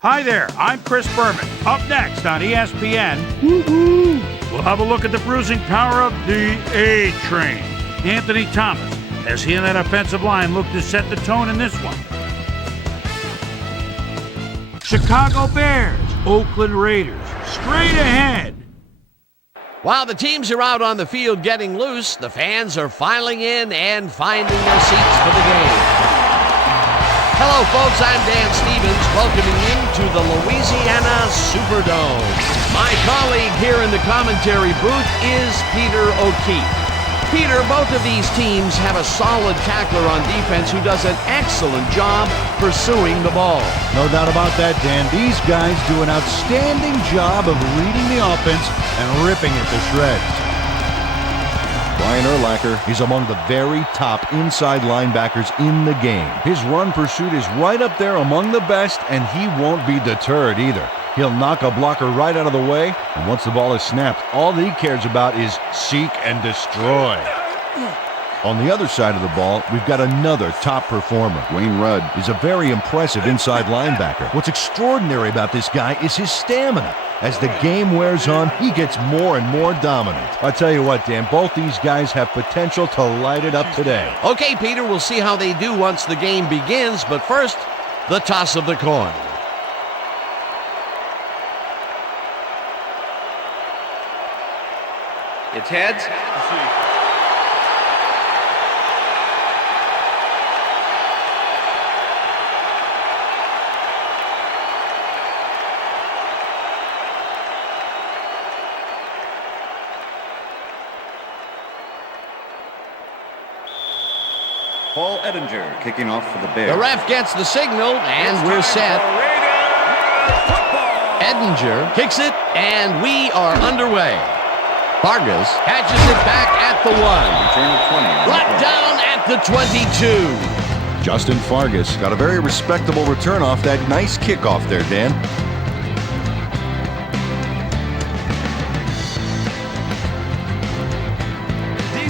Hi there, I'm Chris Berman. Up next on ESPN, we'll have a look at the bruising power of the A-Train. Anthony Thomas, as he and that offensive line look to set the tone in this one. Chicago Bears, Oakland Raiders, straight ahead. While the teams are out on the field getting loose, the fans are filing in and finding their seats for the game. Hello, folks. I'm Dan Stevens, welcoming you to the Louisiana Superdome. My colleague here in the commentary booth is Peter O'Keefe. Peter, both of these teams have a solid tackler on defense who does an excellent job pursuing the ball. No doubt about that, Dan. These guys do an outstanding job of reading the offense and ripping it to shreds. Brian Urlacher is among the very top inside linebackers in the game. His run pursuit is right up there among the best, and he won't be deterred either. He'll knock a blocker right out of the way, and once the ball is snapped, all that he cares about is seek and destroy. On the other side of the ball, we've got another top performer. Wayne Rudd is a very impressive inside linebacker. What's extraordinary about this guy is his stamina. As the game wears on, he gets more and more dominant. I tell you what, Dan, both these guys have potential to light it up today. Okay, Peter, we'll see how they do once the game begins, but first, the toss of the coin. It's heads. Paul Edinger kicking off for the Bears. The ref gets the signal, and we're set. Edinger kicks it, and we are underway. Vargas catches it back at the 1. Brought down at the 22. Justin Vargas got a very respectable return off that nice kickoff there, Dan.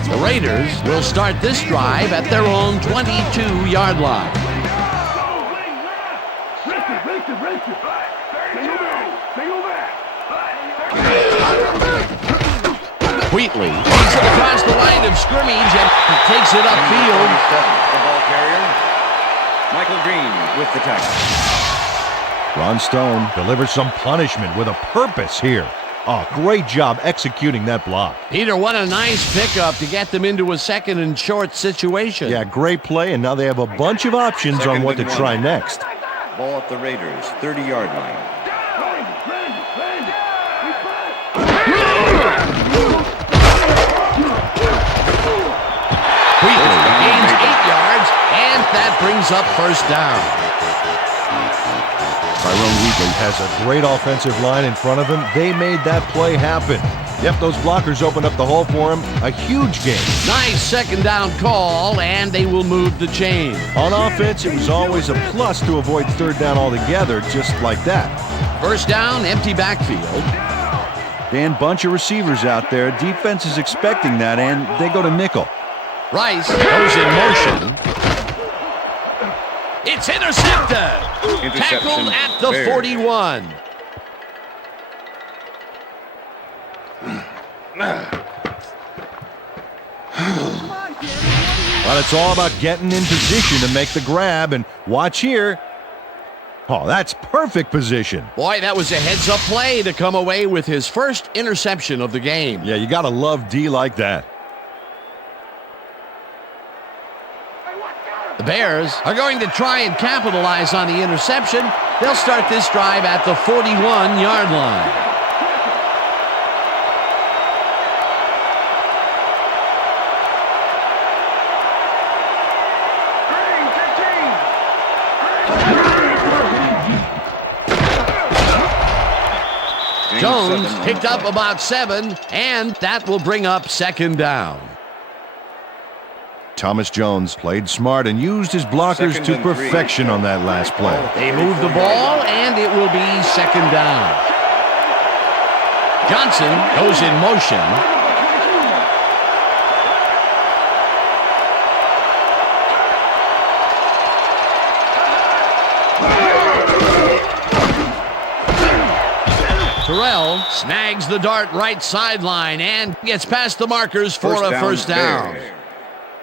The Raiders will start this drive at their own 22-yard line. Wheatley takes it across the line of scrimmage and takes it upfield. The ball carrier, Michael Green with the tackle. Ron Stone delivers some punishment with a purpose here. Oh, great job executing that block. Peter, what a nice pickup to get them into a second and short situation. Yeah, great play, and now they have a bunch of options on what to try next. Ball at the Raiders, 30-yard line. Wheatley gains 8 yards, and that brings up first down. Tyrone Wheatley has a great offensive line in front of him. They made that play happen. Yep, those blockers opened up the hole for him. A huge gain. Nice second down call, and they will move the chain. On offense, it was always a plus to avoid third down altogether, just like that. First down, empty backfield. Dan, bunch of receivers out there. Defense is expecting that, and they go to nickel. Rice goes in motion. It's intercepted. Tackled at the 41. But it's all about getting in position to make the grab, and watch here. Oh, that's perfect position. Boy, that was a heads-up play to come away with his first interception of the game. Yeah, you got to love D like that. The Bears are going to try and capitalize on the interception. They'll start this drive at the 41-yard line. Jones picked up about 7, and that will bring up second down. Thomas Jones played smart and used his blockers to perfection on that last play. They move the ball, and it will be second down. Johnson goes in motion. Terrell snags the dart right sideline and gets past the markers for a first down.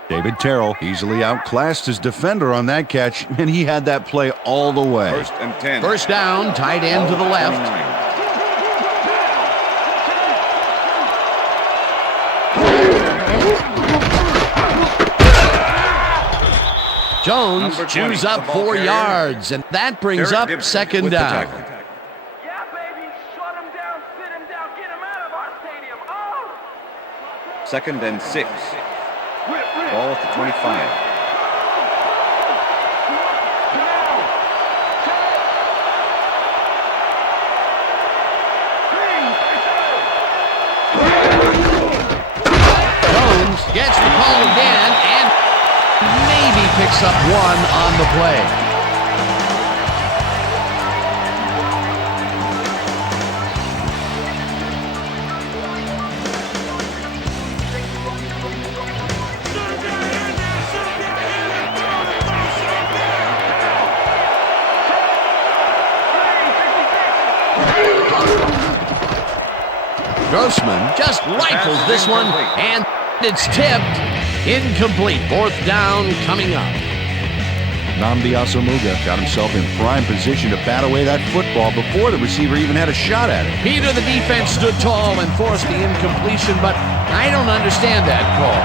David Terrell easily outclassed his defender on that catch, and he had that play all the way. 1st and 10. First down, tight end to the left. 29. Jones Number 20, chews up the ball 4 carrier. yards, and that brings Derek up Gibson second with the down. tackle. Yeah, baby. Shut him down, sit him down, get him out of our stadium. Oh! 2nd and 6. Ball at the 25. Jones gets the call again and maybe picks up 1 on the play. Grossman just rifles this one, and it's tipped. Incomplete. 4th down coming up. Nnamdi Asomugha got himself in prime position to bat away that football before the receiver even had a shot at it. Peter, the defense stood tall and forced the incompletion, but I don't understand that call.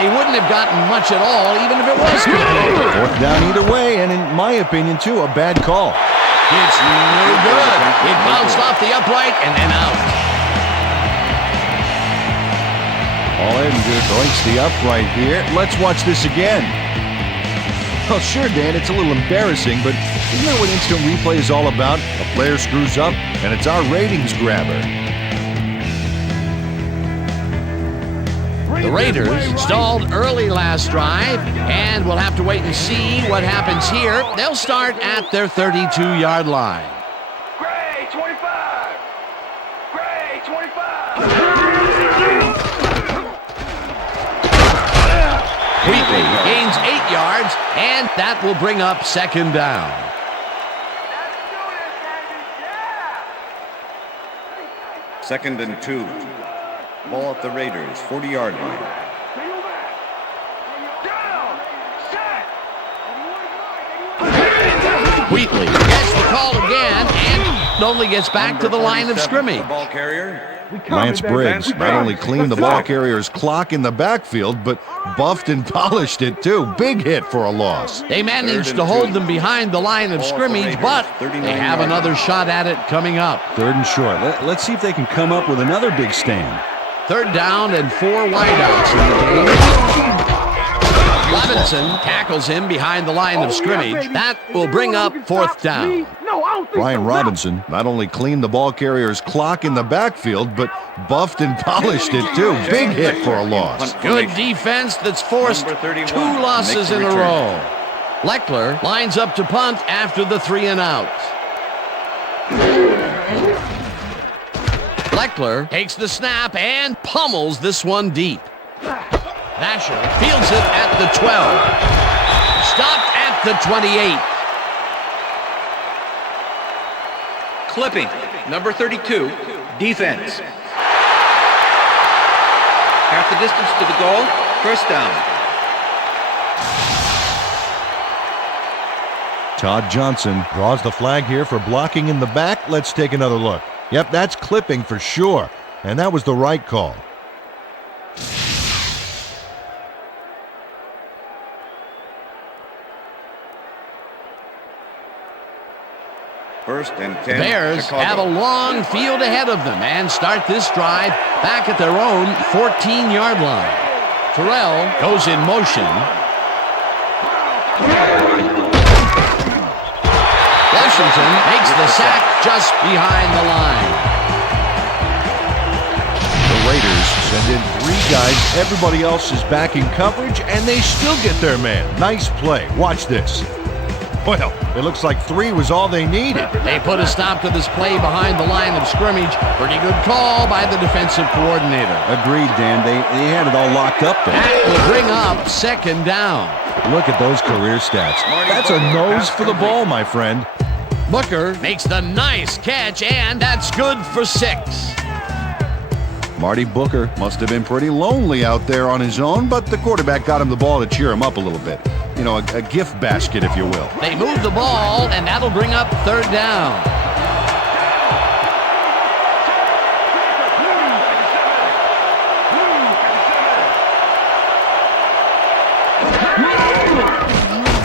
They wouldn't have gotten much at all, even if it was complete. 4th down either way, and in my opinion, too, a bad call. It's no good. It bounced off the upright and then out. All in good breaks the upright here. Let's watch this again. Well, sure, Dan, it's a little embarrassing, but isn't that what instant replay is all about? A player screws up, and it's our ratings grabber. The Raiders stalled early last drive, and we'll have to wait and see what happens here. They'll start at their 32-yard line. Gray, 25. Gray, 25. Wheatley gains 8 yards, and that will bring up second down. Let's do this, baby. 2nd and 2. Ball at the Raiders, 40-yard line. Down. Set. Wheatley gets the call again and only gets back to the line of 47, scrimmage. The ball carrier. Lance Briggs not only cleaned the ball carrier's clock in the backfield, but buffed and polished it too. Big hit for a loss. They managed to hold them behind the line of scrimmage, but they have another shot at it coming up. 3rd and short. Let's see if they can come up with another big stand. 3rd down and 4 wideouts in the game. Robinson tackles him behind the line of scrimmage. That will bring up 4th down. Brian Robinson not only cleaned the ball carrier's clock in the backfield, but buffed and polished it too. Big hit for a loss. Good defense that's forced Number 31 2 losses makes the in a return. row. Leckler lines up to punt after the 3 and out. Leckler takes the snap and pummels this one deep. Nasher fields it at the 12. Stopped at the 28. Clipping, number 32, defense. Half the distance to the goal, first down. Todd Johnson draws the flag here for blocking in the back. Let's take another look. Yep, that's clipping for sure. And that was the right call. First and The 10. Bears Chicago. have a long field ahead of them and start this drive back at their own 14-yard line. Terrell goes in motion. Washington makes the sack just behind the line. The Raiders send in 3 guys. Everybody else is back in coverage, and they still get their man. Nice play. Watch this. Well, it looks like 3 was all they needed. They put a stop to this play behind the line of scrimmage. Pretty good call by the defensive coordinator. Agreed, Dan. They had it all locked up there. That will bring up second down. Look at those career stats. That's a nose for the ball, my friend. Booker makes the nice catch, and that's good for 6. Marty Booker must have been pretty lonely out there on his own, but the quarterback got him the ball to cheer him up a little bit. You know, a gift basket, if you will. They move the ball, and that'll bring up 3rd down.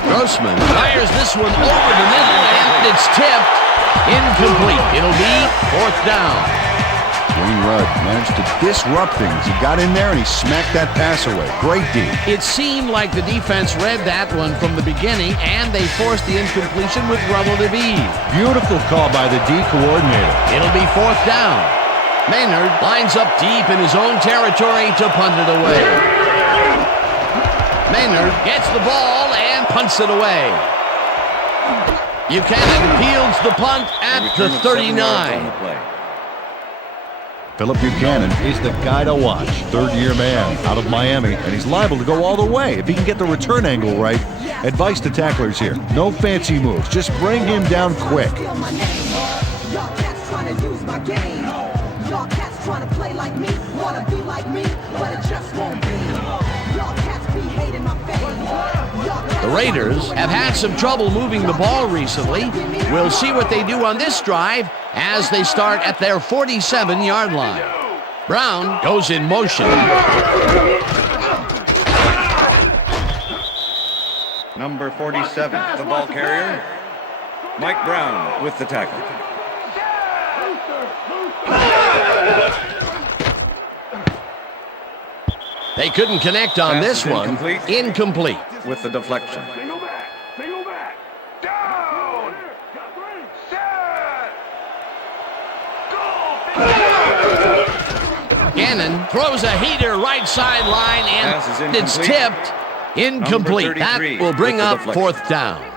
Grossman fires this one over the middle, and it's tipped. Incomplete. It'll be 4th down. Wayne Rudd managed to disrupt things. He got in there and he smacked that pass away. Great D. It seemed like the defense read that one from the beginning, and they forced the incompletion with relative ease. Beautiful call by the D coordinator. It'll be 4th down. Maynard lines up deep in his own territory to punt it away. Maynard gets the ball and punts it away. Buchanan fields the punt at the 39. Philip Buchanan is the guy to watch. 3rd-year man out of Miami, and he's liable to go all the way if he can get the return angle right. Advice to tacklers here: no fancy moves, just bring him down quick. The Raiders have had some trouble moving the ball recently. We'll see what they do on this drive as they start at their 47-yard line. Brown goes in motion. Number 47, the ball carrier, Mike Brown with the tackle. They couldn't connect on Pass this is one. Incomplete. With the deflection. Single back, down, set, go. Gannon throws a heater right sideline, Pass is and it's incomplete. tipped. Incomplete. That will bring with the up deflection. 4th down.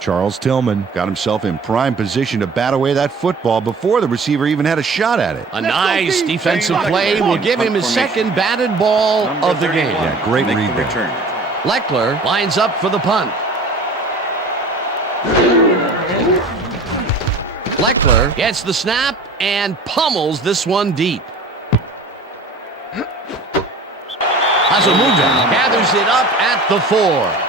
Charles Tillman got himself in prime position to bat away that football before the receiver even had a shot at it. A nice defensive play will give him his 2nd batted ball of the game. Yeah, great Make read the there. return. Leckler lines up for the punt. Leckler gets the snap and pummels this one deep. Asamuga gathers it up at the 4.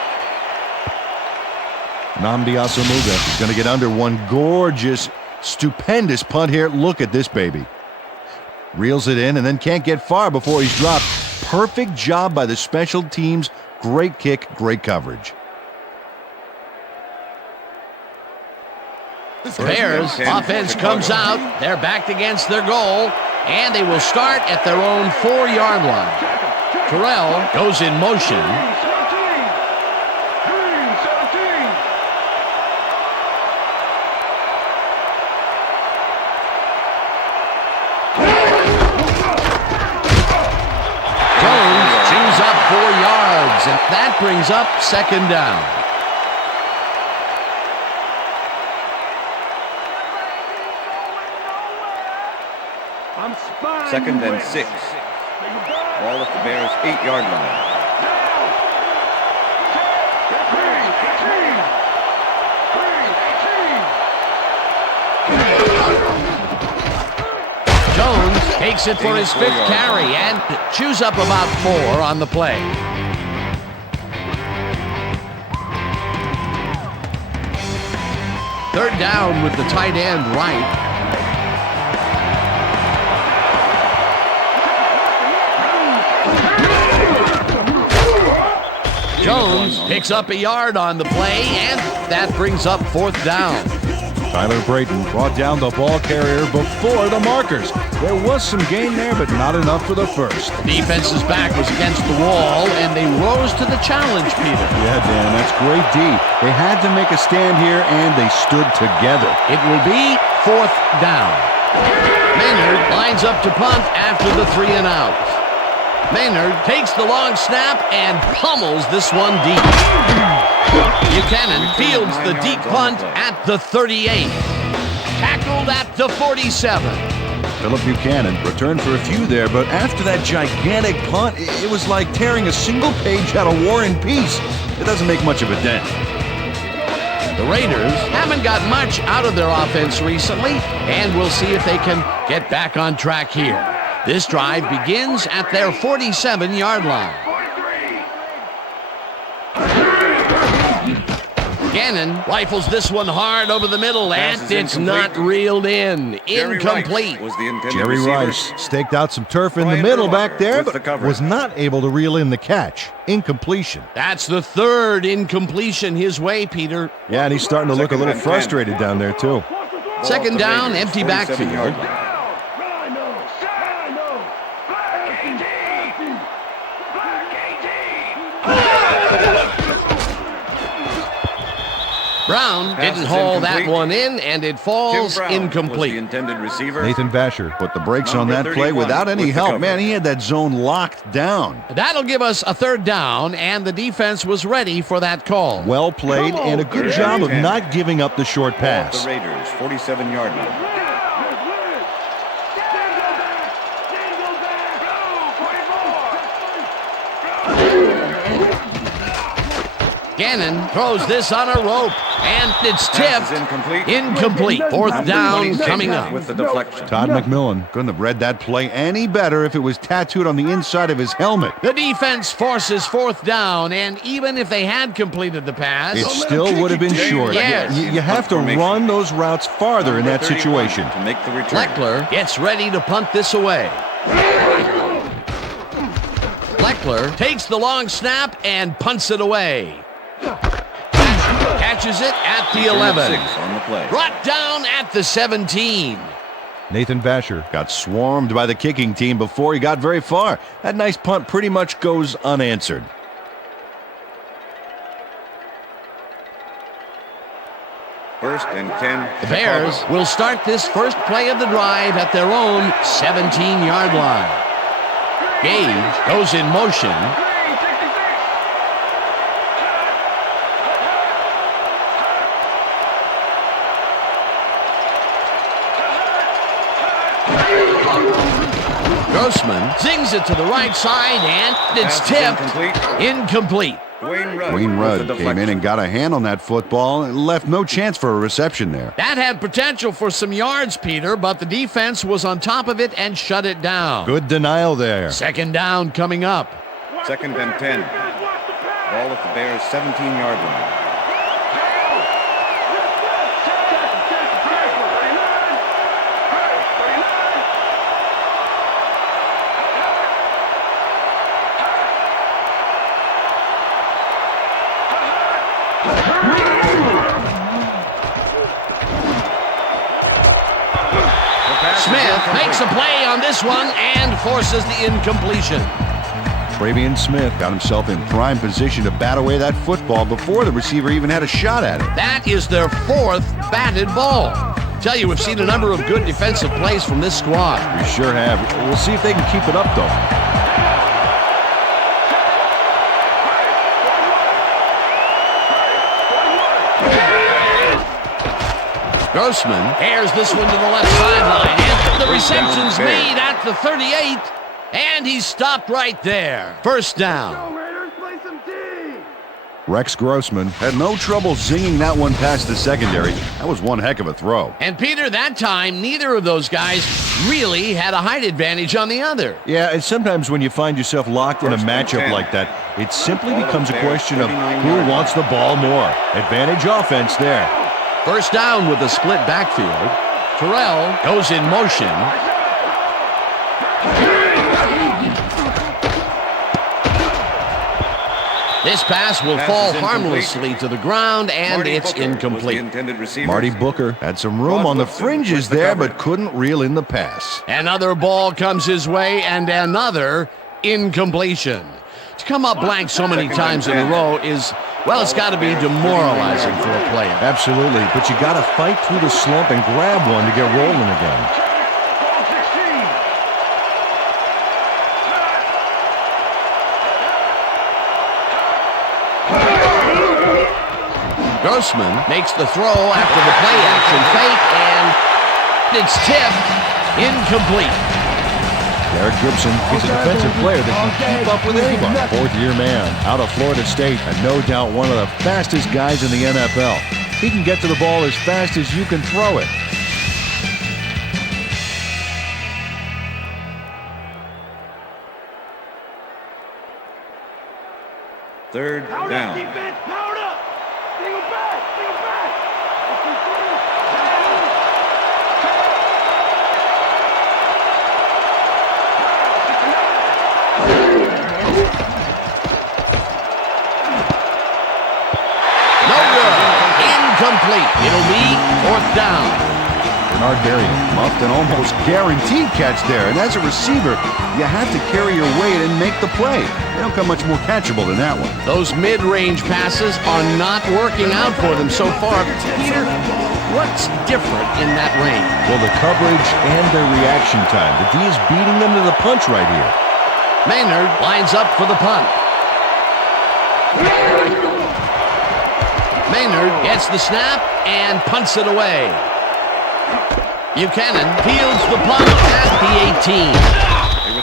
Nnamdi Asomugha is going to get under one gorgeous, stupendous punt here. Look at this baby. Reels it in and then can't get far before he's dropped. Perfect job by the special teams. Great kick, great coverage. Bears offense comes out. They're backed against their goal, and they will start at their own 4-yard line. Terrell goes in motion. And that brings up 2nd down. Second and 6. Ball at the Bears' 8-yard line. Jones takes it for his 5th carry and chews up about 4 on the play. Third down with the tight end right. Jones picks up a yard on the play, and that brings up 4th down. Tyler Brayton brought down the ball carrier before the markers. There was some gain there, but not enough for the first. Defense's back was against the wall, and they rose to the challenge, Peter. Yeah, Dan, that's great D. They had to make a stand here, and they stood together. It will be 4th down. Maynard lines up to punt after the 3-and-out. Maynard takes the long snap and pummels this one deep. Buchanan fields the deep punt at the 38. Tackled at the 47. Philip Buchanan returned for a few there, but after that gigantic punt, it was like tearing a single page out of War and Peace. It doesn't make much of a dent. The Raiders haven't got much out of their offense recently, and we'll see if they can get back on track here. This drive begins at their 47-yard line. Gannon rifles this one hard over the middle, and it's not reeled in. Incomplete. Jerry Rice staked out some turf in the middle back there, but was not able to reel in the catch. Incompletion. That's the third incompletion his way, Peter. Yeah, and he's starting to look a little frustrated down there, too. Second down, empty backfield. Brown didn't haul that one in, and it falls incomplete. Nathan Vasher put the brakes on that play without any help. Man, he had that zone locked down. That'll give us a third down, and the defense was ready for that call. Well played, and a good job of not giving up the short pass. The Raiders, 47-yard line. Gannon throws this on a rope, and it's tipped. Incomplete. Fourth down coming up. With the deflection. Todd McMillan couldn't have read that play any better if it was tattooed on the inside of his helmet. The defense forces fourth down, and even if they had completed the pass, it still would have been short. Yes. You have to run those routes farther in that situation. To make the return. Fleckler gets ready to punt this away. Fleckler takes the long snap and punts it away. Catches it at the 11. On the play. Brought down at the 17. Nathan Vasher got swarmed by the kicking team before he got very far. That nice punt pretty much goes unanswered. First and 10. The Bears will start this first play of the drive at their own 17-yard line. Gage goes in motion. Grossman zings it to the right side, and it's tipped. Incomplete. Wayne Rudd came in and got a hand on that football and left no chance for a reception there. That had potential for some yards, Peter, but the defense was on top of it and shut it down. Good denial there. Second down coming up. Second and 10. Ball at the Bears' 17-yard line. Smith makes a play on this one and forces the incompletion. Travion Smith got himself in prime position to bat away that football before the receiver even had a shot at it. That is their fourth batted ball. Tell you, we've seen a number of good defensive plays from this squad. We sure have. We'll see if they can keep it up, though. Grossman airs this one to the left sideline, and the reception's made at the 38, and he's stopped right there. First down. Rex Grossman had no trouble zinging that one past the secondary. That was one heck of a throw. And Peter, that time, neither of those guys really had a height advantage on the other. Yeah, and sometimes when you find yourself locked in a matchup like that, it simply becomes a question of who wants the ball more. Advantage offense there. First down with a split backfield. Terrell goes in motion. This pass will fall harmlessly to the ground, and it's incomplete. Marty Booker had some room on the fringes there, but couldn't reel in the pass. Another ball comes his way, and another incompletion. To come up blank so many times in a row is, well, it's got to be demoralizing for a player. Absolutely, but you got to fight through the slump and grab one to get rolling again. Grossman makes the throw after the play-action fake, and it's tipped incomplete. Derek Gibson is a defensive player that can keep up with anybody. Fourth-year man out of Florida State, and no doubt one of the fastest guys in the NFL. he can get to the ball as fast as you can throw it. Third down. Defense, powered up. Single back, single back. No good. Incomplete. It'll be 4th down. Bernard Berry muffed an almost guaranteed catch there. And as a receiver, you have to carry your weight and make the play. They don't come much more catchable than that one. Those mid-range passes are not working out for them so far. Peter, what's different in that range? Well, the coverage and their reaction time. The D is beating them to the punch right here. Maynard lines up for the punt. Maynard gets the snap and punts it away. Buchanan fields the punt at the 18.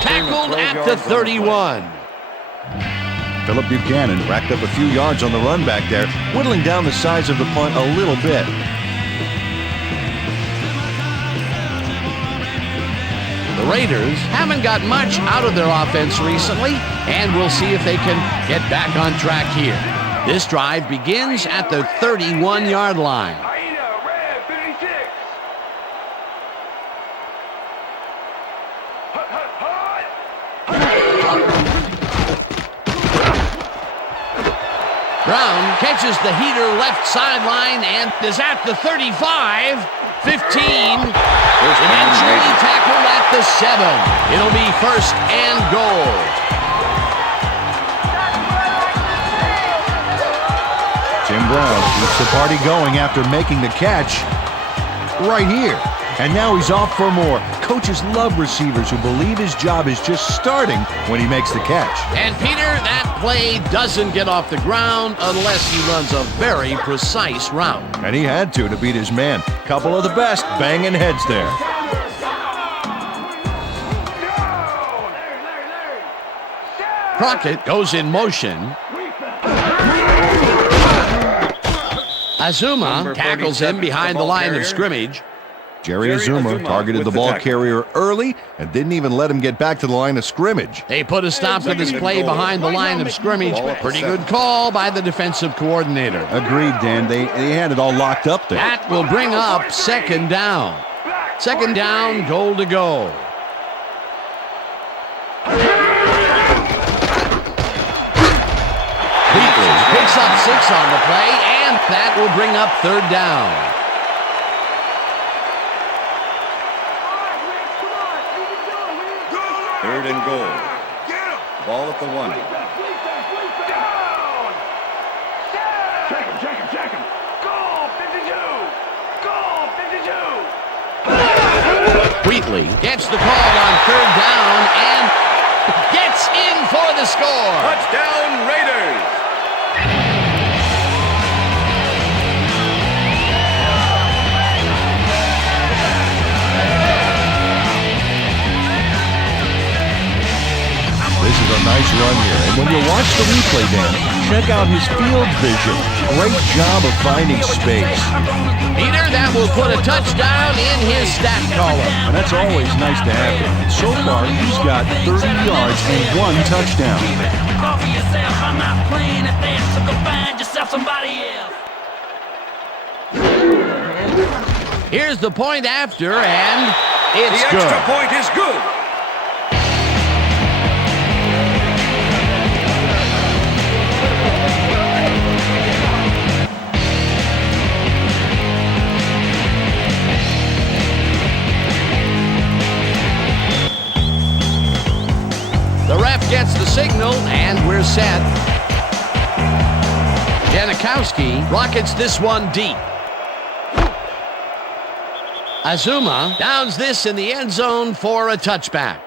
Tackled at the 31. Philip Buchanan racked up a few yards on the run back there, whittling down the size of the punt a little bit. The Raiders haven't got much out of their offense recently, and we'll see if they can get back on track here. This drive begins at the 31-yard line. Aida, red, 56. Hut, hut, hut. Brown catches the heater left sideline and is at the 35, 15, eventually tackled at the 7. It'll be 1st and goal. Jim Brown keeps the party going after making the catch right here. And now he's off for more. Coaches love receivers who believe his job is just starting when he makes the catch. And Peter, that play doesn't get off the ground unless he runs a very precise route. And he had to beat his man. Couple of the best banging heads there. Crockett goes in motion. Azuma tackles him behind the line of scrimmage. Jerry Azuma targeted the ball carrier early and didn't even let him get back to the line of scrimmage. They put a stop to this play behind the line of scrimmage. Pretty good call by the defensive coordinator. Agreed, Dan. They had it all locked up there. That will bring up 2nd down. 2nd down, goal to go. Picks up 6 on the play, and that will bring up 3rd down. Third and goal. Ball at the 1. Check him. Goal, 52. Goal, 52. Wheatley gets the call on 3rd down and gets in for the score. Touchdown, Raiders! This is a nice run here. And when you watch the replay, Dan, check out his field vision. Great job of finding space. Peter, that will put a touchdown in his stat column. And that's always nice to have him. And so far, he's got 30 yards and 1 touchdown. I'm not playing at that, so go find yourself somebody else. Here's the point after, and it's The good. extra point is good. The ref gets the signal, and we're set. Janikowski rockets this one deep. Azuma downs this in the end zone for a touchback.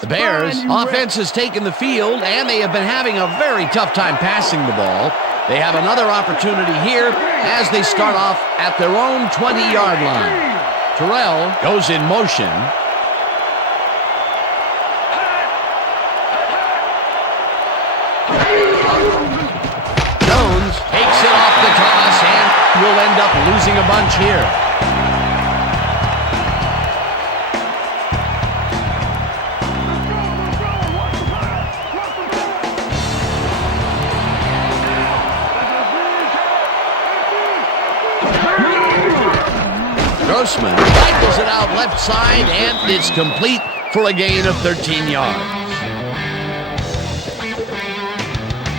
The Bears' offense has taken the field, and they have been having a very tough time passing the ball. They have another opportunity here as they start off at their own 20-yard line. Terrell goes in motion. Jones takes it off the toss and will end up losing a bunch here. Grossman rifles it out left side, and it's complete for a gain of 13 yards.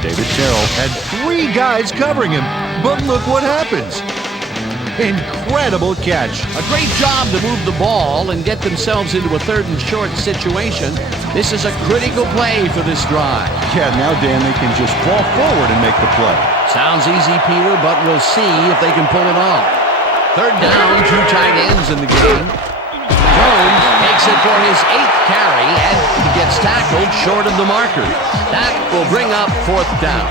David Terrell had 3 guys covering him, but look what happens. Incredible catch. A great job to move the ball and get themselves into a 3rd and short situation. This is a critical play for this drive. Yeah, now, Dan, they can just fall forward and make the play. Sounds easy, Peter, but we'll see if they can pull it off. 3rd down, 2 tight ends in the game. Jones takes it for his 8th carry, and he gets tackled short of the marker. That will bring up 4th down.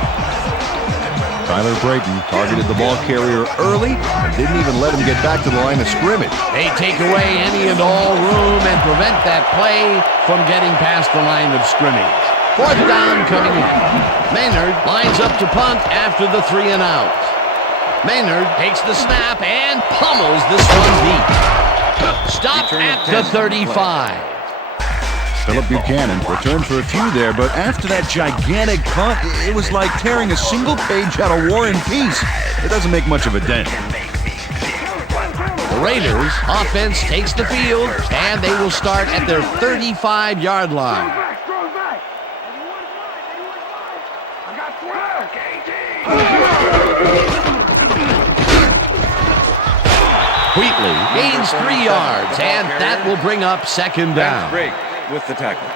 Tyler Brayton targeted the ball carrier early and didn't even let him get back to the line of scrimmage. They take away any and all room and prevent that play from getting past the line of scrimmage. 4th down coming in. Maynard lines up to punt after the 3 and out. Maynard takes the snap and pummels this one deep. Stopped at the 35. Philip Buchanan returned for a few there, but after that gigantic punt, it was like tearing a single page out of War and Peace. It doesn't make much of a dent. The Raiders offense takes the field, and they will start at their 35-yard line. Wheatley gains 3 yards, and that will bring up 2nd down. Break with the tackle.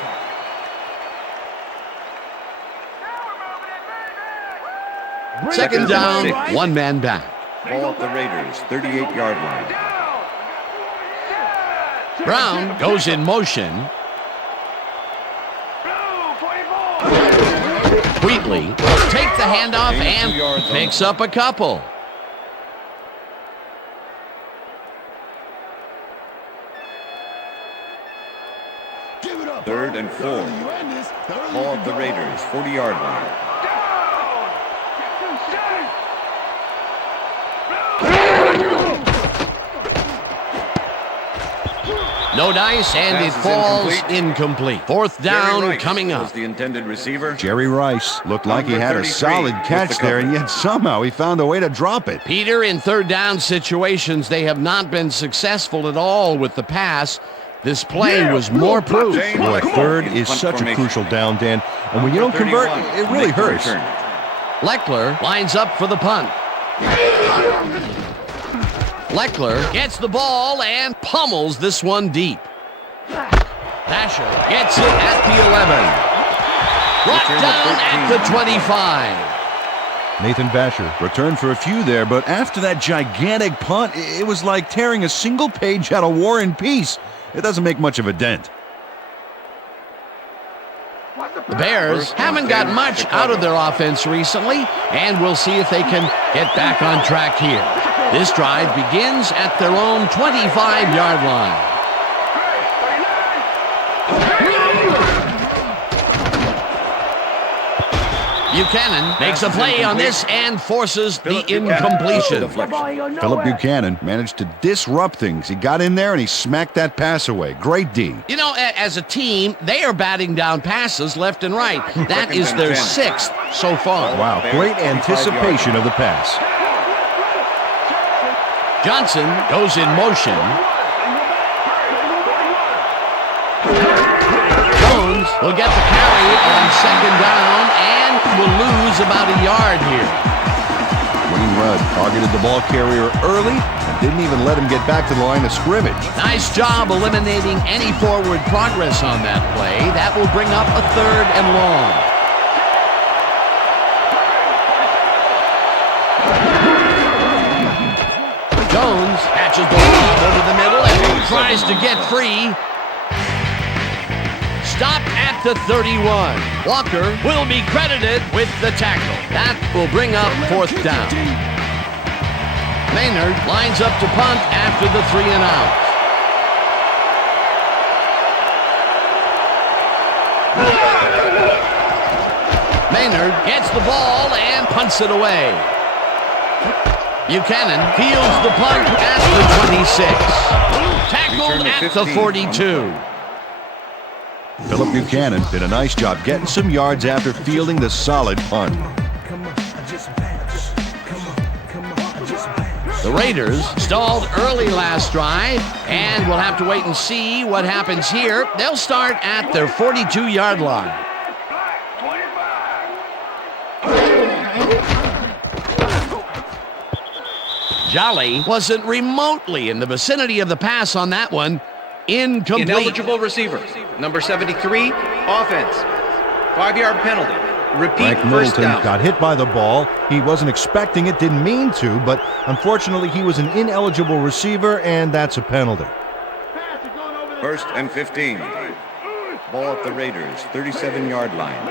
Second down, 1 man back. Ball at the Raiders' 38-yard line. Brown goes in motion. Wheatley will take the handoff and picks up a couple. Third and 4. Ball at the Raiders' 40-yard line. No dice, and it falls incomplete. 4th down coming was up. the intended receiver. Jerry Rice looked like he had a 33 solid with catch the there, and coverage. yet somehow he found a way to drop it. Peter, in 3rd down situations, they have not been successful at all with the pass. This play was more proof. Boy, 3rd is such a crucial down, Dan. And when you don't convert, it really hurts. Leckler lines up for the punt. Leckler gets the ball and pummels this one deep. Basher gets it at the 11. Brought down at the 25. Nathan Basher returned for a few there, but after that gigantic punt, it was like tearing a single page out of War and Peace. It doesn't make much of a dent. The Bears haven't got much out of their offense recently, and we'll see if they can get back on track here. This drive begins at their own 25-yard line. Buchanan makes a play on this and forces the incompletion. Philip Buchanan managed to disrupt things. He got in there and he smacked that pass away. Great D. You know, as a team, they are batting down passes left and right. That is their 6th so far. Wow, great anticipation of the pass. Johnson goes in motion. Jones will get the carry on 2nd down and will lose about a yard here. Wayne Rudd targeted the ball carrier early and didn't even let him get back to the line of scrimmage. Nice job eliminating any forward progress on that play. That will bring up a 3rd and long. Jones catches the ball over the middle and tries to get free. Stopped at the 31. Walker will be credited with the tackle. That will bring up 4th down. Maynard lines up to punt after the 3 and out. Maynard gets the ball and punts it away. Buchanan fields the punt at the 26. Tackled at the 42. Philip Buchanan did a nice job getting some yards after fielding the solid punt. The Raiders stalled early last drive, and we'll have to wait and see what happens here. They'll start at their 42-yard line. Jolly wasn't remotely in the vicinity of the pass on that one. Incomplete. Ineligible receiver. Number 73, offense. 5-yard penalty. Repeat Frank first Middleton down. got hit by the ball. He wasn't expecting it, didn't mean to, but unfortunately he was an ineligible receiver, and that's a penalty. First and 15. Ball at the Raiders' 37-yard line.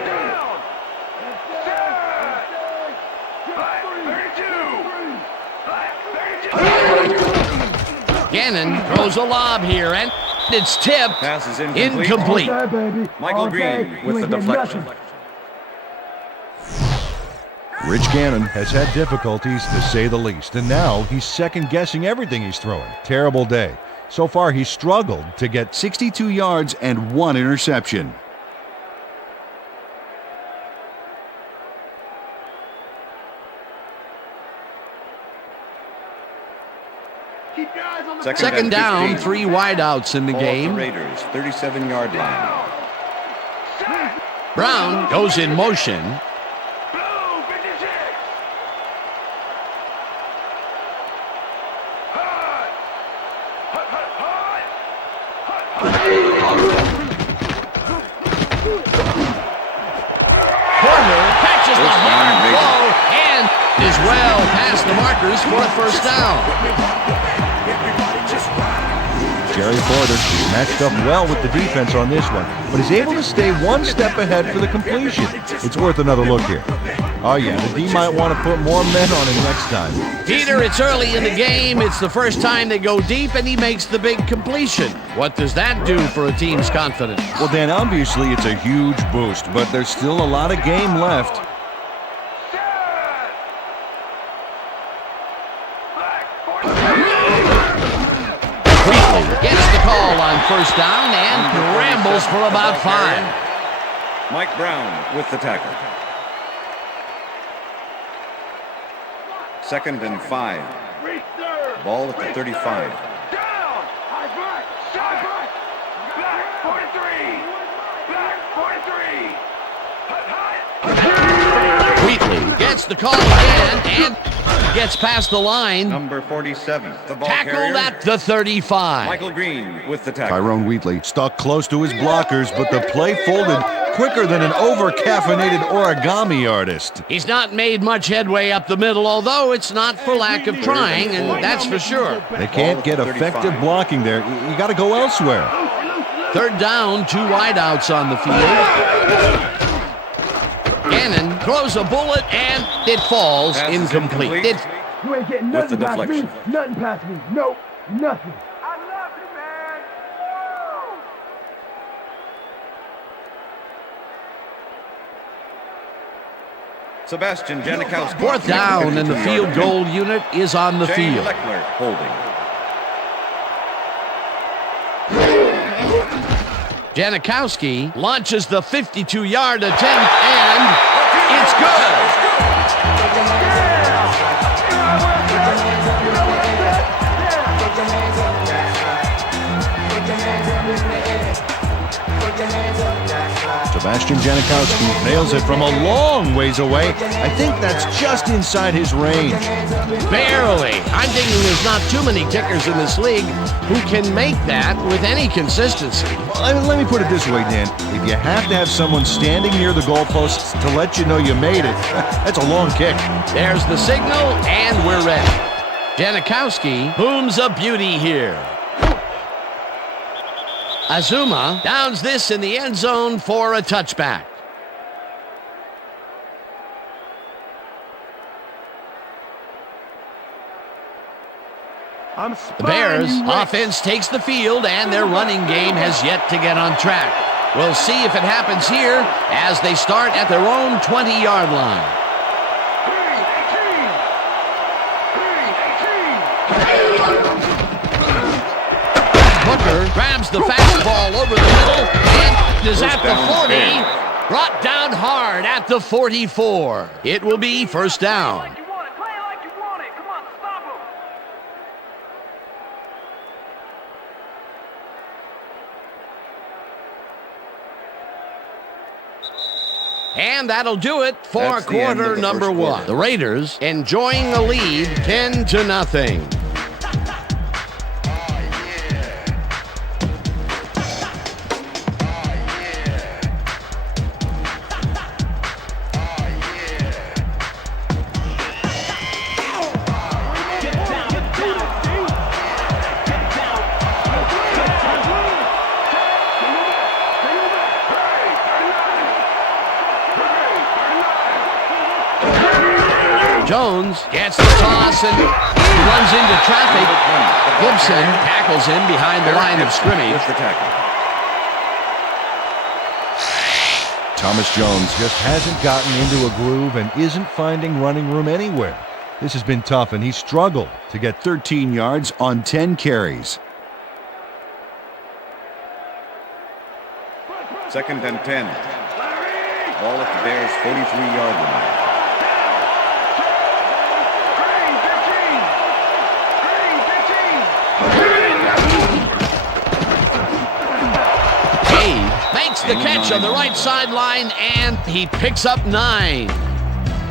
Gannon throws a lob here, and it's tipped. Pass is incomplete. Michael Green with the deflection. Rich Gannon has had difficulties, to say the least, and now he's second-guessing everything he's throwing. Terrible day. So far, he's struggled to get 62 yards and 1 interception. Second down, 3 wideouts in the Ball at the game. Raiders' 37-yard line. Brown goes in motion. Corner catches the hard ball and is well past the markers for a first down. Jerry Porter matched up well with the defense on this one, but is able to stay one step ahead for the completion. It's worth another look here. Oh yeah, the D might want to put more men on him next time. Peter, it's early in the game. It's the first time they go deep, and he makes the big completion. What does that do for a team's confidence? Well, Dan, obviously it's a huge boost, but there's still a lot of game left. Wheatley gets the call on first down and rambles for about 5. Mike Brown with the tackle. Second and 5. Ball at the 35. Wheatley gets the call again and gets past the line. Number 47, the ball Tackled carrier. at the 35. Michael Green with the tackle. Tyrone Wheatley stuck close to his blockers, but the play folded quicker than an over-caffeinated origami artist. He's not made much headway up the middle, although it's not for lack of trying, and that's for sure. They can't get effective blocking there. You got to go elsewhere. Third down, 2 wideouts on the field. Gannon throws a bullet, and it falls Pass is incomplete. incomplete. You ain't getting With the nothing past me. deflection. Nothing past me. Nope. Nothing. I love you, man. Woo! Sebastian Janikowski. Fourth down, and the field goal unit is on the Shane field. Leckler holding. Janikowski launches the 52-yard attempt, and it's good. Sebastian Janikowski nails it from a long ways away. I think that's just inside his range. Barely. I'm thinking there's not too many kickers in this league who can make that with any consistency. Let me put it this way, Dan. If you have to have someone standing near the goalposts to let you know you made it, that's a long kick. There's the signal, and we're ready. Janikowski booms a beauty here. Azuma downs this in the end zone for a touchback. The Bears offense takes the field, and their running game has yet to get on track. We'll see if it happens here as they start at their own 20-yard line. Booker grabs the fastball over the middle and is at the 40. Brought down hard at the 44. It will be first down. Play like you want it. Come on, stop him. And that'll do it for That's the end of quarter the number first one. quarter. The Raiders enjoying the lead 10-0. Jones gets the toss and he runs into traffic. Gibson tackles him behind the line of scrimmage. With the tackle. Thomas Jones just hasn't gotten into a groove and isn't finding running room anywhere. This has been tough, and he struggled to get 13 yards on 10 carries. 2nd and 10. Ball at the Bears' 43-yard line. Makes the catch on the right sideline, and he picks up 9.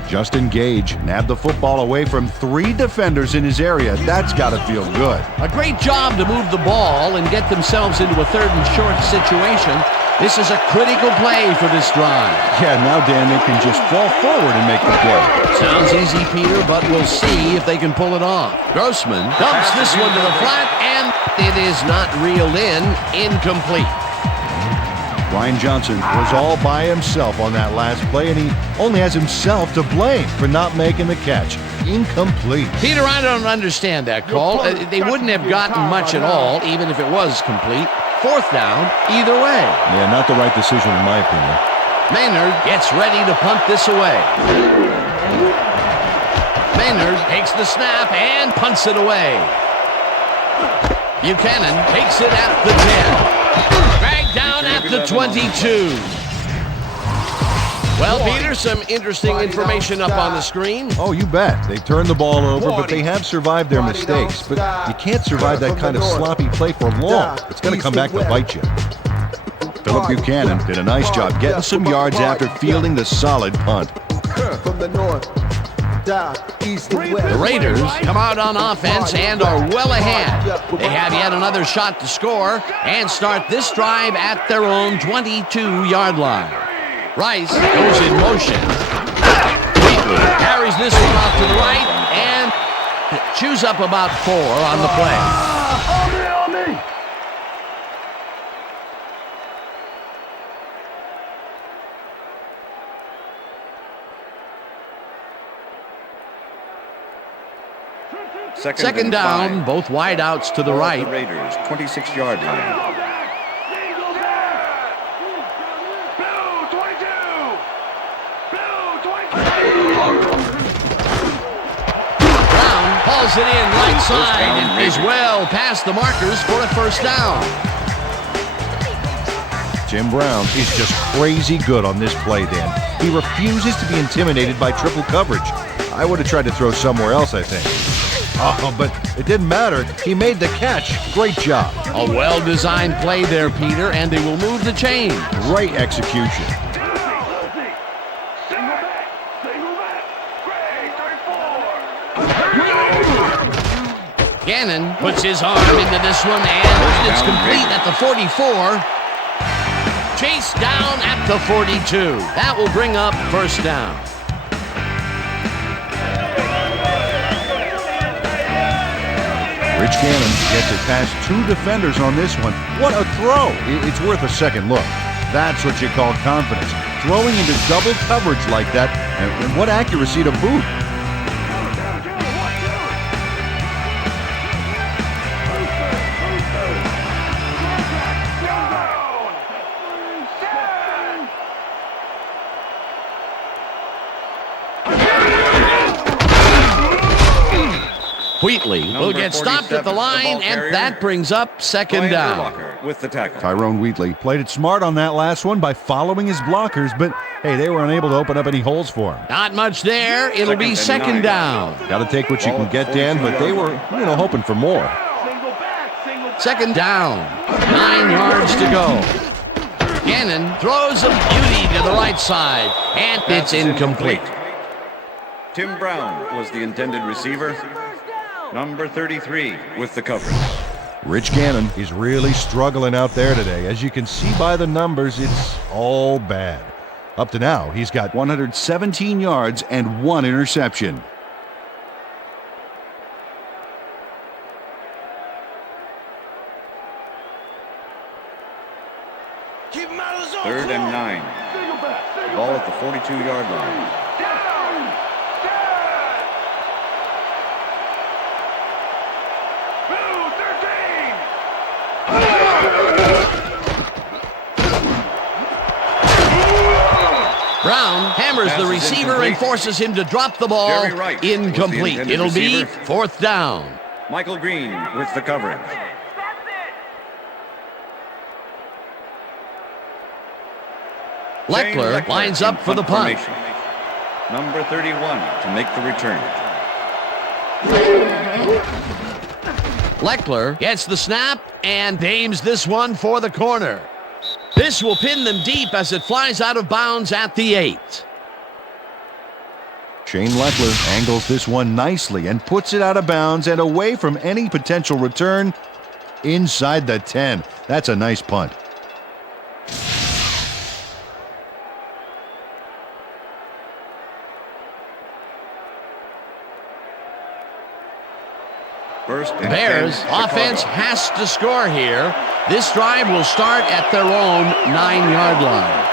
Justin Gage nabbed the football away from 3 defenders in his area. That's got to feel good. A great job to move the ball and get themselves into a 3rd and short situation. This is a critical play for this drive. Yeah, now, Dan, they can just fall forward and make the play. Sounds easy, Peter, but we'll see if they can pull it off. Grossman dumps this one to the flat, and it is not reeled in. Incomplete. Ryan Johnson was all by himself on that last play, and he only has himself to blame for not making the catch. Incomplete. Peter, I don't understand that call. They wouldn't have gotten much at all, even if it was complete. 4th down, either way. Yeah, not the right decision in my opinion. Maynard gets ready to punt this away. Maynard takes the snap and punts it away. Buchanan takes it at the 10. Dragged down at the 22. Well, Peter, some interesting information up on the screen. Oh, you bet. They turned the ball over, but they have survived their mistakes. But you can't survive that kind of sloppy play for long. It's going to come back to bite you. Philip Buchanan did a nice job getting some yards after fielding the solid punt. From the north, south, east, and west. The Raiders come out on offense and are well ahead. They have yet another shot to score and start this drive at their own 22-yard line. Rice goes in motion. Wheatley carries this one off to the right and chews up about 4 on the play. Second down, 5. both wideouts to the right. The Raiders, 26-yard line. Brown hauls it in right side and is well past the markers for a first down. Jim Brown is just crazy good on this play, Dan. He refuses to be intimidated by triple coverage. I would have tried to throw somewhere else, I think. Oh, but it didn't matter. He made the catch. Great job. A well-designed play there, Peter, and they will move the chain. Great execution. Gannon puts his arm into this one, and it's complete at the 44. Chase down at the 42. That will bring up first down. Rich Gannon gets it past 2 defenders on this one. What a throw. It's worth a second look. That's what you call confidence. Throwing into double coverage like that, and what accuracy to boot. Wheatley will Number get stopped at the 47, line, the ball carrier. and that brings up second Ryan down. Urlacher with the tackle. Tyrone Wheatley played it smart on that last one by following his blockers, but hey, they were unable to open up any holes for him. Not much there. It'll be second and 9. down. Got to take what you Ball can at get, Dan, but they were, hoping for more. Second down. 9 yards to go. Gannon throws a beauty to the right side, and it's Pass is incomplete. Tim Brown was the intended receiver. Number 33 with the coverage. Rich Gannon is really struggling out there today. As you can see by the numbers, it's all bad. Up to now, he's got 117 yards and 1 interception. Third and 9. Ball at the 42-yard line. Brown hammers Pass the is receiver and incomplete. forces him to drop the ball. Jerry Wright was the Incomplete. intended It'll be receiver. fourth down. Michael Green with the coverage. Shane Leckler lines up in for the punt. formation. Number 31 to make the return. Leckler gets the snap and aims this one for the corner. This will pin them deep as it flies out of bounds at the 8. Shane Leckler angles this one nicely and puts it out of bounds and away from any potential return inside the 10. That's a nice punt. First and Bears 10, offense Chicago. has to score here. This drive will start at their own 9-yard line.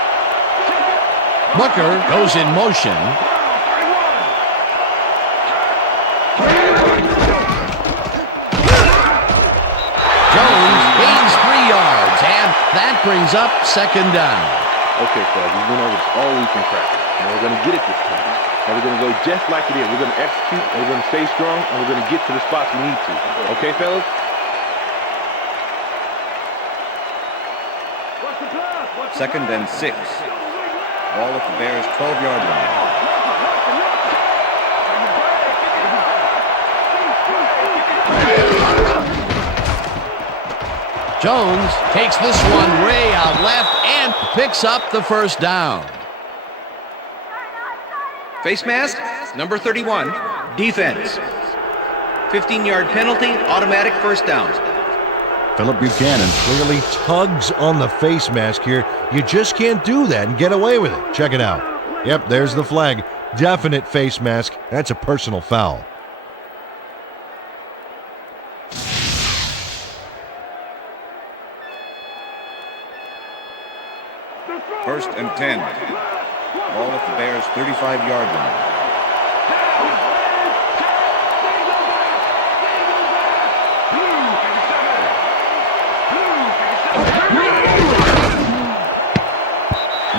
Booker goes in motion. Jones gains 3 yards, and that brings up second down. Okay, fellas, we've been over this all week in practice, and we're going to get it this time. And we're going to go just like it is. We're going to execute, and we're going to stay strong, and we're going to get to the spots we need to. Okay, fellas? Second and 6. Ball at the Bears' 12-yard line. Jones takes this one way out left and picks up the first down. Face mask, number 31, defense. 15-yard penalty, automatic first down. Philip Buchanan clearly tugs on the face mask here. You just can't do that and get away with it. Check it out. Yep, there's the flag. Definite face mask. That's a personal foul. First and 10. Ball at the Bears' 35-yard line.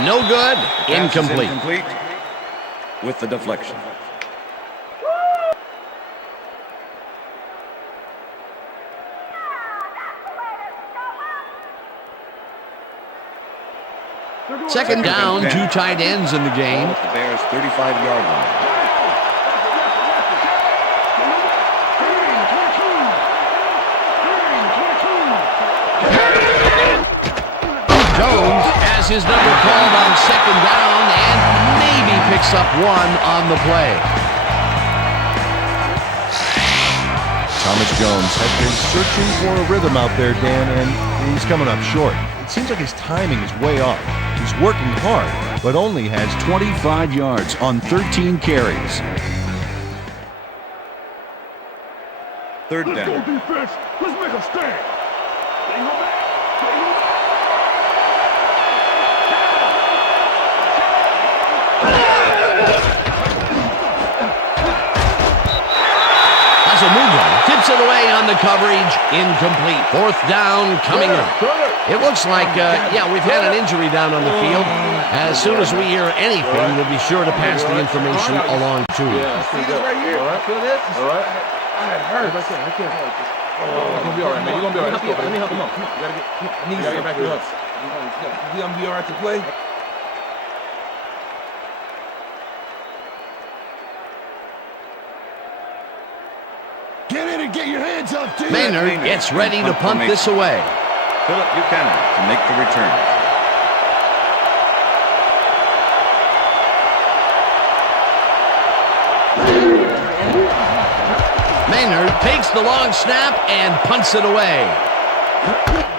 No good. Pass is Incomplete. Incomplete with the deflection. Second down, 2 tight ends in the game. Ball at the Bears' 35-yard line. Jones has his number called on second down and maybe picks up 1 on the play. Thomas Jones has been searching for a rhythm out there, Dan, and he's coming up short. It seems like his timing is way off. He's working hard, but only has 25 yards on 13 carries. Third down. Defense, let's make a stand. A Here's a move on. Tips it away on the coverage. Incomplete. Fourth down coming up. It looks like, we've had an injury down on the field. As soon as we hear anything, we'll be sure to pass the information along to you. See this right here? All right. Feel this? All right. It hurts. I can't. You're going to be all right, man. You're going to be all right. Let me help you. Come on. You got to get back to us. You going to be all right to play? Get in and get your hands up, dude. Maynard gets ready to punt this away. Philip Buchanan to make the return. Maynard takes the long snap and punts it away.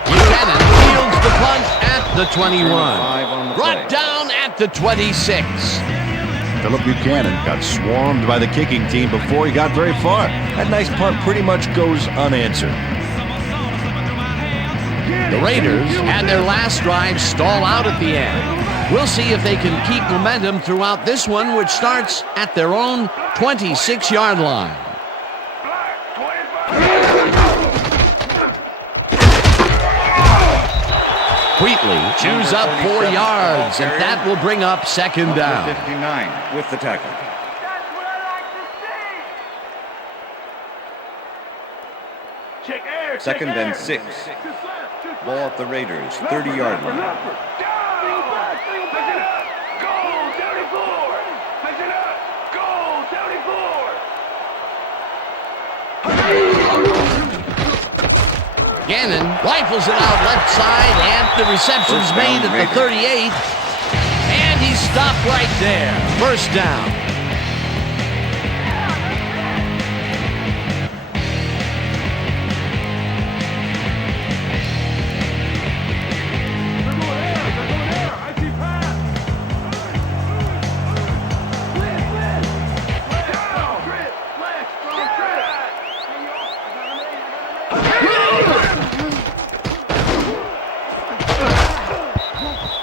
Buchanan fields the punt at the 21. Brought down at the 26. Philip Buchanan got swarmed by the kicking team before he got very far. That nice punt pretty much goes unanswered. The Raiders had their last drive stall out at the end. We'll see if they can keep momentum throughout this one, which starts at their own 26-yard line. Wheatley chews up 4 yards, and that will bring up second down. 59 with the tackle. That's what I like to see. Check air. Second and 6. Ball at the Raiders' 30-yard line. Goal 74. Listen up. Goal 74. Gannon rifles it out left side, and the reception's made at the 38. And he's stopped right there. First down.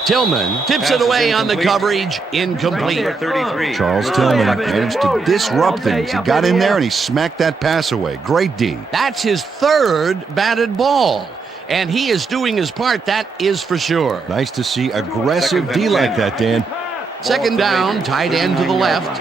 Tillman tips it away on the coverage. Incomplete. 33. Charles Tillman managed to disrupt things. He got in there and he smacked that pass away. Great D. That's his third batted ball, and he is doing his part, that is for sure. Nice to see aggressive D like that, Dan. Second down, tight end to the left.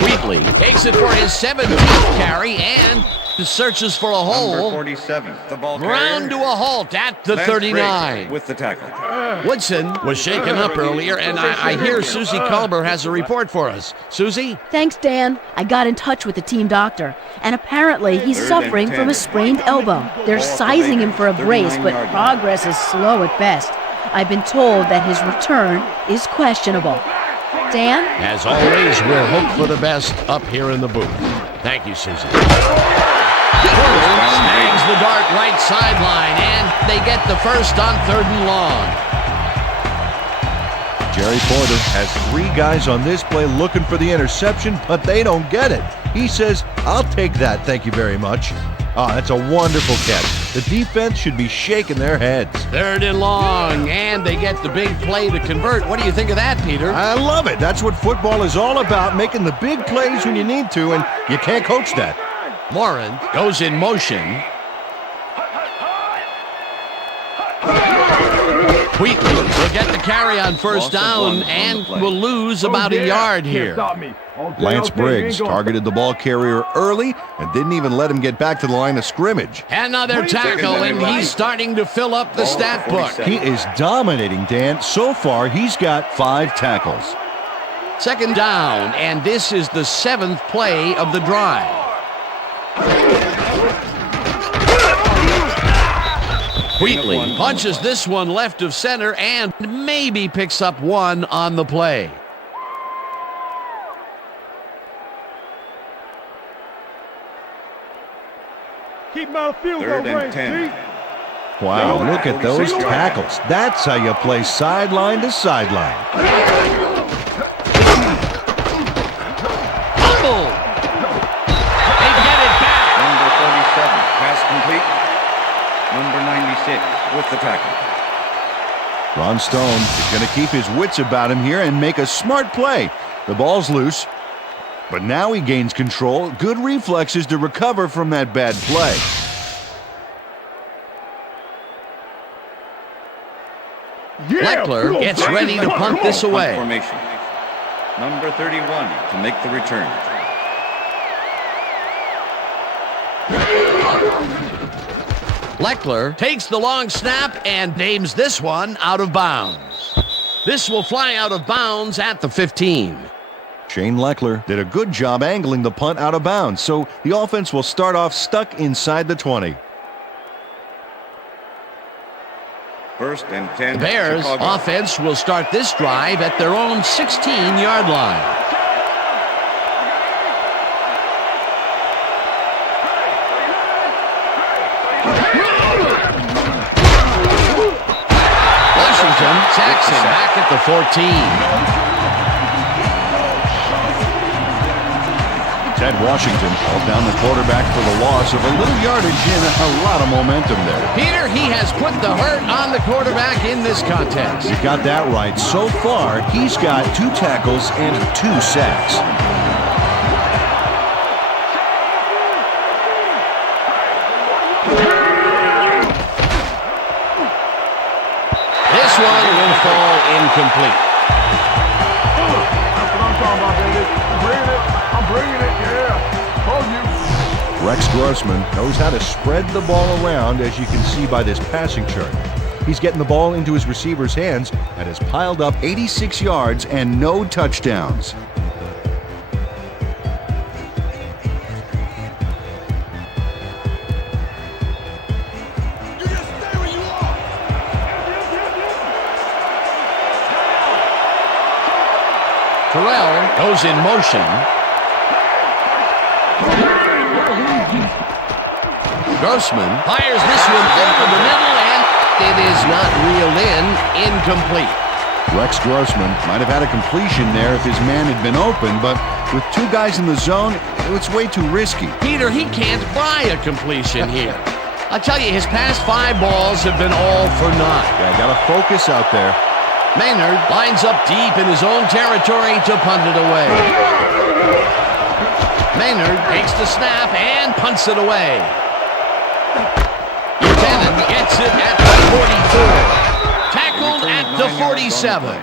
Wheatley takes it for his 17th carry and searches for a hole. Number 47. The ball Ground to a halt at the 39. With the tackle. Woodson was shaken up earlier, and I hear Susie Culber has a report for us. Susie? Thanks, Dan. I got in touch with the team doctor, and apparently he's suffering from a sprained elbow. They're sizing him for a brace, but progress is slow at best. I've been told that his return is questionable. Dan? As always, we'll hope for the best up here in the booth. Thank you, Susie. Snags the dart right sideline, and they get the first on 3rd and long. Jerry Porter has 3 guys on this play looking for the interception, but they don't get it. He says, I'll take that, thank you very much. Oh, that's a wonderful catch. The defense should be shaking their heads. 3rd and long, and they get the big play to convert. What do you think of that, Peter? I love it. That's what football is all about, making the big plays when you need to, and you can't coach that. Morin goes in motion. Wheatley will get the carry on first down and will lose about a yard here. Lance Briggs targeted the ball carrier early and didn't even let him get back to the line of scrimmage. Another tackle, and he's starting to fill up the stat book. He is dominating, Dan. So far, he's got 5 tackles. Second down, and this is the 7th play of the drive. Wheatley punches this one left of center and maybe picks up 1 on the play. Keep my field goal 3rd and range, 10. Wow, look at those tackles. That's how you play sideline to sideline. Fumble! They get it back. Number 47. Pass complete. Number 96 with the tackle. Ron Stone is going to keep his wits about him here and make a smart play. The ball's loose, but now he gains control. Good reflexes to recover from that bad play. Leckler gets ready to punt this away. Formation. Number 31 to make the return. Leckler takes the long snap and aims this one out of bounds. This will fly out of bounds at the 15. Shane Leckler did a good job angling the punt out of bounds, so the offense will start off stuck inside the 20. First and 10. The Bears Chicago. offense will start this drive at their own 16-yard line. Washington sacks him back at the 14. Ted Washington called down the quarterback for the loss of a little yardage and a lot of momentum there. Peter, he has put the hurt on the quarterback in this contest. You got that right. So far, he's got 2 tackles and 2 sacks. This one will fall incomplete. That's what I'm talking about, baby. I'm bringing it, yeah. Rex Grossman knows how to spread the ball around, as you can see by this passing chart. He's getting the ball into his receiver's hands and has piled up 86 yards and no touchdowns. Terrell goes in motion. Grossman fires this one over the middle, and it is not reeled in. Incomplete. Rex Grossman might have had a completion there if his man had been open, but with 2 guys in the zone, it's way too risky. Peter, he can't buy a completion here. I tell you, his past 5 balls have been all for naught. Yeah, got to focus out there. Maynard lines up deep in his own territory to punt it away. Maynard takes the snap and punts it away. Buchanan gets it at the 44. Tackled at the 47.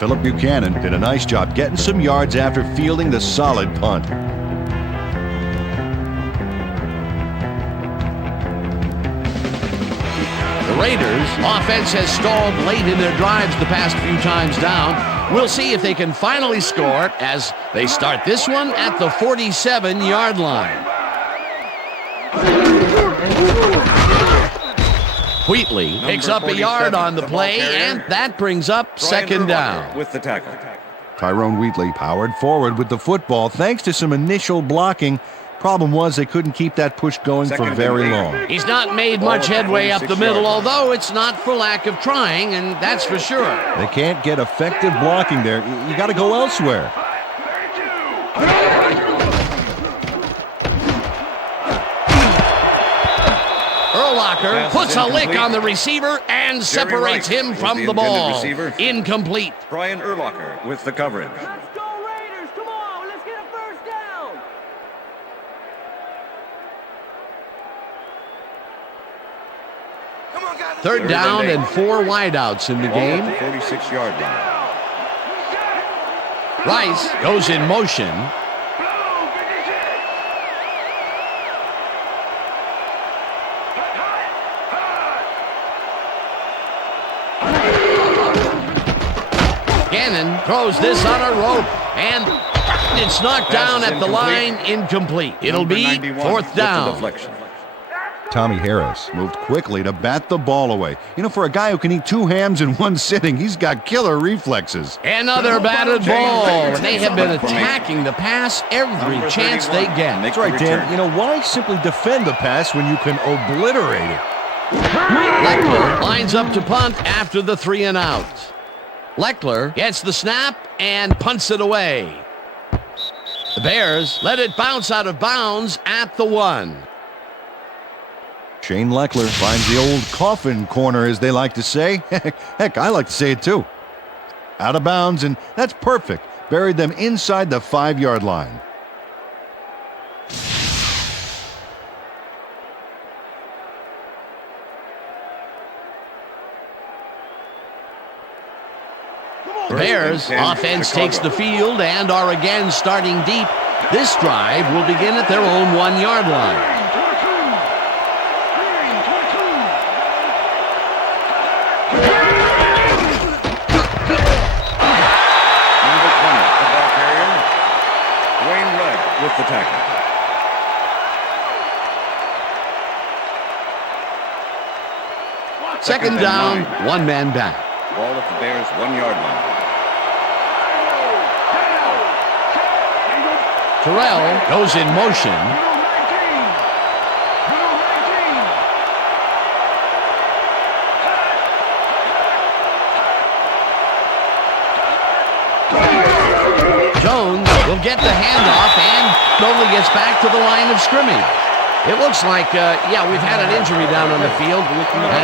Philip Buchanan did a nice job getting some yards after fielding the solid punt. The Raiders' offense has stalled late in their drives the past few times down. We'll see if they can finally score as they start this one at the 47-yard line. Wheatley picks up a yard on the play, and that brings up second down. With the tackle. Tyrone Wheatley powered forward with the football thanks to some initial blocking. Problem was they couldn't keep that push going for very long. He's not made much headway up the middle, although it's not for lack of trying, and that's for sure. They can't get effective blocking there. You got to go elsewhere. Urlacher puts a lick on the receiver and separates him from the ball. Incomplete. Brian Urlacher with the coverage. Let's go Raiders! Come on, let's get a first down! Third down and 4 wideouts in the game. 46-yard line. Rice goes in motion. Gannon throws this on a rope, and it's knocked down at the line, incomplete. It'll be 4th down. Tommy Harris moved quickly to bat the ball away. You know, for a guy who can eat 2 hams in one sitting, he's got killer reflexes. Another batted ball, and they have been attacking the pass every chance they get. That's right, Dan. You know, why simply defend the pass when you can obliterate it? Leckler lines up to punt after the 3 and out. Leckler gets the snap and punts it away. The Bears let it bounce out of bounds at the 1. Shane Leckler finds the old coffin corner, as they like to say. Heck, I like to say it too. Out of bounds, and that's perfect. Buried them inside the 5-yard line. The Bears offense takes the field and are again starting deep. This drive will begin at their own 1-yard line. With the tackle. Second down, 1 man back. Ball at the Bears' 1-yard line. Terrell goes in motion. Jones will get the handoff and only gets back to the line of scrimmage. It looks like, we've had an injury down on the field.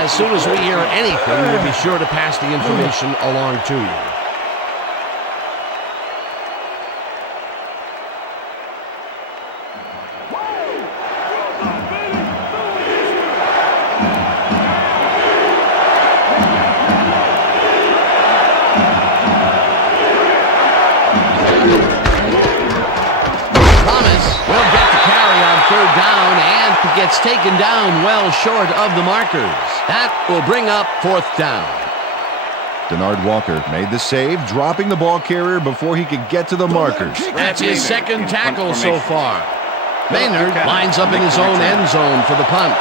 As soon as we hear anything, we'll be sure to pass the information along to you. Gets taken down well short of the markers. That will bring up 4th down. Denard Walker made the save, dropping the ball carrier before he could get to the markers. That's his second tackle so far. Maynard lines up in his own end zone for the punt.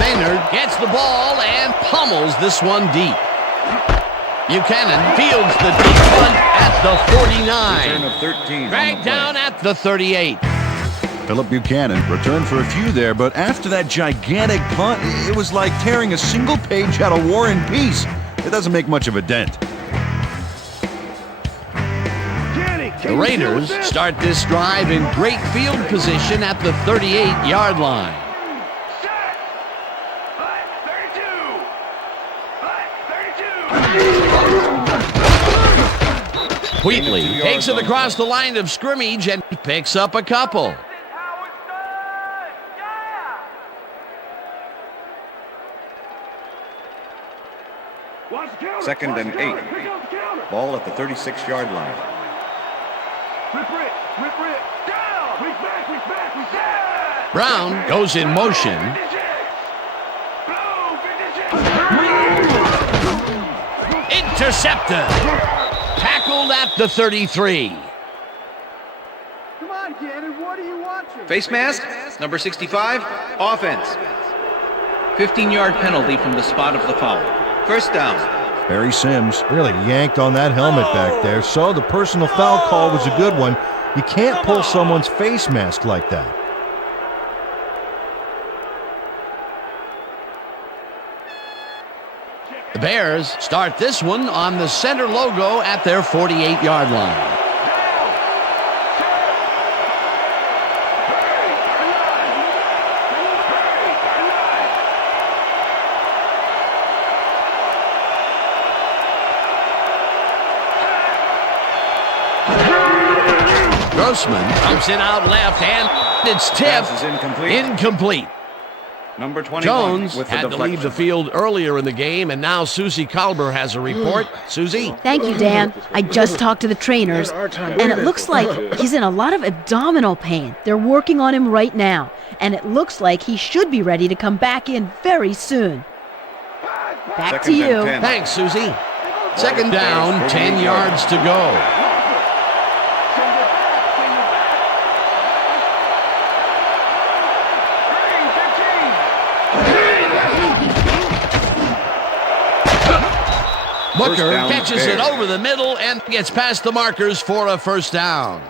Maynard gets the ball and pummels this one deep. Buchanan fields the deep punt at the 49. Dragged down at the 38. Philip Buchanan returned for a few there, but after that gigantic punt, it was like tearing a single page out of War and Peace. It doesn't make much of a dent. The Raiders start this drive in great field position at the 38-yard line. Wheatley takes it across the line of scrimmage and picks up a couple. Second and 8. Ball at the 36-yard line. Brown goes in motion. Intercepted. Tackled at the 33. Come on, Gannon, what are you watching? Face mask, number 65, offense. 15-yard penalty from the spot of the foul. First down. Barry Sims really yanked on that helmet back there, so the personal foul call was a good one. You can't pull someone's face mask like that. The Bears start this one on the center logo at their 48-yard line. Grossman comes in out left, and it's tipped. Incomplete. Number 21 Jones with had to leave the field earlier in the game, and now Susie Colber has a report. Susie? Thank you, Dan. I just talked to the trainers, and it looks like he's in a lot of abdominal pain. They're working on him right now, and it looks like he should be ready to come back in very soon. Back to you. Thanks, Susie. Second down, 10 yards to go. Booker catches it over the middle and gets past the markers for a first down.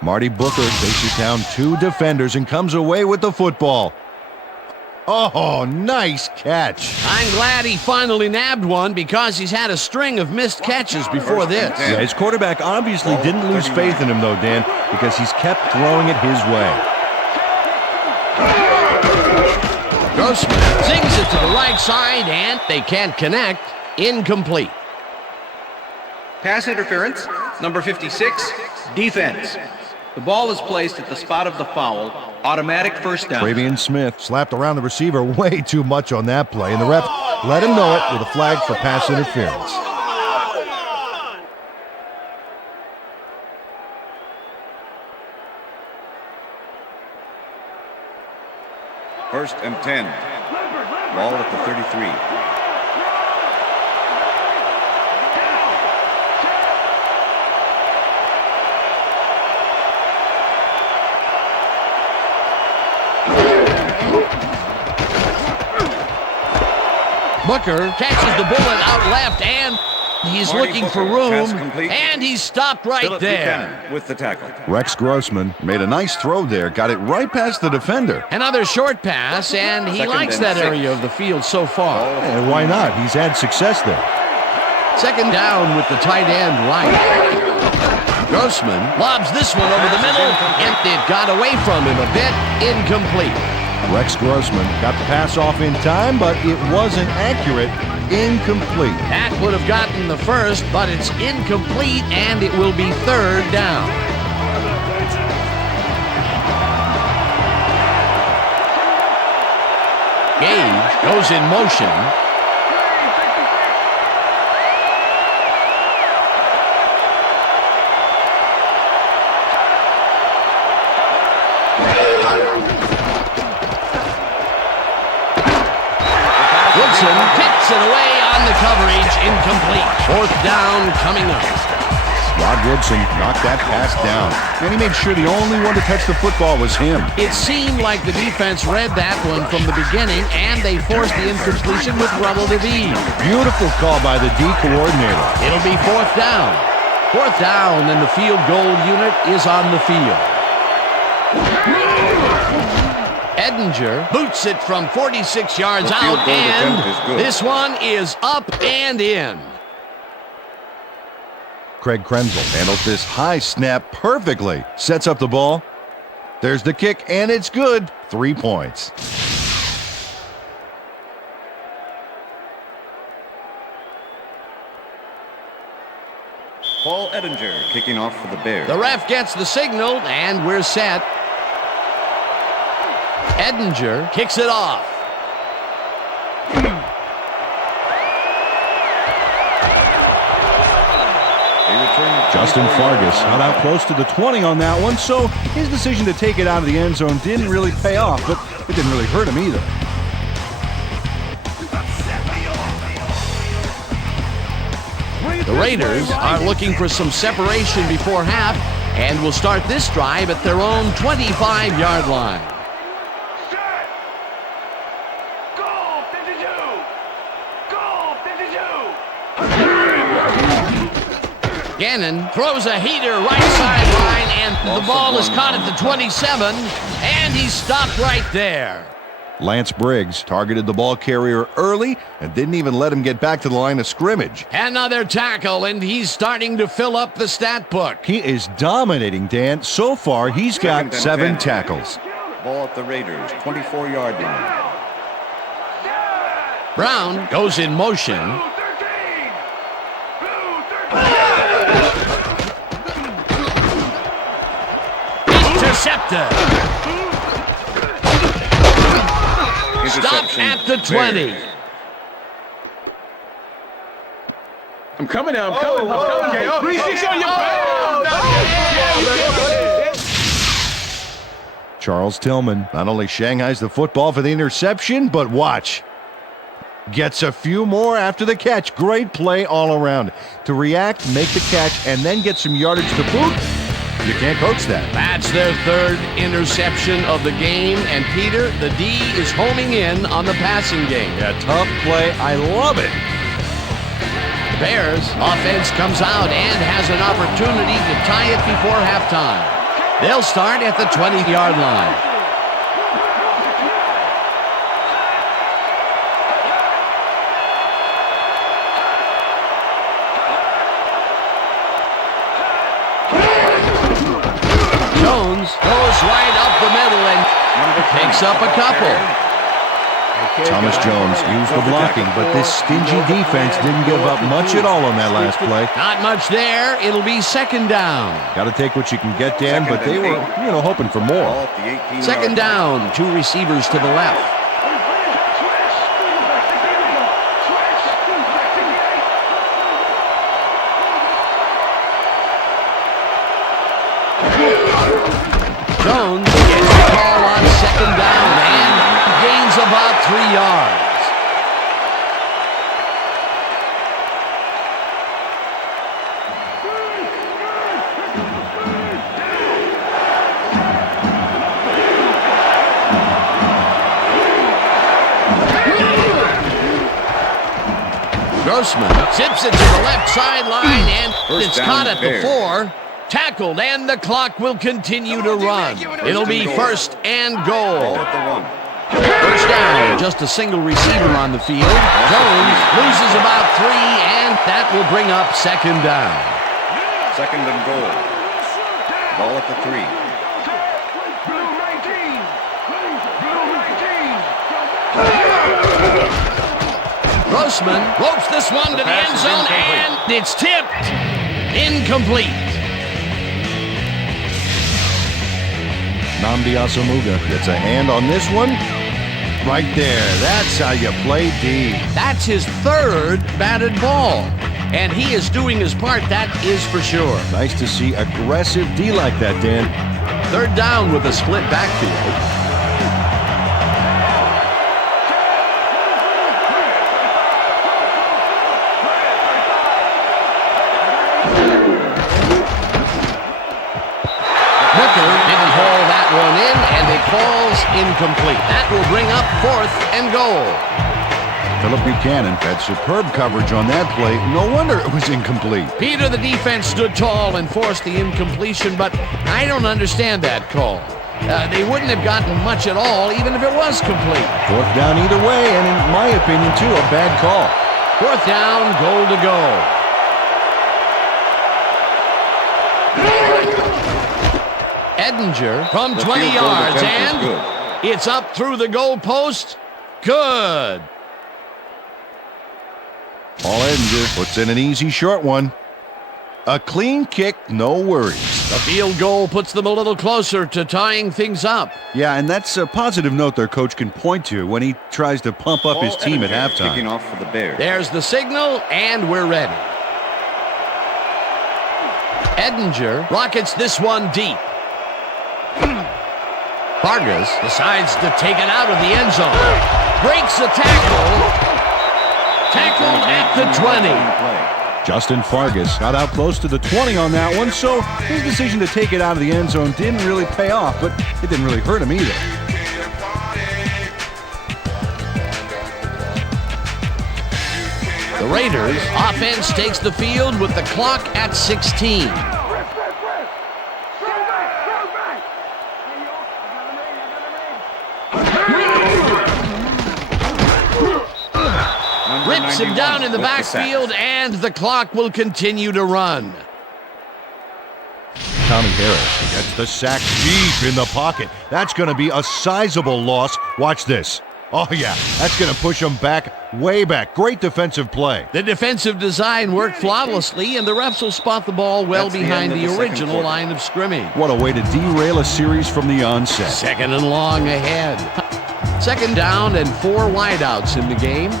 Marty Booker faces down 2 defenders and comes away with the football. Oh, nice catch. I'm glad he finally nabbed one because he's had a string of missed catches before this. Yeah, his quarterback obviously didn't lose faith in him, though, Dan. because he's kept throwing it his way. Grossman sings it to the right side, and they can't connect. Incomplete. Pass interference, number 56, defense. The ball is placed at the spot of the foul. Automatic first down. Travian Smith slapped around the receiver way too much on that play, and the ref let him know it with a flag for pass interference. First and 10. Ball at the 33. Booker catches the bullet out left, and he's looking for room, and he's stopped right there. With the tackle. Rex Grossman made a nice throw there, got it right past the defender. Another short pass, and he likes that area of the field so far. And why not? He's had success there. Second down with the tight end right. Grossman lobs this one over the middle, and it got away from him a bit. Incomplete. Rex Grossman got the pass off in time, but it wasn't accurate. Incomplete. That would have gotten the first, but it's incomplete, and it will be third down. Gage goes in motion. Woodson kicks it away on the coverage. Incomplete. Fourth down coming up. Rod Woodson knocked that pass down, and he made sure the only one to touch the football was him. It seemed like the defense read that one from the beginning, and they forced the incompletion with relative ease. Beautiful call by the D coordinator. It'll be fourth down. Fourth down, and the field goal unit is on the field. Edinger boots it from 46 yards out, and this one is up and in. Craig Krenzel handles this high snap perfectly. Sets up the ball. There's the kick, and it's good. 3 points. Paul Edinger kicking off for the Bears. The ref gets the signal, and we're set. Edinger kicks it off. Justin Fargas got out close to the 20 on that one, so his decision to take it out of the end zone didn't really pay off, but it didn't really hurt him either. The Raiders are looking for some separation before half and will start this drive at their own 25-yard line. Gannon throws a heater right sideline, and the ball is caught at the 27, and he's stopped right there. Lance Briggs targeted the ball carrier early and didn't even let him get back to the line of scrimmage. Another tackle, and he's starting to fill up the stat book. He is dominating, Dan. So far, he's got 7 tackles. Ball at the Raiders, 24-yard line. Brown goes in motion. Intercepted. Stop at the 20. I'm coming now. I'm coming. 3-6 on your Charles Tillman not only shanghais the football for the interception, but watch. Gets a few more after the catch. Great play all around. To react, make the catch, and then get some yardage to boot. You can't coach that. That's their third interception of the game, and Peter, the D is homing in on the passing game. Yeah, tough play. I love it. The Bears offense comes out and has an opportunity to tie it before halftime. They'll start at the 20-yard line. Picks up a couple. Thomas Jones used the blocking, but this stingy defense didn't give up much at all on that last play. Not much there. It'll be second down. Got to take what you can get, Dan, but they were, hoping for more. Second down, 2 receivers to the left. Jones gets the call on second down and gains about 3 yards. Grossman tips it to the left sideline, and it's caught at the 4. Tackled, and the clock will continue to run. It'll be first and goal. First down, just a single receiver on the field. Jones loses about 3, and that will bring up second down. Second and goal. Ball at the 3. Grossman ropes this one to the end zone, and it's tipped. Incomplete. Nnamdi Asomugha gets a hand on this one. Right there. That's how you play D. That's his 3rd batted ball. And he is doing his part, that is for sure. Nice to see aggressive D like that, Dan. Third down with a split backfield. Didn't haul that one in, and it falls incomplete. That will bring up 4th and goal. Philip Buchanan had superb coverage on that play. No wonder it was incomplete. Peter, the defense, stood tall and forced the incompletion, but I don't understand that call. They wouldn't have gotten much at all, even if it was complete. 4th down either way, and in my opinion, too, a bad call. 4th down, goal to go. Edinger from 20 yards, and it's up through the goalpost. Good. Paul Edinger puts in an easy short one. A clean kick, no worries. The field goal puts them a little closer to tying things up. Yeah, and that's a positive note their coach can point to when he tries to pump up his team at halftime. Kicking off for the Bears. There's the signal, and we're ready. Edinger rockets this one deep. Vargas decides to take it out of the end zone. Breaks the tackle. Tackled at the 20. Justin Vargas got out close to the 20 on that one, so his decision to take it out of the end zone didn't really pay off, but it didn't really hurt him either. The Raiders offense takes the field with the clock at 16. Rips him down in the backfield, and the clock will continue to run. Tommy Harris gets the sack deep in the pocket. That's going to be a sizable loss. Watch this. Oh, yeah, that's going to push him back, way back. Great defensive play. The defensive design worked flawlessly, and the refs will spot the ball well behind the original line of scrimmage. What a way to derail a series from the onset. Second and long ahead. Second down and 4 wideouts in the game.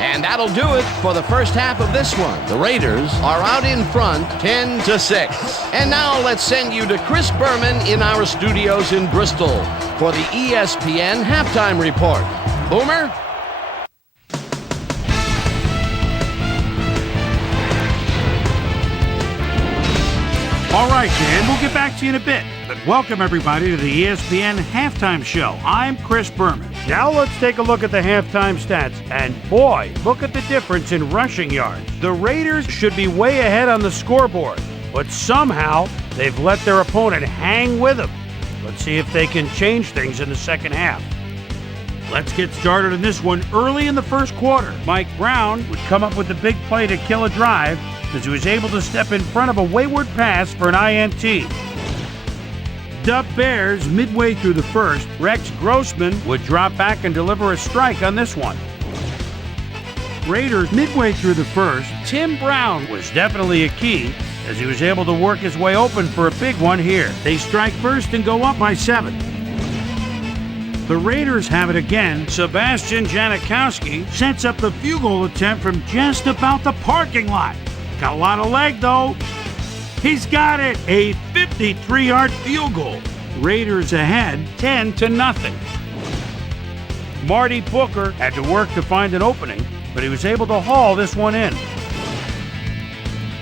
And that'll do it for the first half of this one. The Raiders are out in front 10-6. And now let's send you to Chris Berman in our studios in Bristol for the ESPN halftime report. Boomer? All right, Dan, we'll get back to you in a bit. But welcome, everybody, to the ESPN Halftime Show. I'm Chris Berman. Now let's take a look at the halftime stats. And boy, look at the difference in rushing yards. The Raiders should be way ahead on the scoreboard, but somehow they've let their opponent hang with them. Let's see if they can change things in the second half. Let's get started in this one early in the first quarter. Mike Brown would come up with the big play to kill a drive as he was able to step in front of a wayward pass for an INT. Dub Bears midway through the first. Rex Grossman would drop back and deliver a strike on this one. Raiders midway through the first. Tim Brown was definitely a key as he was able to work his way open for a big one here. They strike first and go up by 7. The Raiders have it again. Sebastian Janikowski sets up the field goal attempt from just about the parking lot. Got a lot of leg though. He's got it. A 53-yard field goal. Raiders ahead 10-0. Marty Booker had to work to find an opening, but he was able to haul this one in.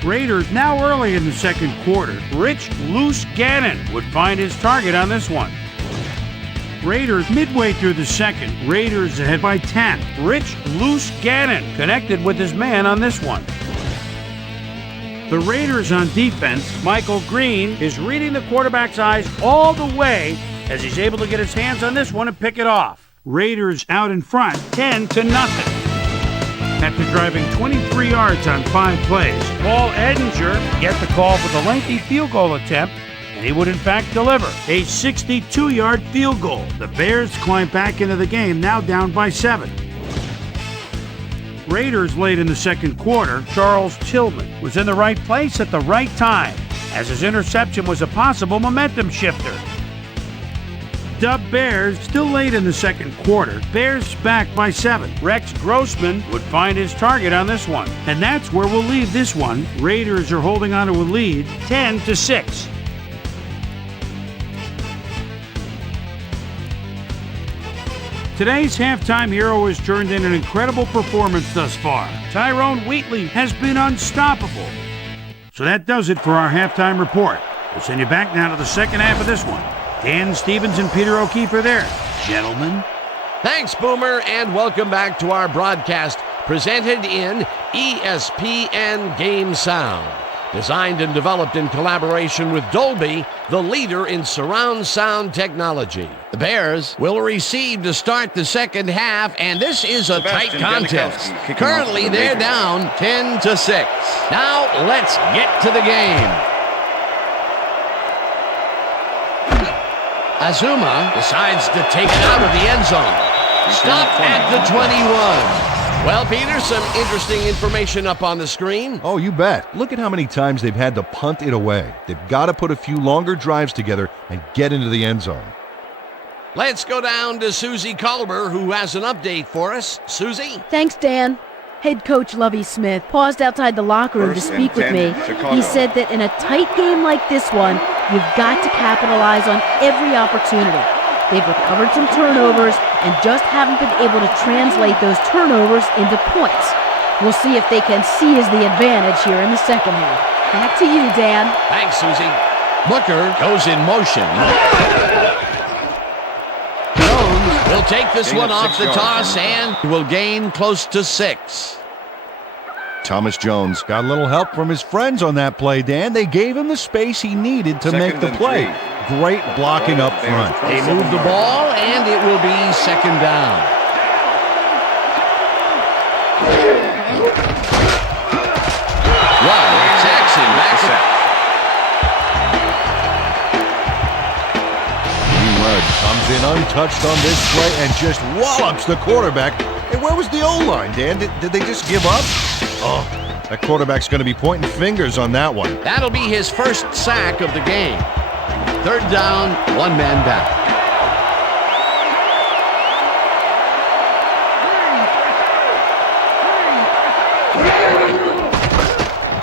Raiders now early in the second quarter. Rich Loose Gannon would find his target on this one. Raiders midway through the second. Raiders ahead by 10. Rich Loose Gannon connected with his man on this one. The Raiders on defense. Michael Green is reading the quarterback's eyes all the way as he's able to get his hands on this one and pick it off. Raiders out in front 10-0. After driving 23 yards on 5 plays, Paul Edinger gets the call for the lengthy field goal attempt, and he would in fact deliver a 62-yard field goal. The Bears climb back into the game, now down by 7. Raiders late in the second quarter. Charles Tillman was in the right place at the right time, as his interception was a possible momentum shifter. Dub Bears still late in the second quarter. Bears back by 7. Rex Grossman would find his target on this one. And that's where we'll leave this one. Raiders are holding on to a lead 10-6. Today's halftime hero has turned in an incredible performance thus far. Tyrone Wheatley has been unstoppable. So that does it for our halftime report. We'll send you back now to the second half of this one. Dan Stevens and Peter O'Keefe are there. Gentlemen. Thanks, Boomer, and welcome back to our broadcast presented in ESPN Game Sound. Designed and developed in collaboration with Dolby, the leader in surround sound technology. The Bears will receive to start the second half, and this is a tight contest. Currently, they're down 10-6. Now, let's get to the game. Azuma decides to take it out of the end zone. Stop at the 21. Well, Peter, some interesting information up on the screen. Oh, you bet. Look at how many times they've had to punt it away. They've got to put a few longer drives together and get into the end zone. Let's go down to Susie Culber, who has an update for us. Susie? Thanks, Dan. Head coach Lovie Smith paused outside the locker room to speak with me. He said that in a tight game like this one, you've got to capitalize on every opportunity. They've recovered some turnovers and just haven't been able to translate those turnovers into points. We'll see if they can seize the advantage here in the second half. Back to you, Dan. Thanks, Susie. Booker goes in motion. Jones will take this one off the toss and will gain close to 6. Thomas Jones got a little help from his friends on that play, Dan. They gave him the space he needed to make the play. Great blocking up front. They move the ball, and it will be second down. Wow, Jackson back up. Rudd comes in untouched on this play and just wallops the quarterback. Hey, where was the O-line, Dan? Did they just give up? Oh, that quarterback's going to be pointing fingers on that one. That'll be his first sack of the game. Third down, one man down.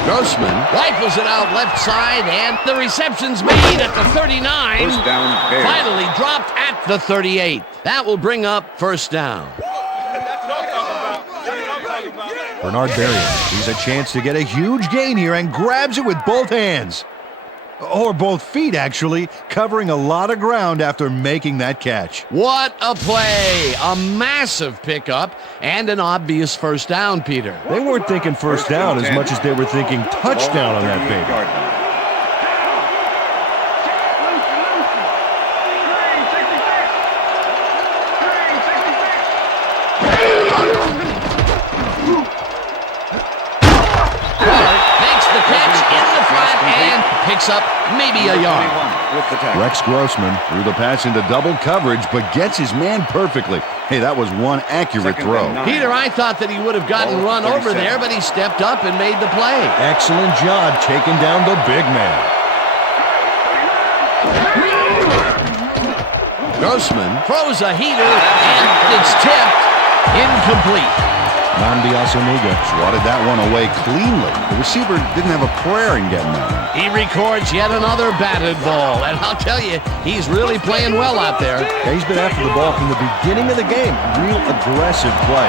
Grossman rifles it out left side, and the reception's made at the 39. First down, Bears. Finally dropped at the 38. That will bring up first down. Bernard Berrios sees a chance to get a huge gain here and grabs it with both hands. Or both feet, actually, covering a lot of ground after making that catch. What a play! A massive pickup and an obvious first down, Peter. They weren't thinking first down as much as they were thinking touchdown on that baby. Makes the catch in the flat and picks up maybe a yard. with the tackle. Rex Grossman threw the pass into double coverage, but gets his man perfectly. Hey, that was one accurate throw. Peter, I thought that he would have gotten run over there, but he stepped up and made the play. Excellent job taking down the big man. Grossman throws a heater, and it's tipped. Incomplete. Nnamdi Asomugha swatted that one away cleanly. The receiver didn't have a prayer in getting that one. He records yet another batted ball, and I'll tell you, he's really playing well out there. Yeah, he's been after the ball from the beginning of the game. Real aggressive play.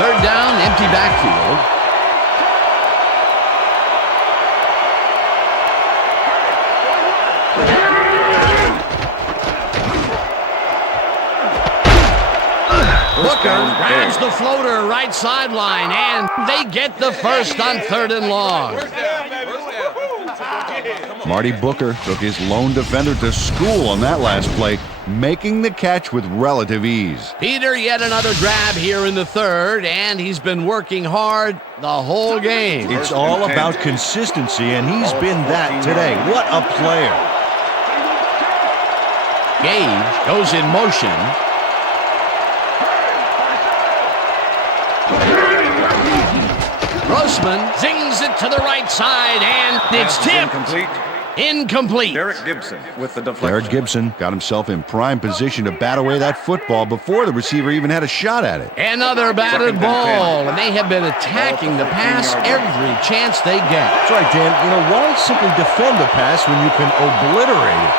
Third down, empty backfield. Booker grabs the floater right sideline, and they get the first on 3rd and long. Marty Booker took his lone defender to school on that last play, making the catch with relative ease. Peter, yet another grab here in the 3rd, and he's been working hard the whole game. It's all about consistency, and he's been that today. What a player. Gage goes in motion. Grossman zings it to the right side, and it's tipped. Incomplete. Derek Gibson with the deflection. Derek Gibson got himself in prime position to bat away that football before the receiver even had a shot at it. Another batted ball, and they have been attacking the pass every chance they get. That's right, Dan. You know, why simply defend the pass when you can obliterate it?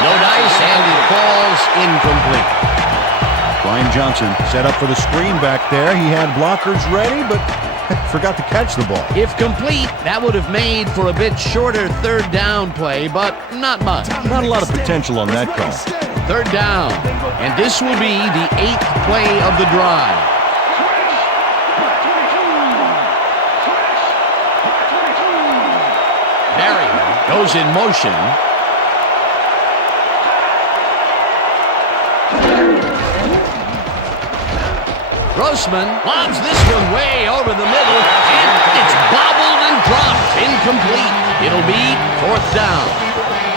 No dice, and it falls incomplete. Brian Johnson set up for the screen back there. He had blockers ready, but forgot to catch the ball. If complete, that would have made for a bit shorter 3rd down play, but not much. Not a lot of potential on that call. 3rd down, and this will be the 8th play of the drive. Marion goes in motion. Grossman lobs this one way over the middle, and it's bobbled and dropped. Incomplete. It'll be 4th down.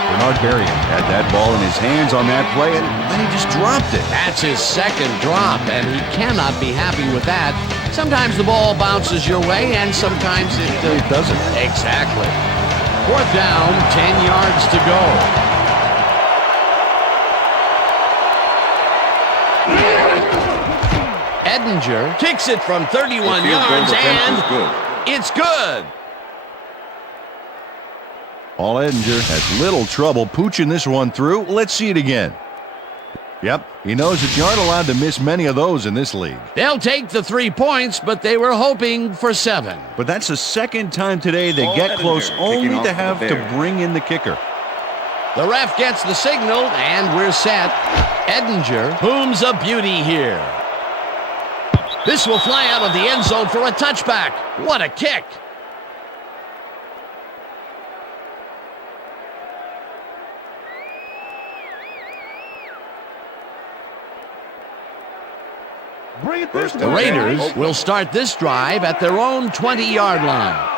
Bernard Berrien had that ball in his hands on that play, and then he just dropped it. That's his 2nd drop, and he cannot be happy with that. Sometimes the ball bounces your way, and sometimes it doesn't. Exactly. 4th down, 10 yards to go. Edinger kicks it from 31 yards, and it's good. Paul Edinger has little trouble pooching this one through. Let's see it again. Yep, he knows that you aren't allowed to miss many of those in this league. They'll take the 3 points, but they were hoping for 7. But that's the 2nd time today they get close, only to have to bring in the kicker. The ref gets the signal, and we're set. Edinger booms a beauty here. This will fly out of the end zone for a touchback. What a kick. The Raiders will start this drive at their own 20-yard line.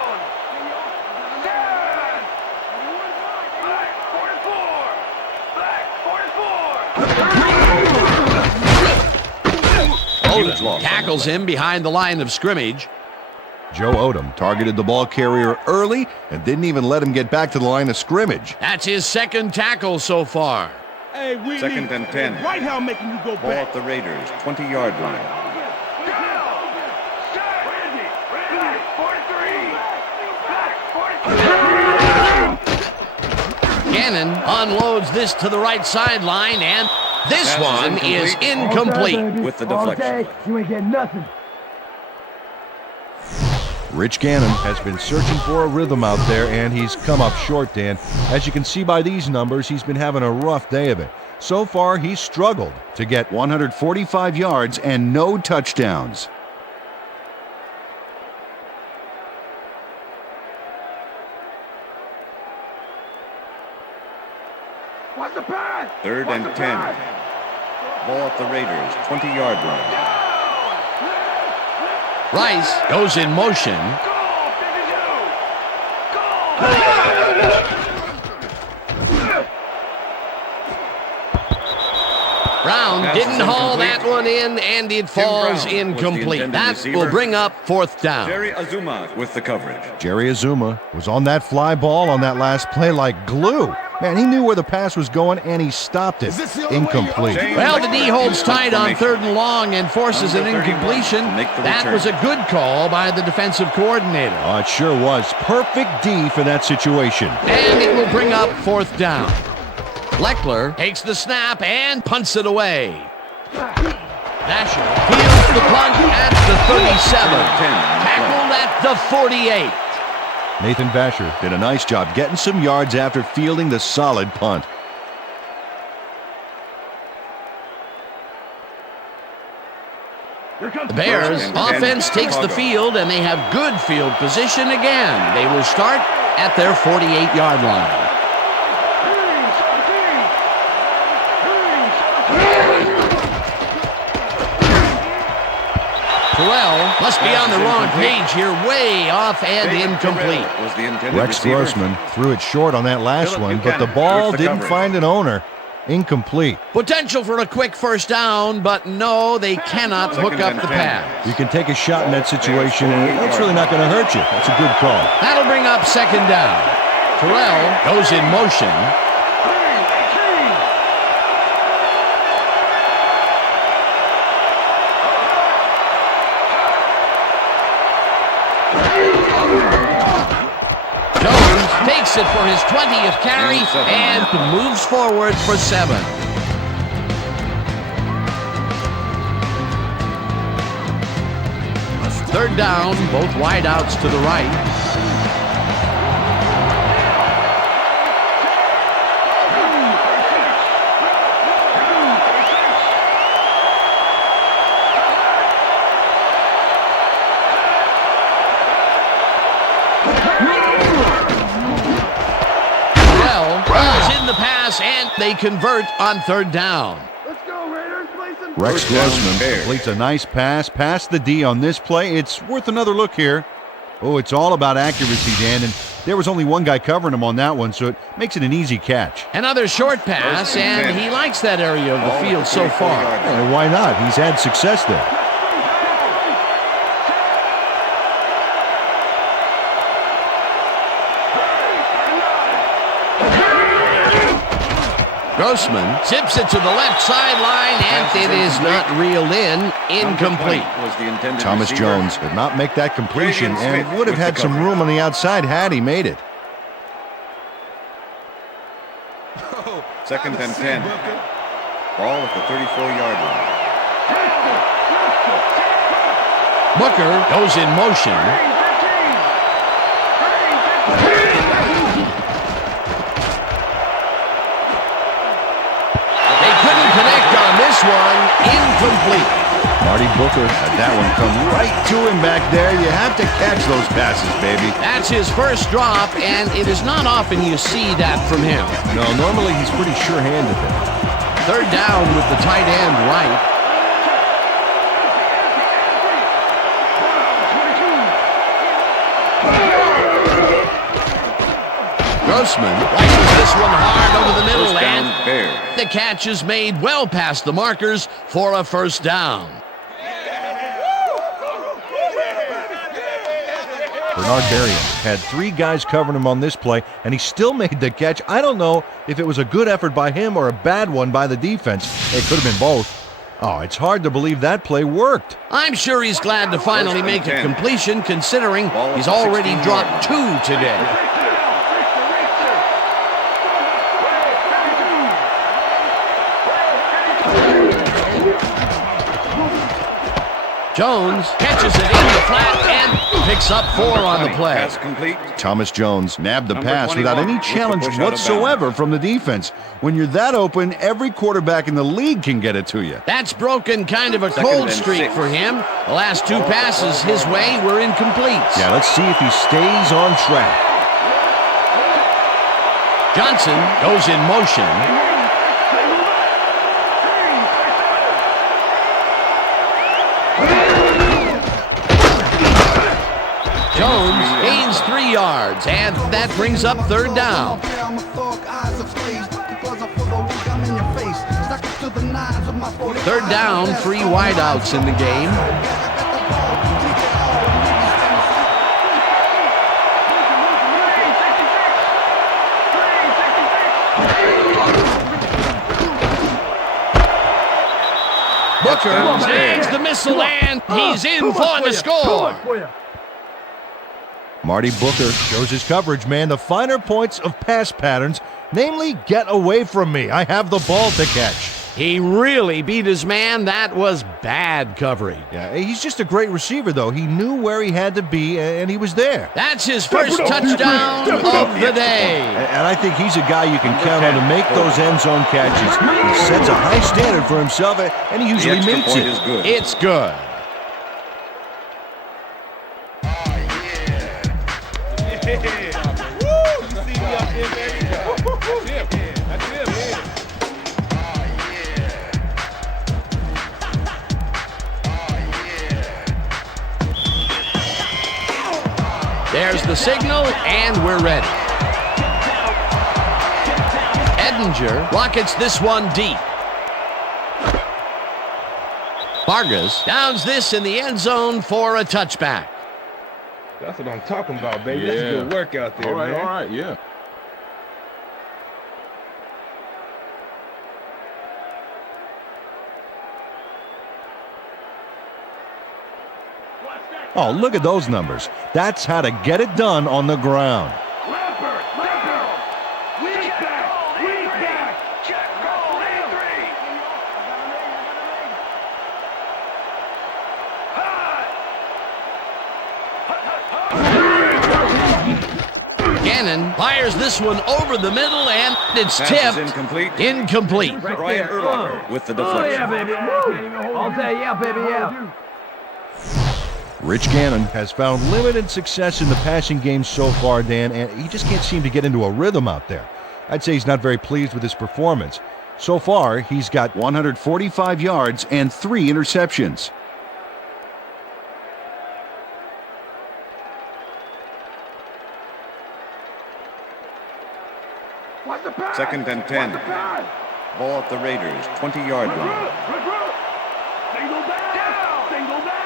Odom tackles him behind the line of scrimmage. Joe Odom targeted the ball carrier early and didn't even let him get back to the line of scrimmage. That's his 2nd tackle so far. Hey, 2nd and 10. Right how making you go Ball back. at the Raiders, 20-yard line. Gannon unloads this to the right sideline, and this one is incomplete. With the deflection. You ain't getting nothing. Rich Gannon has been searching for a rhythm out there, and he's come up short, Dan. As you can see by these numbers, he's been having a rough day of it. So far, he's struggled to get 145 yards and no touchdowns. What's the pass? 3rd and 10. Ball at the Raiders, 20-yard line. Rice goes in motion. Brown didn't haul that one in, and it falls incomplete. That will bring up fourth down. Jerry Azuma with the coverage. Jerry Azuma was on that fly ball on that last play like glue. Man, he knew where the pass was going, and he stopped it. Incomplete. Well, the D holds tight on 3rd and long and forces an incompletion. That was a good call by the defensive coordinator. Oh, it sure was. Perfect D for that situation. And it will bring up fourth down. Leckler takes the snap and punts it away. Vasher fields the punt at the 37. Tackled at the 48. Nathan Vasher did a nice job getting some yards after fielding the solid punt. The Bears offense takes the field, and they have good field position again. They will start at their 48-yard line. Terrell must be on the wrong page here, way off and incomplete. Rex Grossman threw it short on that last one, but the ball didn't find an owner. Incomplete. Potential for a quick first down, but no, they cannot hook up the pass. You can take a shot in that situation, and it's really not going to hurt you. That's a good call. That'll bring up second down. Terrell goes in motion. Takes it for his 20th carry and moves forward for 7. Third down, both wideouts to the right. And they convert on third down. Let's go, Raiders. Rex Grossman completes a nice pass past the D on this play. It's worth another look here. Oh, it's all about accuracy, Dan, and there was only one guy covering him on that one, so it makes it an easy catch. Another short pass, and he likes that area of the field so far. Well, why not? He's had success there. Grossman zips it to the left sideline, and it is not reeled in. Incomplete. Thomas Jones did not make that completion and would have had some room on the outside had he made it. Second and 10. Ball at the 34-yard line. Booker goes in motion. One incomplete. Marty Booker had that one come right to him back there. You have to catch those passes, baby. That's his first drop, and it is not often you see that from him. No, normally he's pretty sure-handed there. Third down with the tight end right. Grossman rifles this one hard over the middle, and the catch is made well past the markers for a first down. Bernard Berrien had 3 guys covering him on this play, and he still made the catch. I don't know if it was a good effort by him or a bad one by the defense. It could have been both. Oh, it's hard to believe that play worked. I'm sure he's glad to finally make a completion, considering he's already dropped 2 today. Jones catches it in the flat and picks up 4 on the play. Pass complete. Thomas Jones nabbed the pass without any challenge whatsoever from the defense. When you're that open, every quarterback in the league can get it to you. That's broken kind of a cold streak for him. The last 2 passes his way were incomplete. Yeah, let's see if he stays on track. Johnson goes in motion. 3 yards, and that brings up third down. Third down, 3 wideouts in the game. Booker snags the missile, and he's in for the score. Marty Booker shows his coverage, man. The finer points of pass patterns, namely, get away from me. I have the ball to catch. He really beat his man. That was bad coverage. Yeah, he's just a great receiver, though. He knew where he had to be, and he was there. That's his first touchdown of the day. And I think he's a guy you can count on to make those end zone catches. He sets a high standard for himself, and he usually meets it. It's good. There's the signal, and we're ready. Edinger rockets this one deep. Vargas downs this in the end zone for a touchback. That's what I'm talking about, baby. That's good work out there, man. All right, yeah. Oh, look at those numbers. That's how to get it done on the ground. Gannon fires this one over the middle, and it's tipped. Incomplete. Brian Urlacher with the deflection. Yeah, baby. All day, yeah, baby, yeah. Rich Gannon has found limited success in the passing game so far, Dan, and he just can't seem to get into a rhythm out there. I'd say he's not very pleased with his performance. So far, he's got 145 yards and 3 interceptions. Second and 10. Ball at the Raiders' 20-yard line. Single back! Single back!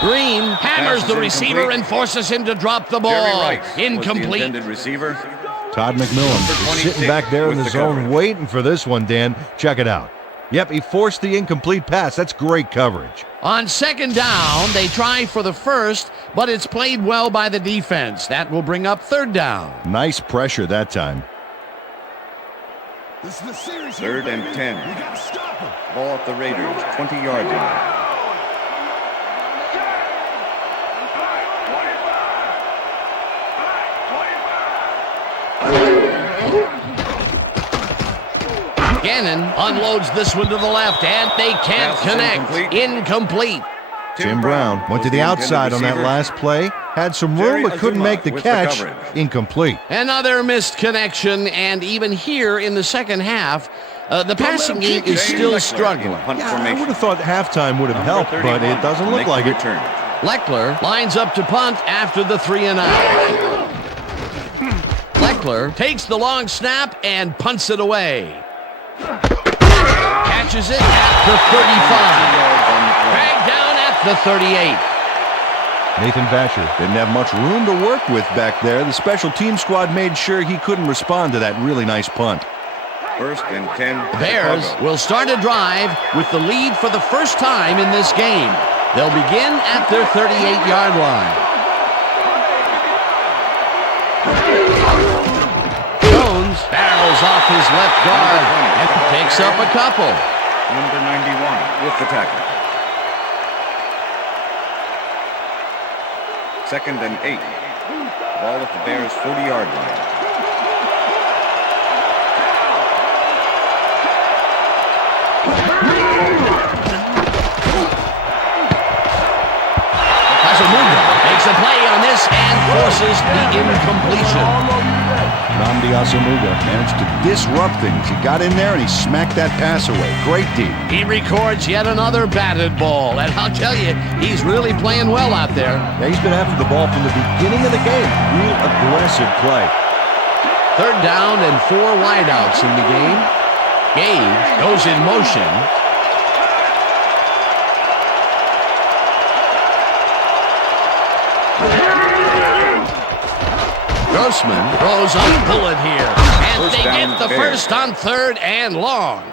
Green hammers the receiver and forces him to drop the ball. Incomplete. Was the intended receiver. Todd McMillan is sitting back there in the zone waiting for this one, Dan. Check it out. Yep, he forced the incomplete pass. That's great coverage. On second down, they try for the first, but it's played well by the defense. That will bring up third down. Nice pressure that time. Third and 10. Ball at the Raiders' 20-yard line. Gannon unloads this one to the left, and they can't connect. Incomplete. Tim Brown went to the outside on that last play, had some room but couldn't make the catch. Incomplete. Another missed connection, and even here in the second half, the passing game is still struggling. Yeah, I would have thought halftime would have helped, but it doesn't look like it. Leckler lines up to punt after the 3-and-out. Leckler takes the long snap and punts it away. Catches it at the 35. Dragged down at the 38. Nathan Vasher didn't have much room to work with back there. The special team squad made sure he couldn't respond to that really nice punt. First and 10. The Bears will start a drive with the lead for the first time in this game. They'll begin at their 38-yard line. Jones barrels off his left guard and takes up a couple. Number 91 with the tackle. Second and 8. Ball at the Bears' 40-yard line. Casamundo makes a play on this and forces the incompletion. Nnamdi Asomugha managed to disrupt things. He got in there and he smacked that pass away. Great D. He records yet another batted ball, and I'll tell you, he's really playing well out there. Yeah, he's been after the ball from the beginning of the game. Real aggressive play. 3rd down and 4 wideouts in the game. Gage goes in motion. Grossman throws a bullet here, and they get the first on 3rd and long.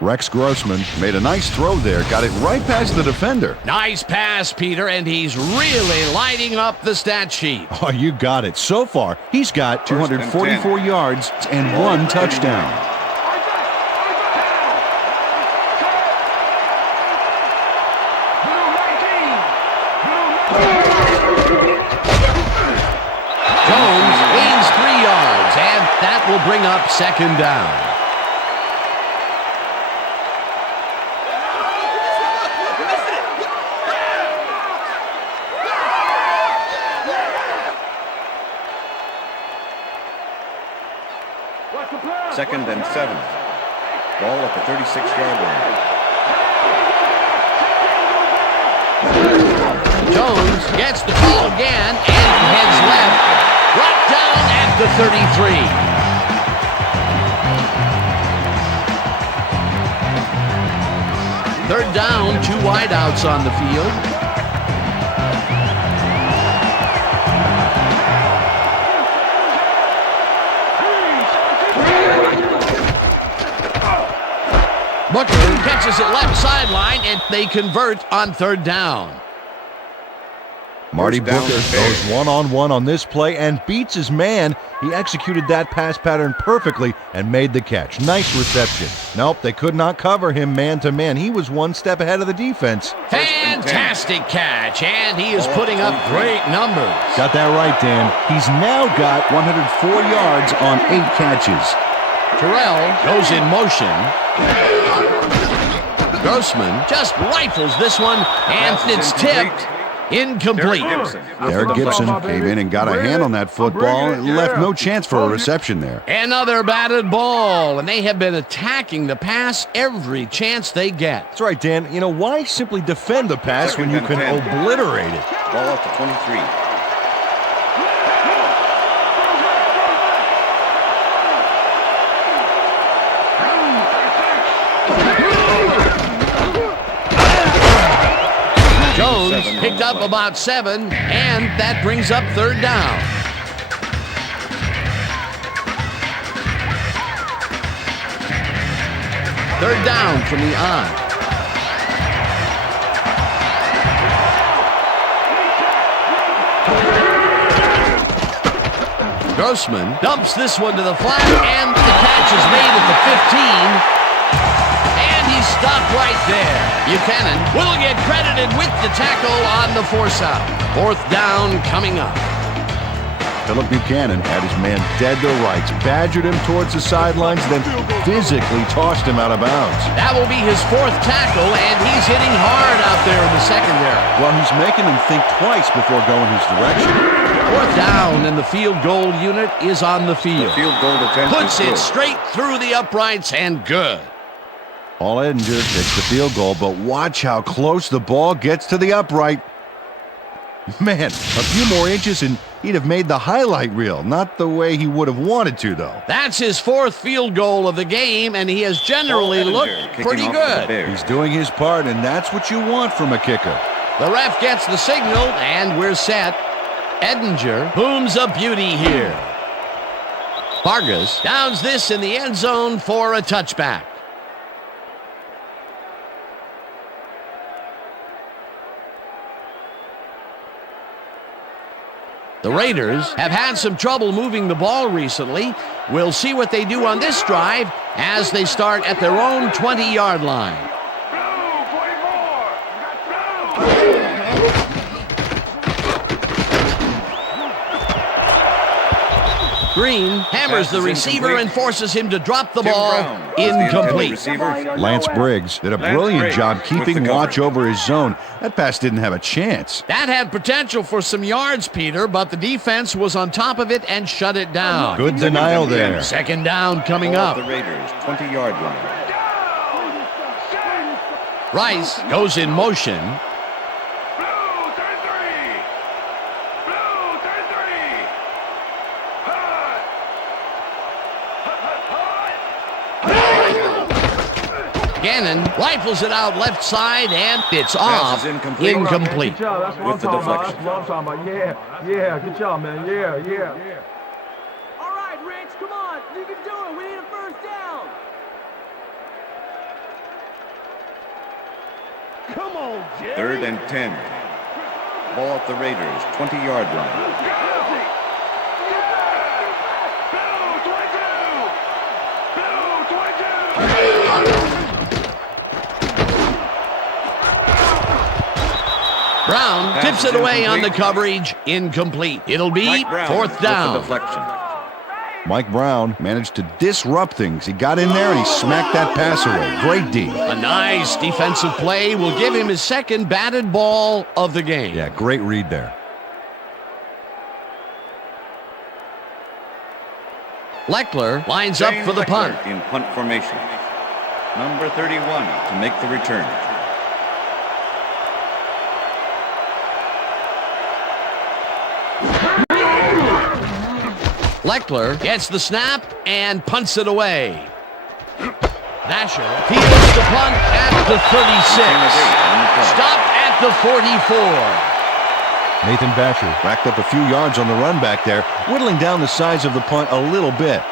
Rex Grossman made a nice throw there. Got it right past the defender. Nice pass, Peter, and he's really lighting up the stat sheet. Oh, you got it. So far, he's got 244 yards and 1 touchdown. Jones gains 3 yards, and that will bring up 2nd down. Second and 7. Ball at the 36-yard line. Jones gets the call again and heads left. Brought down at the 33. 3rd down, 2 wideouts on the field. Booker catches it left sideline, and they convert on 3rd down. Marty Booker goes one-on-one on this play and beats his man. He executed that pass pattern perfectly and made the catch. Nice reception. Nope, they could not cover him man-to-man. He was 1 step ahead of the defense. Fantastic catch, and he is putting up great numbers. Got that right, Dan. He's now got 104 yards on 8 catches. Terrell goes in motion. Grossman just rifles this one, and it's tipped. Incomplete. Derek Gibson came in and got a hand on that football and left no chance for a reception there. Another batted ball, and they have been attacking the pass every chance they get. That's right, Dan. You know, why simply defend the pass when you can obliterate it? Ball up to 23. Jones picked up about 7, and that brings up 3rd down. Third down from the eye. Grossman dumps this one to the flat, and the catch is made at the 15. He's stopped right there. Buchanan will get credited with the tackle on the force out. 4th down coming up. Philip Buchanan had his man dead to rights, badgered him towards the sidelines, then physically tossed him out of bounds. That will be his 4th tackle, and he's hitting hard out there in the secondary. Well, he's making him think twice before going his direction. 4th down, and the field goal unit is on the field. The field goal attempt puts it straight through the uprights, and good. Paul Edinger takes the field goal, but watch how close the ball gets to the upright. Man, a few more inches and he'd have made the highlight reel. Not the way he would have wanted to, though. That's his 4th field goal of the game, and he has generally looked pretty good. He's doing his part, and that's what you want from a kicker. The ref gets the signal, and we're set. Edinger booms a beauty here. Vargas downs this in the end zone for a touchback. The Raiders have had some trouble moving the ball recently. We'll see what they do on this drive as they start at their own 20-yard line. Green hammers Pass the is receiver incomplete. and forces him to drop the Tim ball. Brown was the intended Incomplete. receiver. Lance Briggs did a Lance brilliant Briggs job with keeping the watch cover. over his zone. That pass didn't have a chance. That had potential for some yards, Peter, but the defense was on top of it and shut it down. Good denial there. Second down coming Ball up. at the Raiders' 20-yard line. Rice goes in motion. Blue, turn three. Blue, turn three. Gannon rifles it out left side, and it's Pass off. is incomplete. Incomplete. Good job. That's what With I'm the talking about. deflection. That's what I'm talking about. Yeah. Good job, man. Yeah. All right, Rich, come on. You can do it. We need a first down. Come on, Jerry. 3rd and 10. Ball at the Raiders' 20-yard line. Brown Pass tips is it away on the incomplete. coverage. Incomplete. It'll be Mike Brown fourth with the down. deflection. Mike Brown managed to disrupt things. He got in there and he smacked that pass away. Great D. A nice defensive play will give him his second batted ball of the game. Yeah, great read there. Leckler lines up Shane for the Leckler punt. in punt formation. Number 31 to make the return. Leckler gets the snap and punts it away. Nasher fields the punt at the 36. Stopped at the 44. Nathan Basher racked up a few yards on the run back there, whittling down the size of the punt a little bit.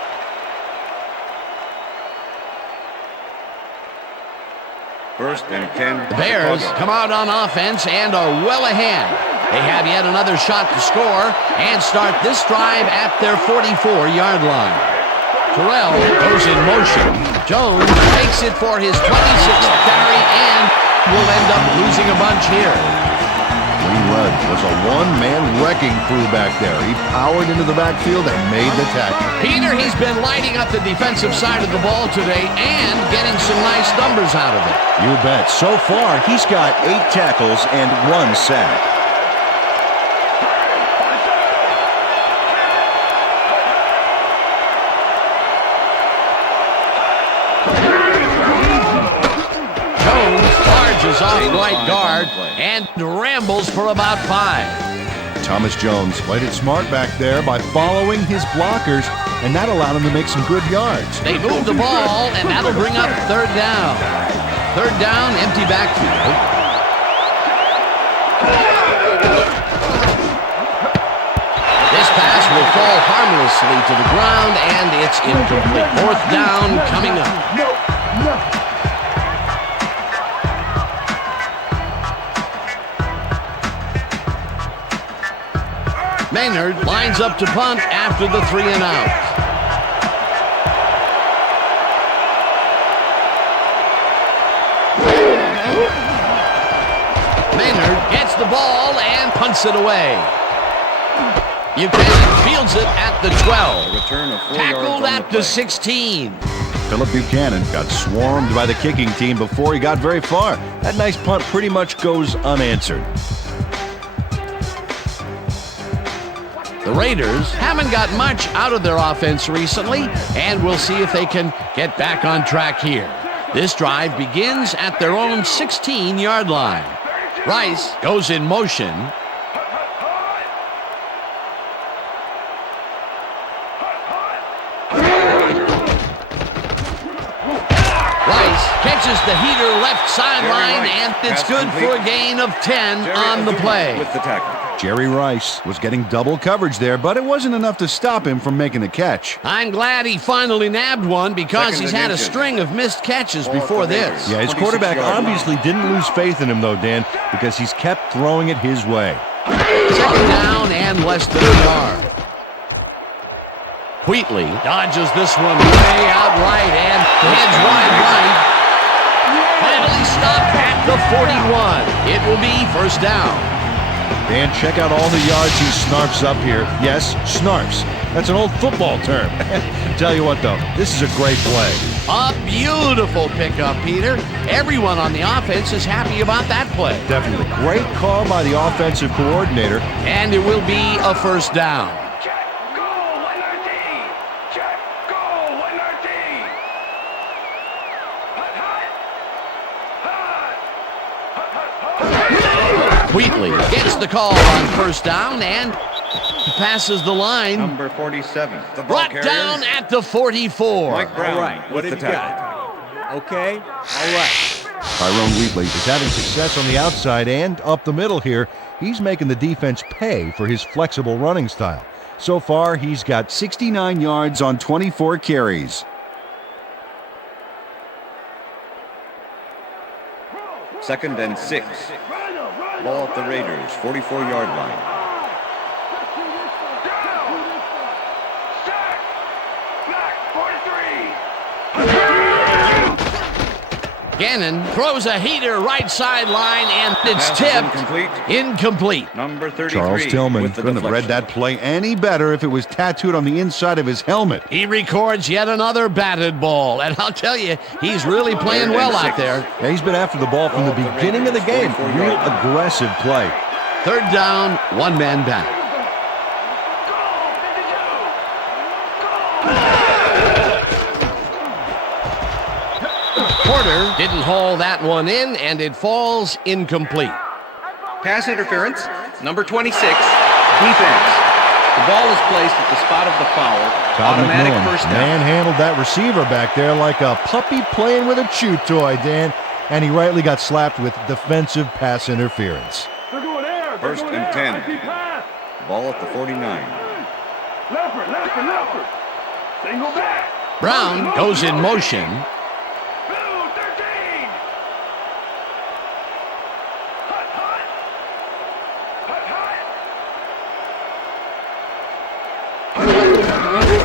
First and 10. The Bears Chicago. come out on offense and are well ahead. They have yet another shot to score and start this drive at their 44-yard line. Terrell goes in motion. Jones takes it for his 26th carry and will end up losing a bunch here. Lee Rudd was a one-man wrecking crew back there. He powered into the backfield and made the tackle. Peter, he's been lighting up the defensive side of the ball today and getting some nice numbers out of it. You bet. So far, he's got 8 tackles and 1 sack. Jones charges off right guard and rambles for about 5. Thomas Jones played it smart back there by following his blockers, and that allowed him to make some good yards. They move the ball, and that'll bring up third down. Third down, empty backfield. This pass will fall harmlessly to the ground, and it's incomplete. Fourth down coming up. Maynard lines up to punt after the 3 and out. Maynard gets the ball and punts it away. Buchanan fields it at the 12. Return of 4 yards Tackled on the at play. the 16. Philip Buchanan got swarmed by the kicking team before he got very far. That nice punt pretty much goes unanswered. The Raiders haven't got much out of their offense recently, and we'll see if they can get back on track here. This drive begins at their own 16-yard line. Rice goes in motion. Rice catches the heater left sideline, and it's good for a gain of 10 on the play. With the tackle. Jerry Rice was getting double coverage there, but it wasn't enough to stop him from making the catch. I'm glad he finally nabbed one because Second he's and had a inches. string of missed catches Ball at before the Raiders. this. Yeah, his 26 quarterback yard line. obviously didn't lose faith in him, though, Dan, because he's kept throwing it his way. Second down and less than a yard. Wheatley dodges this one way out right and heads wide right. Finally stopped at the 41. It will be first down. Dan, check out all the yards he snarfs up here. Yes, snarfs. That's an old football term. Tell you what, though, this is a great play. A beautiful pickup, Peter. Everyone on the offense is happy about that play. Definitely. Great call by the offensive coordinator. And it will be a first down. Check, goal, winner D. Check, goal, winner D. Hut, hut. Hut, hut. Wheatley gets the call on first down and passes the line. Number 47. The ball Brought carrier. down at the 44. Mike Brown. All right, what with have the you tackle. got? Okay, all right. Tyrone Wheatley is having success on the outside and up the middle here. He's making the defense pay for his flexible running style. So far, he's got 69 yards on 24 carries. Second and 6. Ball at the Raiders' 44-yard line. Sack. Back, 43. Gannon throws a heater right sideline, and it's Pass is tipped. Incomplete. Number 33. Charles Tillman with the couldn't have read deflection. that play any better if it was tattooed on the inside of his helmet. He records yet another batted ball, and I'll tell you, he's really playing well out there. Yeah, he's been after the ball from the beginning of the game. Real aggressive play. Third down, one man back. Porter didn't haul that one in, and it falls incomplete. Pass interference, number 26, defense. The ball is placed at the spot of the foul. Todd Automatic McMillan first down. manhandled that receiver back there like a puppy playing with a chew toy, Dan. And he rightly got slapped with defensive pass interference. They're going air. First and 10. Ball at the 49. Leopard. Single back. Brown goes in motion. 13.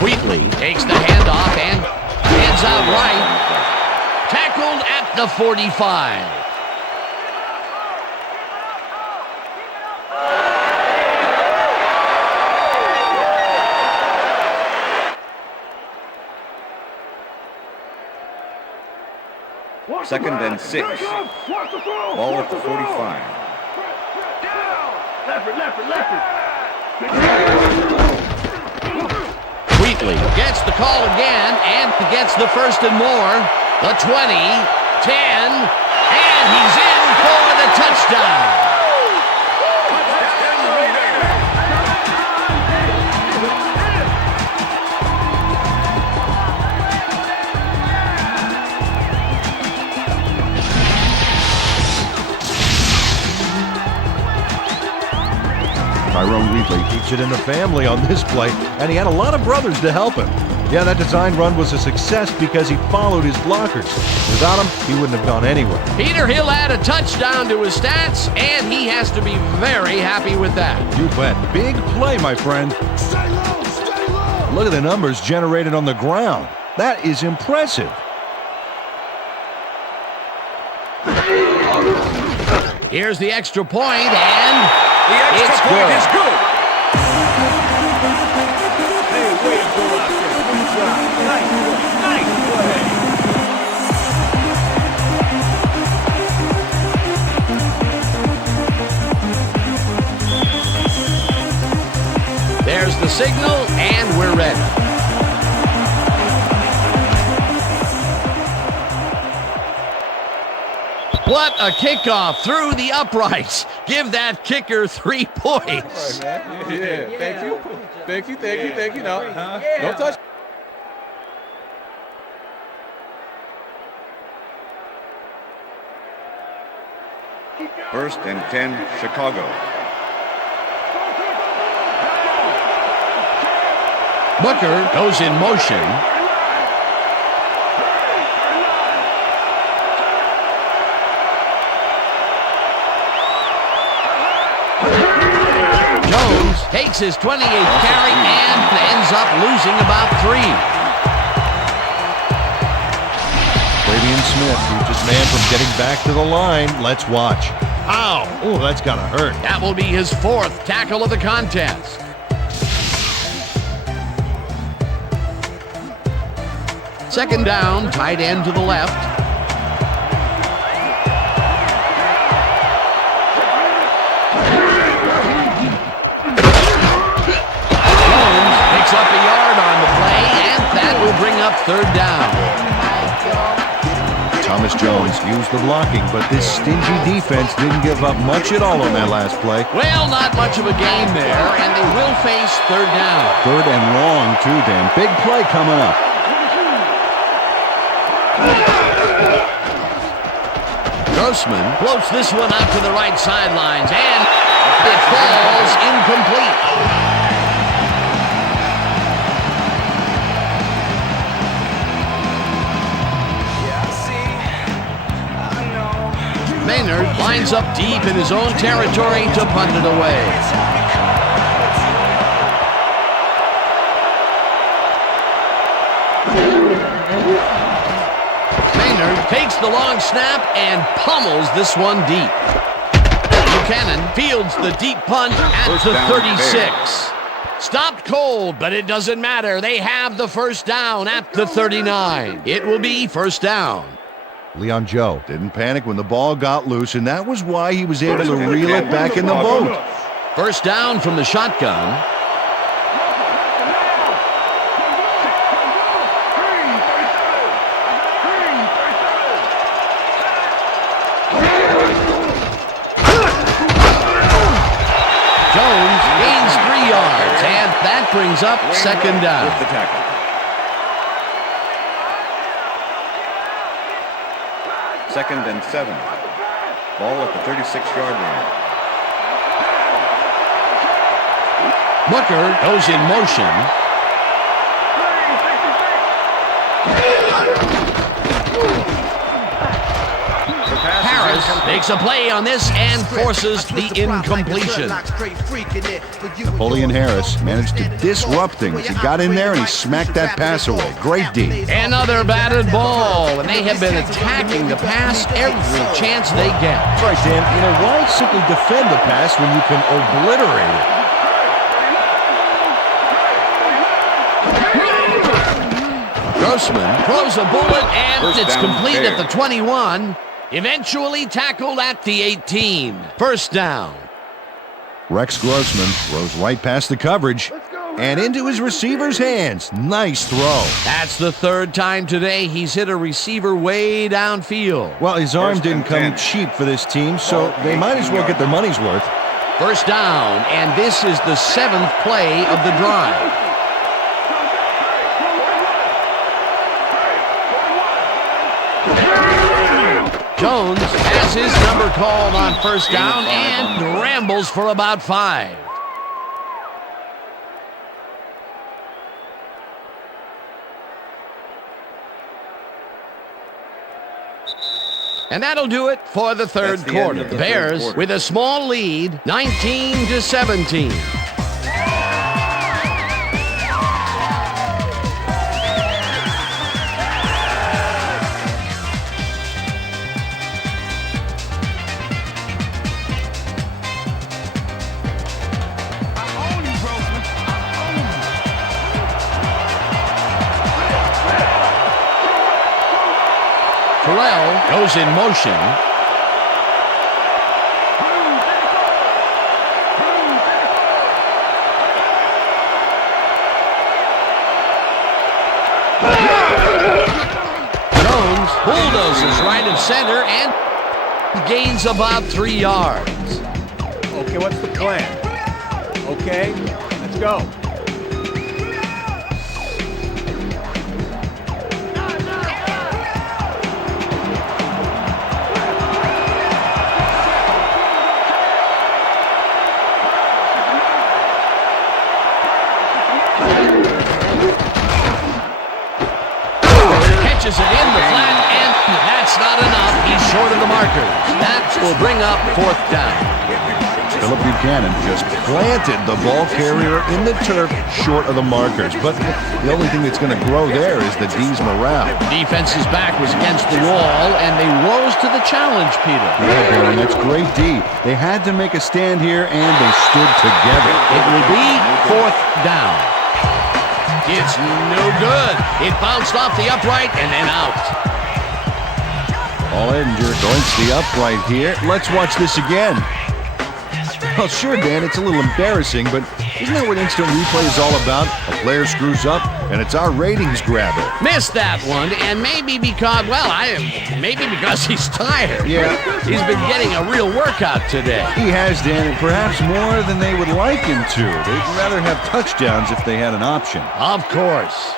Wheatley takes the handoff and heads out right. Tackled at the 45. Second and 6. Ball at the 45. Wheatley gets the call again and gets the first and more. The 20, 10, and he's in for the touchdown. Tyrone Wheatley keeps it in the family on this play, and he had a lot of brothers to help him. Yeah, that design run was a success because he followed his blockers. Without him, he wouldn't have gone anywhere. Peter, he'll add a touchdown to his stats, and he has to be very happy with that. You bet. Big play, my friend. Stay low, stay low. Look at the numbers generated on the ground. That is impressive. Here's the extra point, and The extra it's point good. is good. Hey, way to go out there. Good job. Nice play. There's the signal, and we're ready. What a kickoff through the uprights. Give that kicker 3 points. Yeah, thank you. No, don't touch. First and 10, Chicago. Booker goes in motion. Jones takes his 28th carry and ends up losing about 3. Bravian Smith keeps his man from getting back to the line. Let's watch. Ow! Oh, that's gotta hurt. That will be his 4th tackle of the contest. Second down, tight end to the left. Jones picks up a yard on the play, and that will bring up 3rd down. Thomas Jones used the blocking, but this stingy defense didn't give up much at all on that last play. Well, not much of a gain there, and they will face 3rd down. 3rd and long, too, Dan. Big play coming up. Grossman floats this one out to the right sidelines, and it falls incomplete. Maynard lines up deep in his own territory to punt it away. Maynard takes the long snap and pummels this one deep. Buchanan fields the deep punt at the 36. Stopped cold, but it doesn't matter. They have the 1st down at the 39. It will be 1st down. Leon Joe didn't panic when the ball got loose, and that was why he was able to reel it back in the boat. 1st down from the shotgun. Jones gains 3 yards, and that brings up 2nd down. With the tackle. Second and 7. Ball at the 36-yard line. Mucker goes in motion. Harris makes a play on this and forces the incompletion. Napoleon Harris managed to disrupt things. He got in there and he smacked that pass away. Great D. Another batted ball, and they have been attacking the pass every chance they get. That's right, Dan. You know, why simply defend the pass when you can obliterate it? Grossman throws a bullet, and First it's down, complete Bears. at the 21. Eventually tackled at the 18. 1st down. Rex Grossman throws right past the coverage and into his receiver's hands. Nice throw. That's the 3rd time today he's hit a receiver way downfield. Well, his arm First didn't and come 10. cheap for this team, so they might as well get their money's worth. 1st down, and this is the 7th play of the drive. Jones has his number called on 1st down and rambles for about 5. And that'll do it for the 3rd That's the quarter. end of The the third Bears quarter. with a small lead, 19-17. Terrell goes in motion. Jones bulldozes right of center and gains about 3 yards. Okay, what's the plan? Okay, let's go. Catches it in the flat, and that's not enough. He's short of the markers. That will bring up 4th down. Philip Buchanan just planted the ball carrier in the turf short of the markers. But the only thing that's going to grow there is the D's morale. Defense's back was against the wall, and they rose to the challenge, Peter. Yeah, Baron, that's great D. They had to make a stand here, and they stood together. It will be fourth down. It's no good. It bounced off the upright and then out. Paul Edinger joints the upright here. Let's watch this again. Well, sure, Dan, it's a little embarrassing, but isn't that what instant replay is all about? A player screws up, and it's our ratings grabber. Missed that one, and maybe because, maybe because he's tired. Yeah. He's been getting a real workout today. He has, Dan, and perhaps more than they would like him to. They'd rather have touchdowns if they had an option. Of course.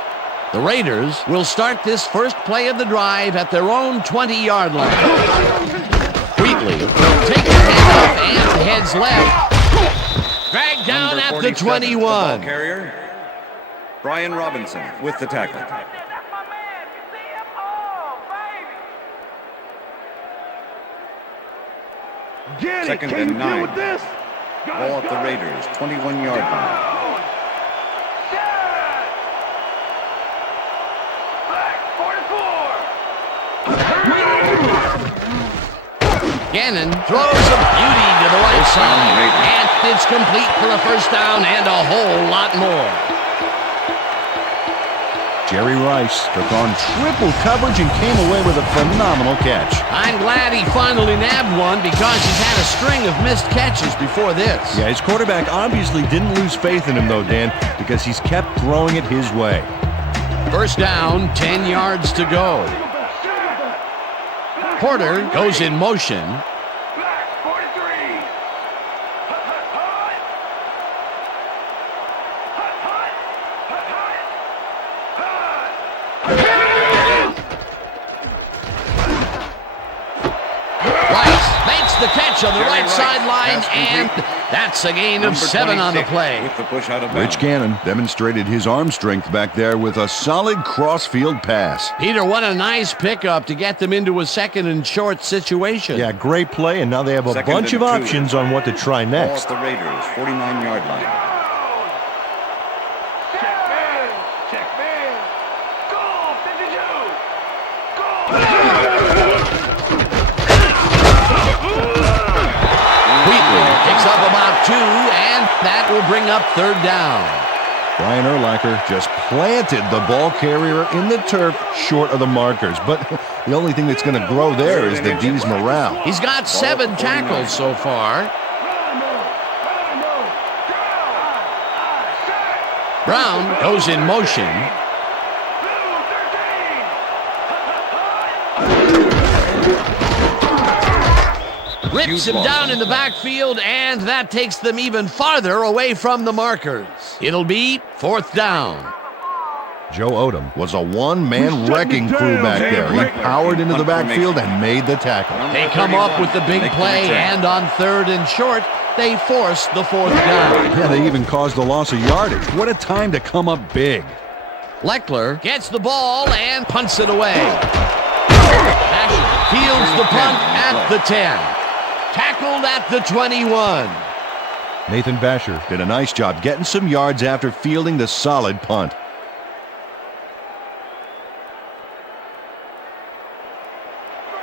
The Raiders will start this first play of the drive at their own 20-yard line. Wheatley will take the handoff and heads left. Dragged down at the 21. Ball carrier, Brian Robinson with the tackle. That's my man. You see him? Oh, baby. Second and 9. Ball at the Raiders, 21-yard line. Gannon throws a beauty to the right side, and it's complete for a first down and a whole lot more. Jerry Rice took on triple coverage and came away with a phenomenal catch. I'm glad he finally nabbed one because he's had a string of missed catches before this. Yeah, his quarterback obviously didn't lose faith in him, though, Dan, because he's kept throwing it his way. First down, 10 yards to go. Porter goes in motion. Rice makes the catch on the right sideline, and that's a gain of 7 on the play. With the push out of bounds. Rich Gannon demonstrated his arm strength back there with a solid cross-field pass. Peter, what a nice pickup to get them into a second and short situation. Yeah, great play, and now they have a Second bunch of and 2. options on what to try Ball next. at the Raiders, 49-yard line. Wheatley picks up about 2, and that will bring up third down. Brian Urlacher just planted the ball carrier in the turf short of the markers. But the only thing that's going to grow there is the D's morale. He's got 7 tackles so far. Brown goes in motion. Rips him down in the backfield, and that takes them even farther away from the markers. It'll be fourth down. Joe Odom was a one-man wrecking crew back there. He powered into the backfield and made the tackle. They come up with the big play, and on third and short, they force the fourth down. Yeah, they even caused a loss of yardage. What a time to come up big. Leckler gets the ball and punts it away. Asher fields the punt at the 10. Tackled at the 21. Nathan Basher did a nice job getting some yards after fielding the solid punt.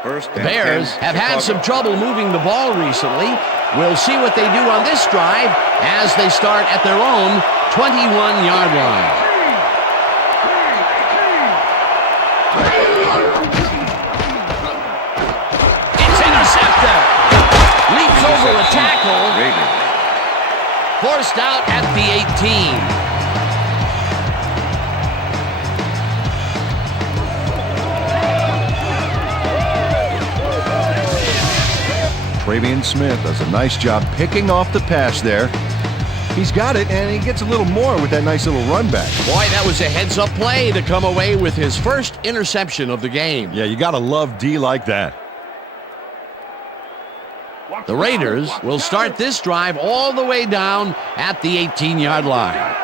The Bears have had some trouble moving the ball recently. We'll see what they do on this drive as they start at their own 21-yard line. It's intercepted. Leaps over a tackle. Forced out at the 18. Travian Smith does a nice job picking off the pass there. He's got it, and he gets a little more with that nice little run back. Boy, that was a heads-up play to come away with his first interception of the game. Yeah, you got to love D like that. The Raiders will start this drive all the way down at the 18-yard line.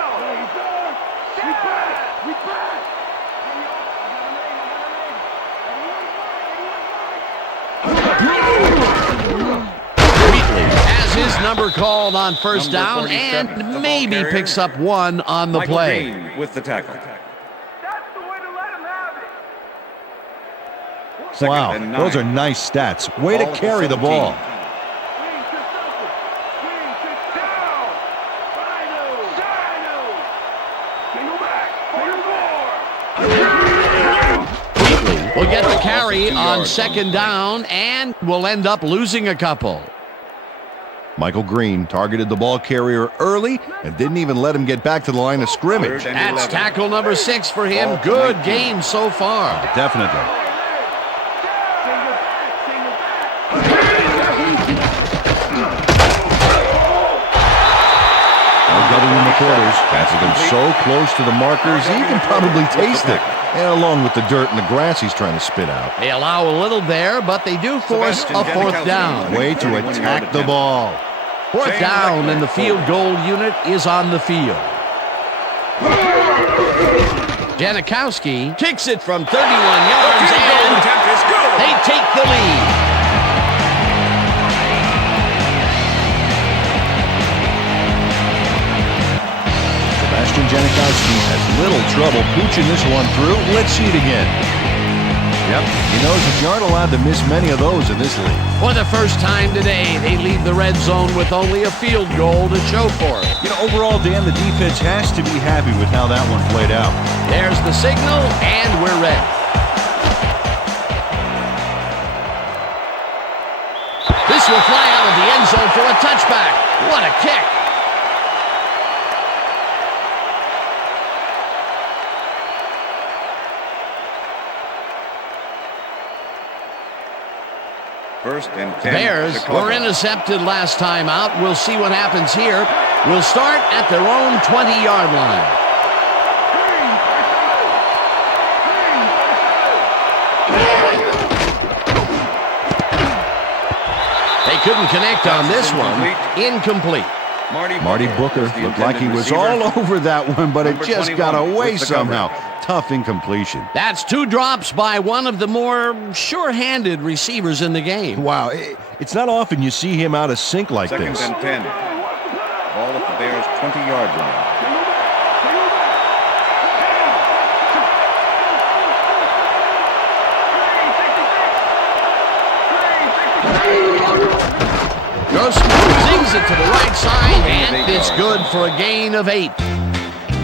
his number called on first Number down 47, and the ball maybe carrier, picks up one on the Michael play. Green with the tackle. That's the way to let him have it. Second Wow, and 9. those are nice stats. Way to Ball at carry the 17. ball. Swing to something. Swing to down. Rhino. Single back. Wheatley will get the carry Loss of 2 on yards second down and will end up losing a couple. Michael Green targeted the ball carrier early and didn't even let him get back to the line of scrimmage. Third and That's 11. tackle number 6 for him. Ball to Good 19. game so far. Definitely. No getting in the quarters. Passing him so close to the markers, he can probably taste it. And along with the dirt and the grass he's trying to spit out. They allow a little there, but they do force a fourth down. Way to attack the ball. Fourth down, and the field goal unit is on the field. Janikowski kicks it from 31 yards, and they take the lead. Sebastian Janikowski has little trouble pooching this one through. Let's see it again. Yep, he knows that you aren't allowed to miss many of those in this league. For the first time today, they leave the red zone with only a field goal to show for it. You know, overall, Dan, the defense has to be happy with how that one played out. There's the signal, and we're ready. This will fly out of the end zone for a touchback. What a kick. First and 10. Bears Chicago. were intercepted last time out. We'll see what happens here. We'll start at their own 20-yard line. They couldn't connect on this one. Incomplete. Marty Booker looked like he was all over that one, but it just got away somehow. Tough incompletion. That's 2 drops by one of the more sure-handed receivers in the game. Wow, it's not often you see him out of sync like Second this. and 10. Ball at the Bears' 20-yard line. Grossman zings it to the right side, and it's good for a gain of 8.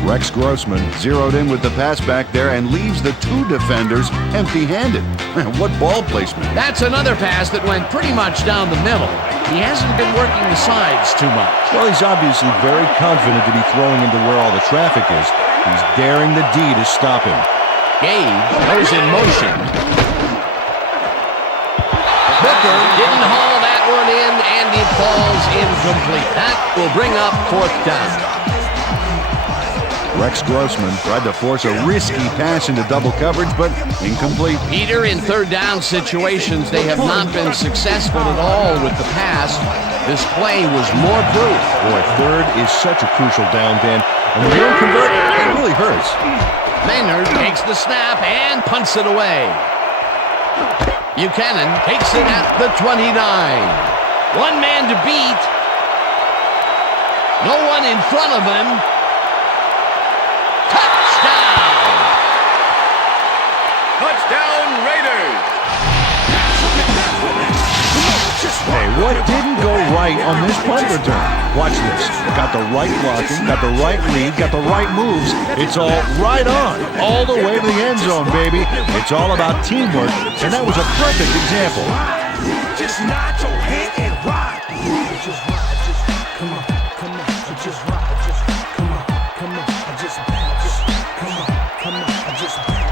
Rex Grossman zeroed in with the pass back there and leaves the 2 defenders empty-handed. What ball placement. That's another pass that went pretty much down the middle. He hasn't been working the sides too much. Well, he's obviously very confident to be throwing into where all the traffic is. He's daring the D to stop him. Gage goes in motion. Booker didn't haul that one in, and it falls incomplete. That will bring up 4th down. Rex Grossman tried to force a risky pass into double coverage, but incomplete. Peter, in third down situations, they have not been successful at all with the pass. This play was more proof. Boy, third is such a crucial down, Dan. And when you don't convert, it really hurts. Maynard takes the snap and punts it away. Buchanan takes it at the 29. One man to beat. No one in front of him. Touchdown, Raiders! Hey, what didn't go right on this punt return? Watch this. Got the right blocking, got the right read, got the right moves. It's all right on, all the way to the end zone, baby. It's all about teamwork, and that was a perfect example. Just nod your head and ride. Just ride, just come on, just ride, just come on, just bounce, come on, just bounce.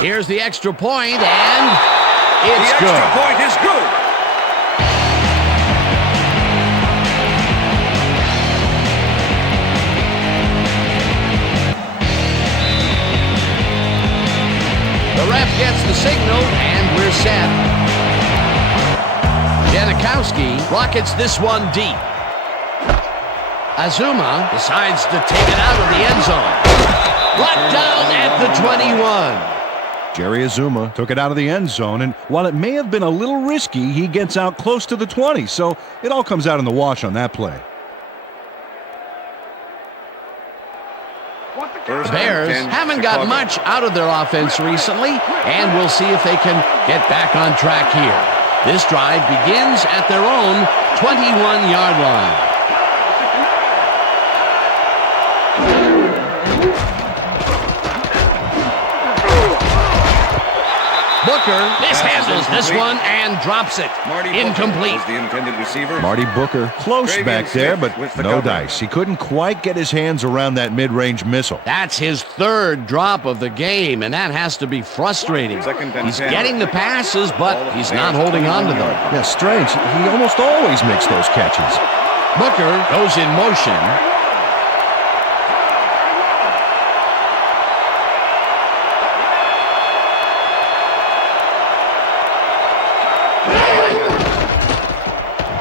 Here's the extra point, and it's good. The extra point is good. The ref gets the signal, and we're set. Janikowski rockets this one deep. Azuma decides to take it out of the end zone. Brought down at the 21. Jerry Azuma took it out of the end zone, and while it may have been a little risky, he gets out close to the 20, so it all comes out in the wash on that play. The Bears haven't got much out of their offense recently, and we'll see if they can get back on track here. This drive begins at their own 21-yard line. Booker mishandles this one and drops it. Incomplete. Was the intended receiver. Marty Booker close back there, but no dice. He couldn't quite get his hands around that mid-range missile. That's his third drop of the game, and that has to be frustrating. He's getting the passes, but he's not holding on to them. Yeah, strange. He almost always makes those catches. Booker goes in motion.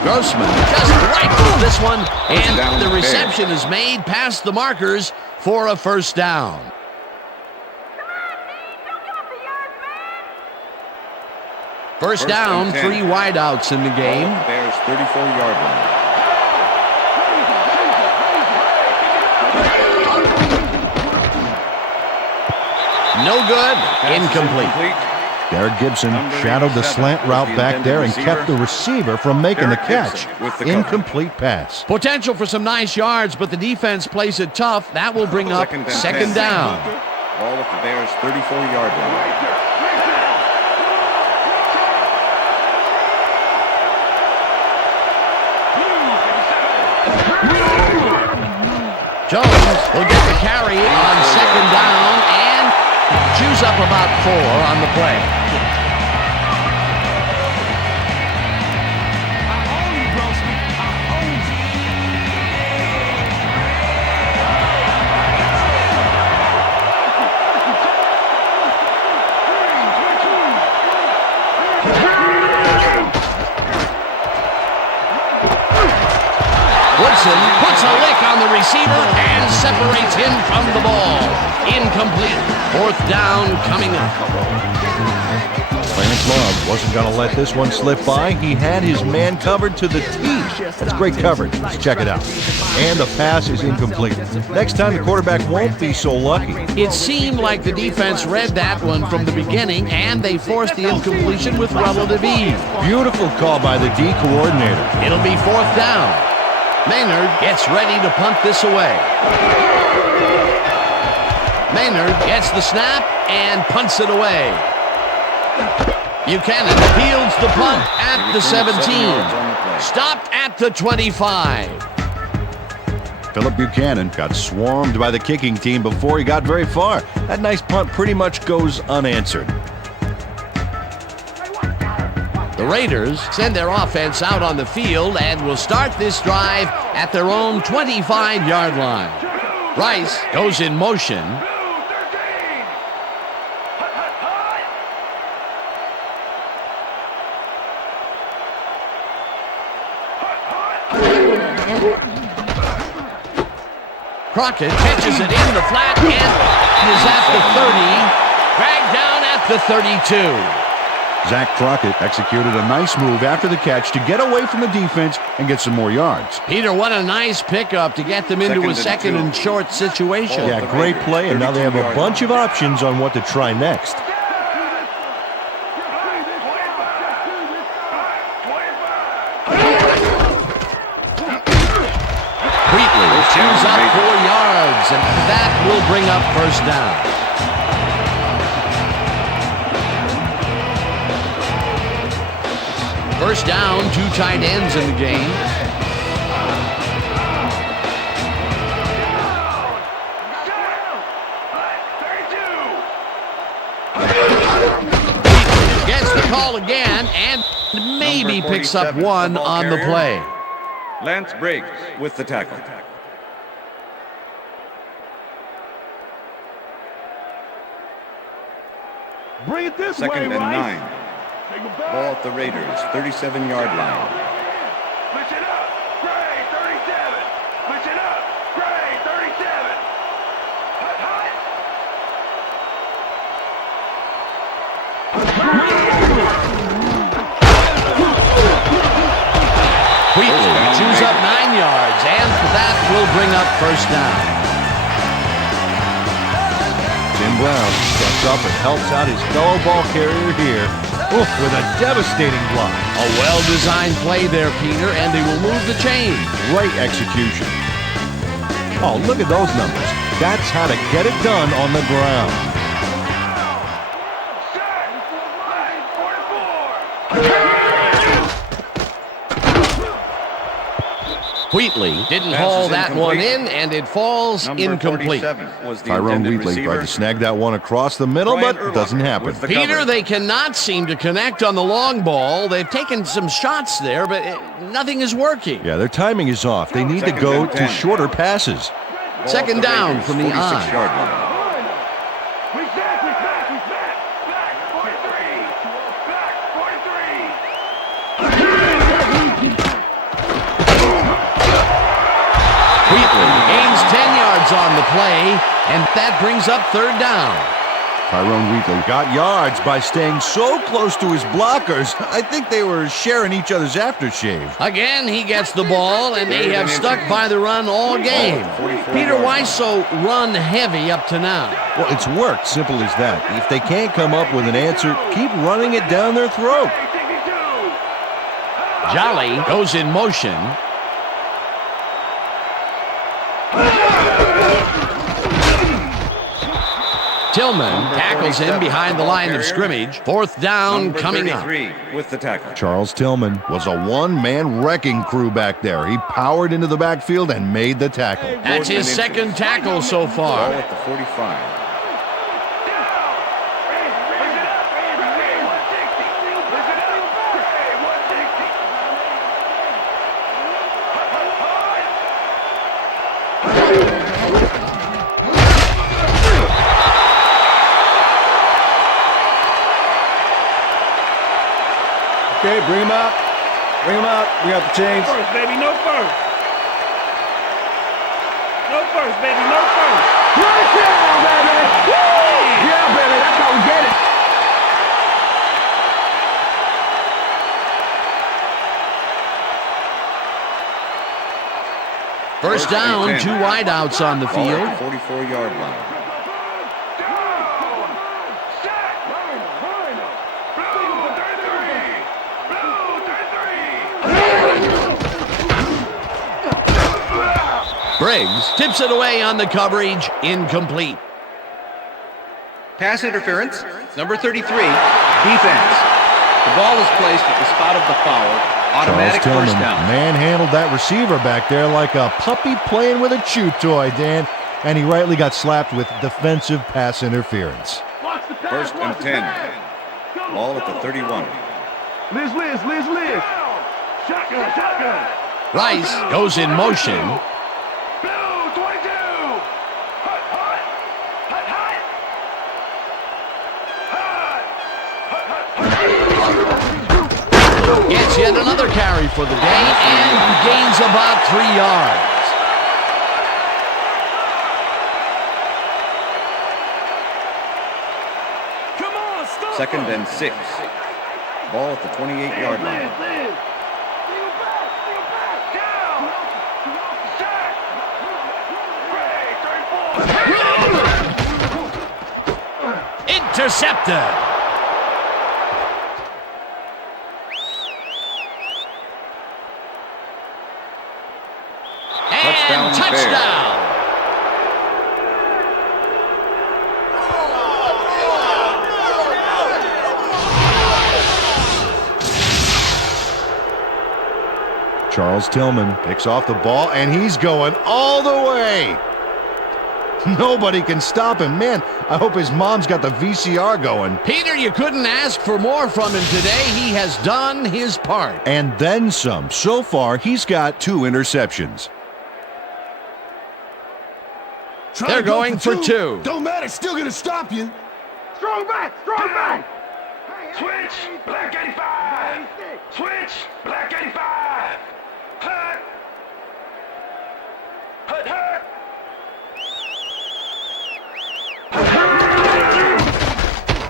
Grossman just rifled this one, and the reception is made past the markers for a first down. First down, 3 wideouts in the game. Bears 34-yard line. No good. Incomplete. Derek Gibson shadowed the slant route back there and kept the receiver from making the catch. Incomplete pass. Potential for some nice yards, but the defense plays it tough. That will bring up second down. Ball at the Bears' 34-yard line. Jones will get the carry on second down and chews up about 4 on the play. Woodson puts a lick on the receiver and separates him from the ball. Incomplete. Fourth down coming up. Clarence Love wasn't going to let this one slip by. He had his man covered to the T. That's great coverage. Let's check it out. And the pass is incomplete. Next time the quarterback won't be so lucky. It seemed like the defense read that one from the beginning, and they forced the incompletion with relative ease. Beautiful call by the D coordinator. It'll be fourth down. Maynard gets ready to punt this away. Maynard gets the snap and punts it away. Buchanan fields the punt at the 17. Stopped at the 25. Philip Buchanan got swarmed by the kicking team before he got very far. That nice punt pretty much goes unanswered. The Raiders send their offense out on the field and will start this drive at their own 25-yard line. Rice goes in motion. Crockett catches it in the flat and is at the 30, dragged down at the 32. Zach Crockett executed a nice move after the catch to get away from the defense and get some more yards. Peter, what a nice pickup to get them into a second and short situation. Yeah, great play, and now they have a bunch of options on what to try next. Wheatley chews up 4 yards, and that will bring up first down. First down, 2 tight ends in the game. Gets the call again and maybe picks up 1 on the play. Lance Briggs with the tackle. Bring it this Second way, and Rice. 9. Ball at the Raiders' 37-yard line. Switch it up. Gray, 37. Switch it up. Gray, 37. Hut, hut. bring up first down. Tim Brown steps up and helps out his fellow ball carrier here with a devastating block. A well-designed play there, Peter, and they will move the chain. Great execution. Oh, look at those numbers. That's how to get it done on the ground. Wheatley didn't haul that one in, and it falls incomplete. Tyrone Wheatley tried to snag that one across the middle, but it doesn't happen. Peter, they cannot seem to connect on the long ball. They've taken some shots there, but nothing is working. Yeah, their timing is off. They need to go to shorter passes. Second down from the eye. Wheatley gains 10 yards on the play, and that brings up third down. Tyrone Wheatley got yards by staying so close to his blockers. I think they were sharing each other's aftershave. Again, he gets the ball, and they have stuck by the run all game. Peter, why so run heavy up to now? Well, it's worked, simple as that. If they can't come up with an answer, keep running it down their throat. Jolly goes in motion. Tillman tackles him behind the line of scrimmage. Fourth down coming up. With the tackle. Charles Tillman was a one-man wrecking crew back there. He powered into the backfield and made the tackle. That's his second tackle so far. Ball at the 45. Okay, bring him up. Bring him up. We got the chains. First, baby, no first. No first, baby, no first. Right down, baby. Woo! Yeah, baby, that's how we get it. First down, two wideouts on the field. 44-yard line. Briggs tips it away on the coverage, incomplete. Pass interference, number 33, defense. The ball is placed at the spot of the foul. Automatic Charles first Tillman down. manhandled that receiver back there like a puppy playing with a chew toy, Dan. And he rightly got slapped with defensive pass interference. First and 10. Ball at the 31. Liz. Shotgun. Rice goes in motion. Gets yet another carry for the day and gains about 3 yards. Second and 6. Ball at the 28-yard line. Intercepted. And touchdown. Charles Tillman picks off the ball, and he's going all the way. Nobody can stop him. Man, I hope his mom's got the VCR going. Peter, you couldn't ask for more from him today. He has done his part. And then some. So far, he's got 2 interceptions. They're going for 2. Don't matter, still gonna stop you. Strong back. Switch, black 85. Switch, black 85. Hut.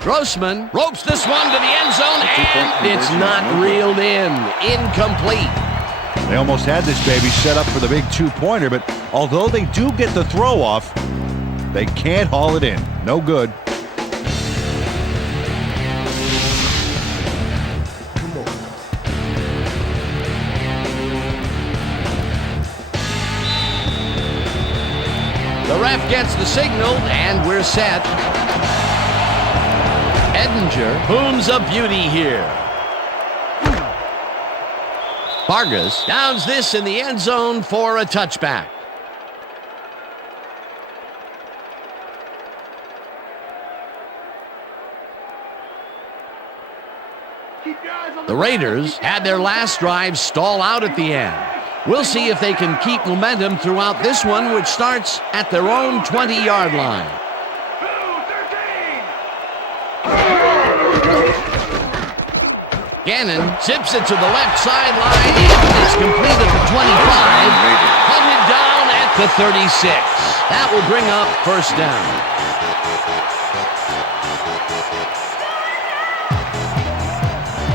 Grossman ropes this one to the end zone, and it's not reeled in. Incomplete. They almost had this baby set up for the big two-pointer, but although they do get the throw off, they can't haul it in. No good. The ref gets the signal, and we're set. Edinger booms a beauty here. Vargas downs this in the end zone for a touchback. The Raiders had their last drive stall out at the end. We'll see if they can keep momentum throughout this one, which starts at their own 20-yard line. Gannon zips it to the left sideline, and it's complete at the 25, hunted down at the 36. That will bring up first down.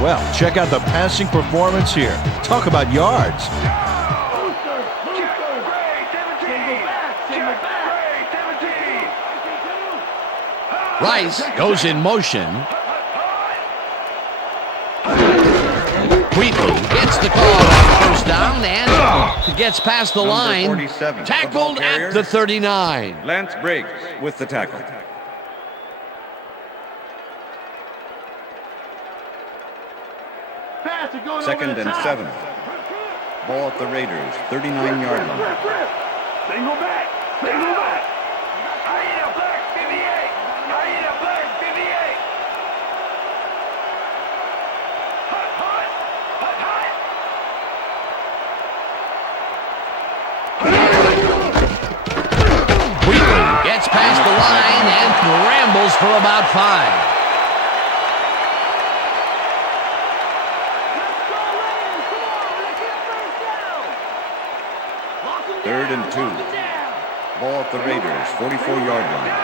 Well, check out the passing performance here. Talk about yards. Rice goes in motion. Wheatley gets the call on first down and gets past the line. 47, Tackled at the 39. Lance Briggs with the tackle. Second and 7. Ball at the Raiders, 39-yard line. Single back. Single back. Hyena black 58. Hyena black 58. Hot, hot. Hot, hot. Wheatley gets past the line and rambles for about 5. Third and 2. Ball at the Raiders, 44-yard line.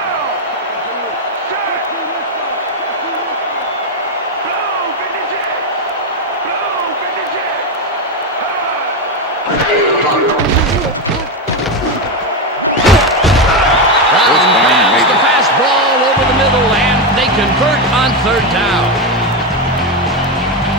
Brown the fast ball over the middle, and they convert on third down.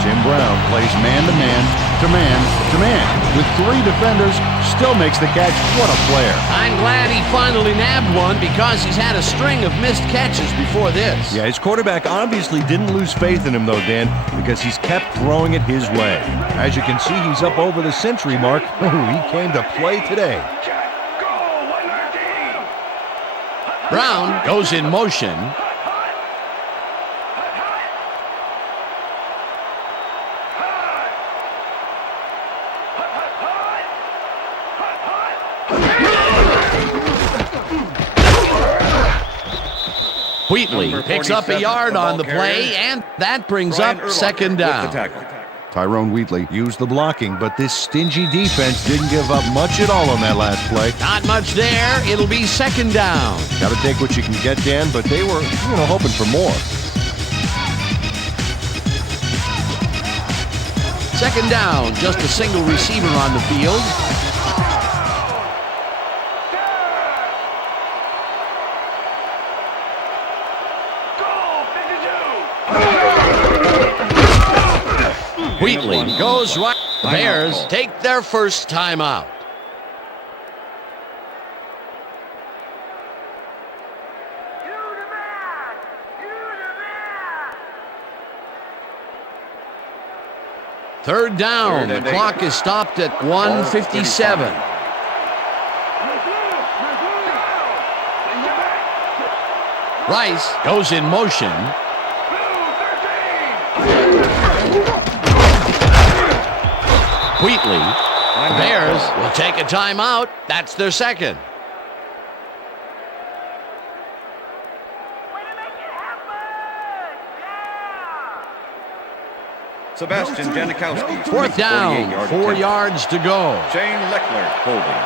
Tim Brown plays man-to-man, to man, to man. With 3 defenders, still makes the catch. What a player. I'm glad he finally nabbed one because he's had a string of missed catches before this. Yeah, his quarterback obviously didn't lose faith in him, though, Dan, because he's kept throwing it his way. As you can see, he's up over the century mark. Oh, he came to play today. Brown goes in motion. Wheatley picks up a yard on the play, and that brings up second down. Tyrone Wheatley used the blocking, but this stingy defense didn't give up much at all on that last play. Not much there. It'll be second down. Got to take what you can get, Dan, but they were, hoping for more. Second down, just a single receiver on the field. Wheatley goes right. The Bears take their first timeout. Third down. The clock is stopped at 1:57. Rice goes in motion. Wheatley. The Bears will take a timeout. That's their second. Sebastian Janikowski. Fourth down, 4 yards to go. Shane Leckler holding.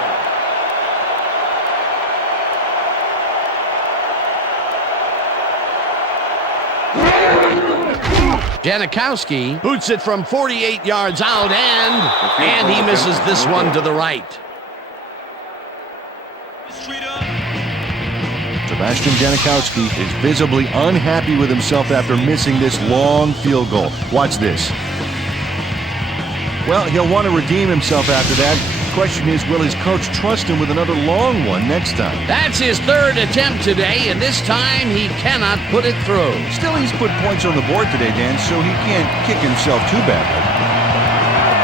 Janikowski boots it from 48 yards out, and he misses this one to the right. Sebastian Janikowski is visibly unhappy with himself after missing this long field goal. Watch this. Well, he'll want to redeem himself after that. Question is, will his coach trust him with another long one next time? That's his third attempt today, and this time he cannot put it through. Still, he's put points on the board today, Dan, so he can't kick himself too badly.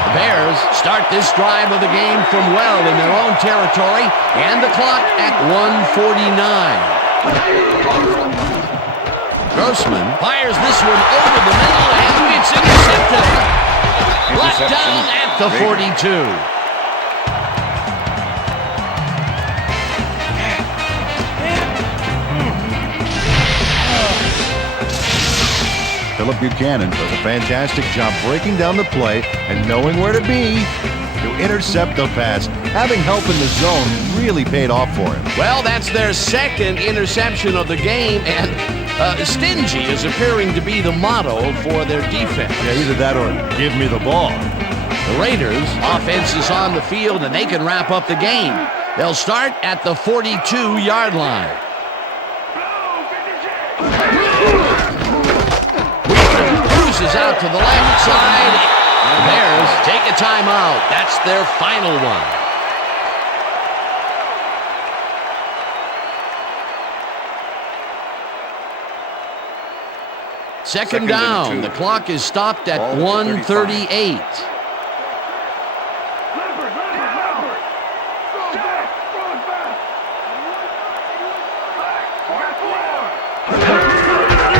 The Bears start this drive of the game from well in their own territory, and the clock at 1:49. Grossman fires this one over the middle, and it's intercepted. Brought down at the 42. Philip Buchanan does a fantastic job breaking down the play and knowing where to be to intercept the pass. Having help in the zone really paid off for him. Well, that's their second interception of the game, and stingy is appearing to be the motto for their defense. Yeah, either that or give me the ball. The Raiders' offense is on the field, and they can wrap up the game. They'll start at the 42-yard line. Cruises out to the left side. The Bears take a timeout. That's their final one. Second down. The clock is stopped at 1:38.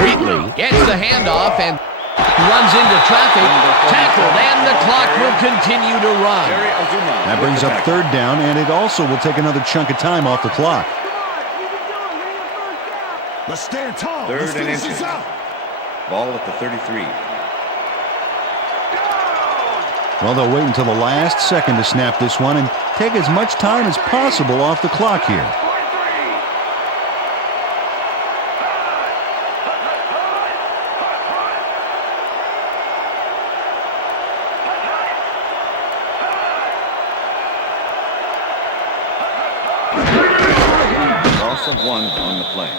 Wheatley gets the handoff and runs into traffic, tackled, and the clock will continue to run. That brings up third down, and it also will take another chunk of time off the clock. Let's stand tall. Third Let's and finish inches. this out. Ball at the 33. Well, they'll wait until the last second to snap this one and take as much time as possible off the clock here. Loss of 1 on the play.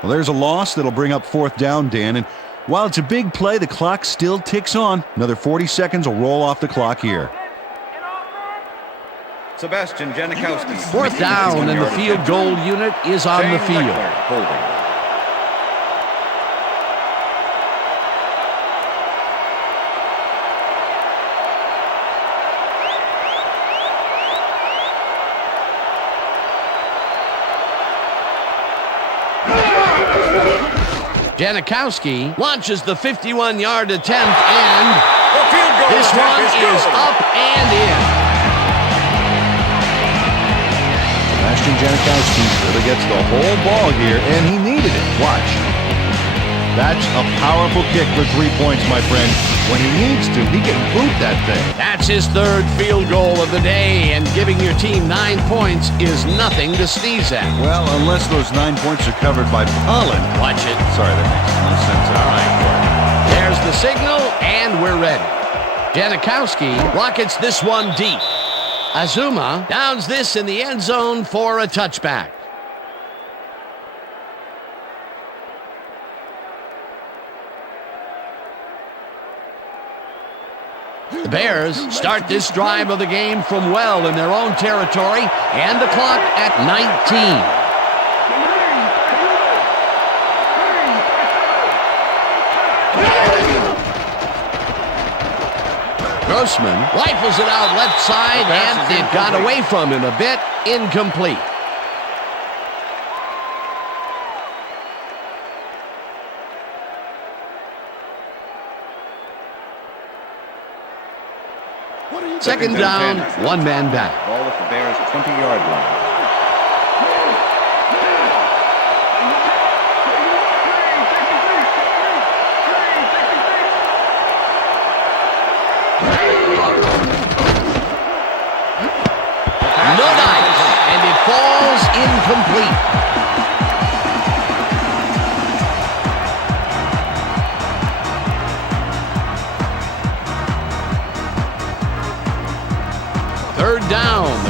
Well, there's a loss that'll bring up fourth down, Dan, and while it's a big play, the clock still ticks on. Another 40 seconds will roll off the clock here. Sebastian Janikowski. Fourth down, and the field goal unit is on the field. Holding. Janikowski launches the 51-yard attempt, and this one is up and in. Sebastian Janikowski really gets the whole ball here, and he needed it. Watch. That's a powerful kick for 3 points, my friend. When he needs to, he can boot that thing. That's his third field goal of the day, and giving your team 9 points is nothing to sneeze at. Well, unless those 9 points are covered by pollen. Watch it. Sorry, that makes no sense. All right. There's the signal, and we're ready. Janikowski rockets this one deep. Azuma downs this in the end zone for a touchback. The Bears start this drive of the game from well in their own territory, and the clock at 19. Grossman rifles it out left side, and it got away from him a bit. Incomplete. Second down, one man back. Ball at the Bears' 20-yard line. No dice, and it falls incomplete.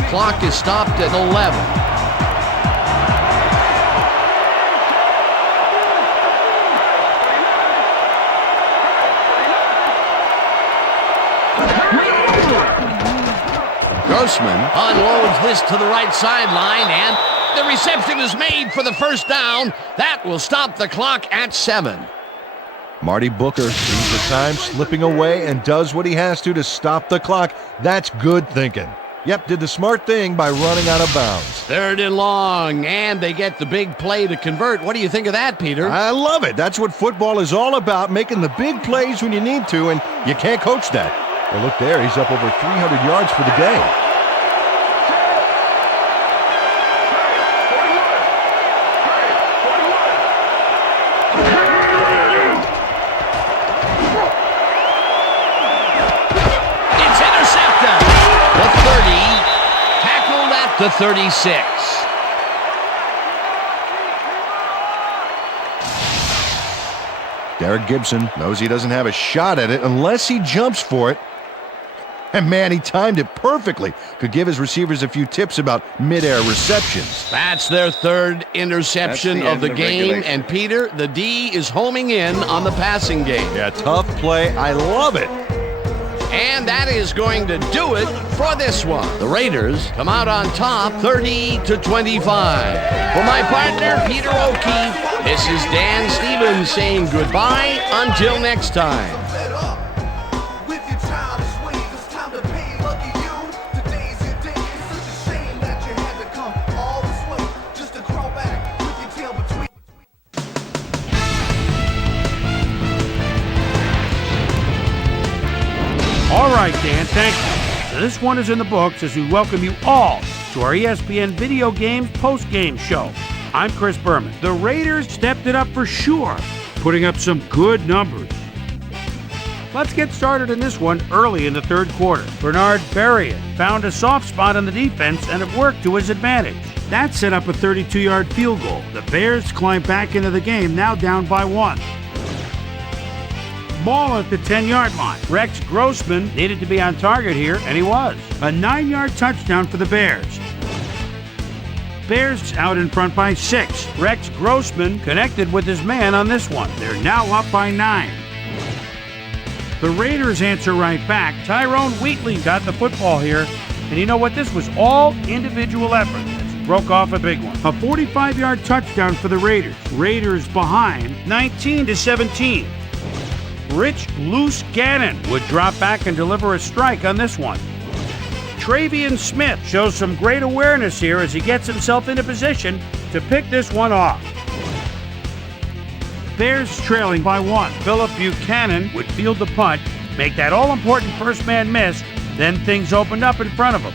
clock is stopped at 11. Grossman unloads this to the right sideline, and the reception is made for the first down. That will stop the clock at 7. Marty Booker sees the time slipping away and does what he has to stop the clock. That's good thinking. Yep, did the smart thing by running out of bounds. 3rd and long, and they get the big play to convert. What do you think of that, Peter? I love it. That's what football is all about, making the big plays when you need to, and you can't coach that. Well, look there, he's up over 300 yards for the day. It's intercepted. The 30, tackled at the 36. Derek Gibson knows he doesn't have a shot at it unless he jumps for it. And man, he timed it perfectly. Could give his receivers a few tips about mid-air receptions. That's their 3rd interception of the game. And Peter, the D is homing in on the passing game. Yeah, tough play. I love it. And that is going to do it for this one. The Raiders come out on top 30-25. For my partner, Peter O'Keefe, this is Dan Stevens saying goodbye until next time. All right, Dan, thank you. So this one is in the books as we welcome you all to our ESPN Video Games post-game show. I'm Chris Berman. The Raiders stepped it up for sure, putting up some good numbers. Let's get started in this one early in the 3rd quarter. Bernard Berrien found a soft spot on the defense and it worked to his advantage. That set up a 32-yard field goal. The Bears climbed back into the game, now down by 1. Ball at the 10-yard line. Rex Grossman needed to be on target here, and he was. A 9-yard touchdown for the Bears. Bears out in front by 6. Rex Grossman connected with his man on this one. They're now up by 9. The Raiders answer right back. Tyrone Wheatley got the football here, and you know what? This was all individual effort. Broke off a big one. A 45-yard touchdown for the Raiders. Raiders behind 19-17. Rich Loose Gannon would drop back and deliver a strike on this one. Travion Smith shows some great awareness here as he gets himself into position to pick this one off. Bears trailing by 1. Philip Buchanan would field the punt, make that all-important first man miss, then things opened up in front of him.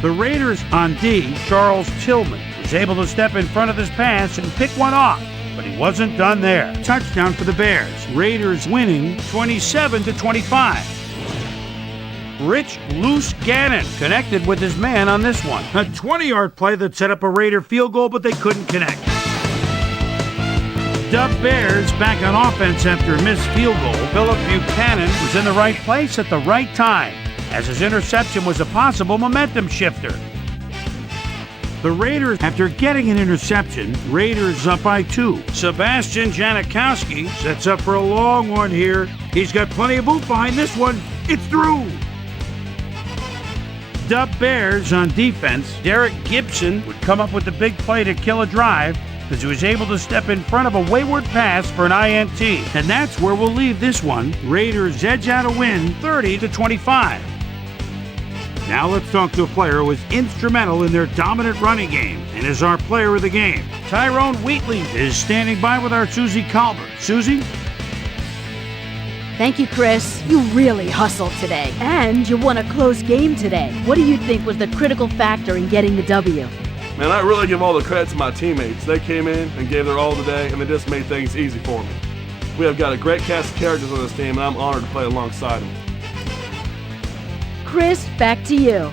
The Raiders on D, Charles Tillman, was able to step in front of this pass and pick one off. But he wasn't done there. Touchdown for the Bears. Raiders winning 27-25. Rich Loose Gannon connected with his man on this one. A 20-yard play that set up a Raider field goal, but they couldn't connect. Dub Bears back on offense after a missed field goal. Philip Buchanan was in the right place at the right time, as his interception was a possible momentum shifter. The Raiders, after getting an interception, Raiders up by 2. Sebastian Janikowski sets up for a long one here. He's got plenty of oomph behind this one. It's through. Dub Bears on defense. Derek Gibson would come up with the big play to kill a drive as he was able to step in front of a wayward pass for an INT. And that's where we'll leave this one. Raiders edge out a win 30-25. Now let's talk to a player who was instrumental in their dominant running game and is our player of the game. Tyrone Wheatley is standing by with our Susie Colbert. Susie? Thank you, Chris. You really hustled today. And you won a close game today. What do you think was the critical factor in getting the W? Man, I really give all the credit to my teammates. They came in and gave their all today, and they just made things easy for me. We have got a great cast of characters on this team, and I'm honored to play alongside them. Chris, back to you.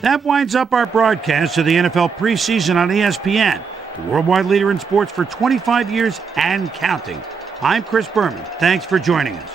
That winds up our broadcast of the NFL preseason on ESPN, the worldwide leader in sports for 25 years and counting. I'm Chris Berman. Thanks for joining us.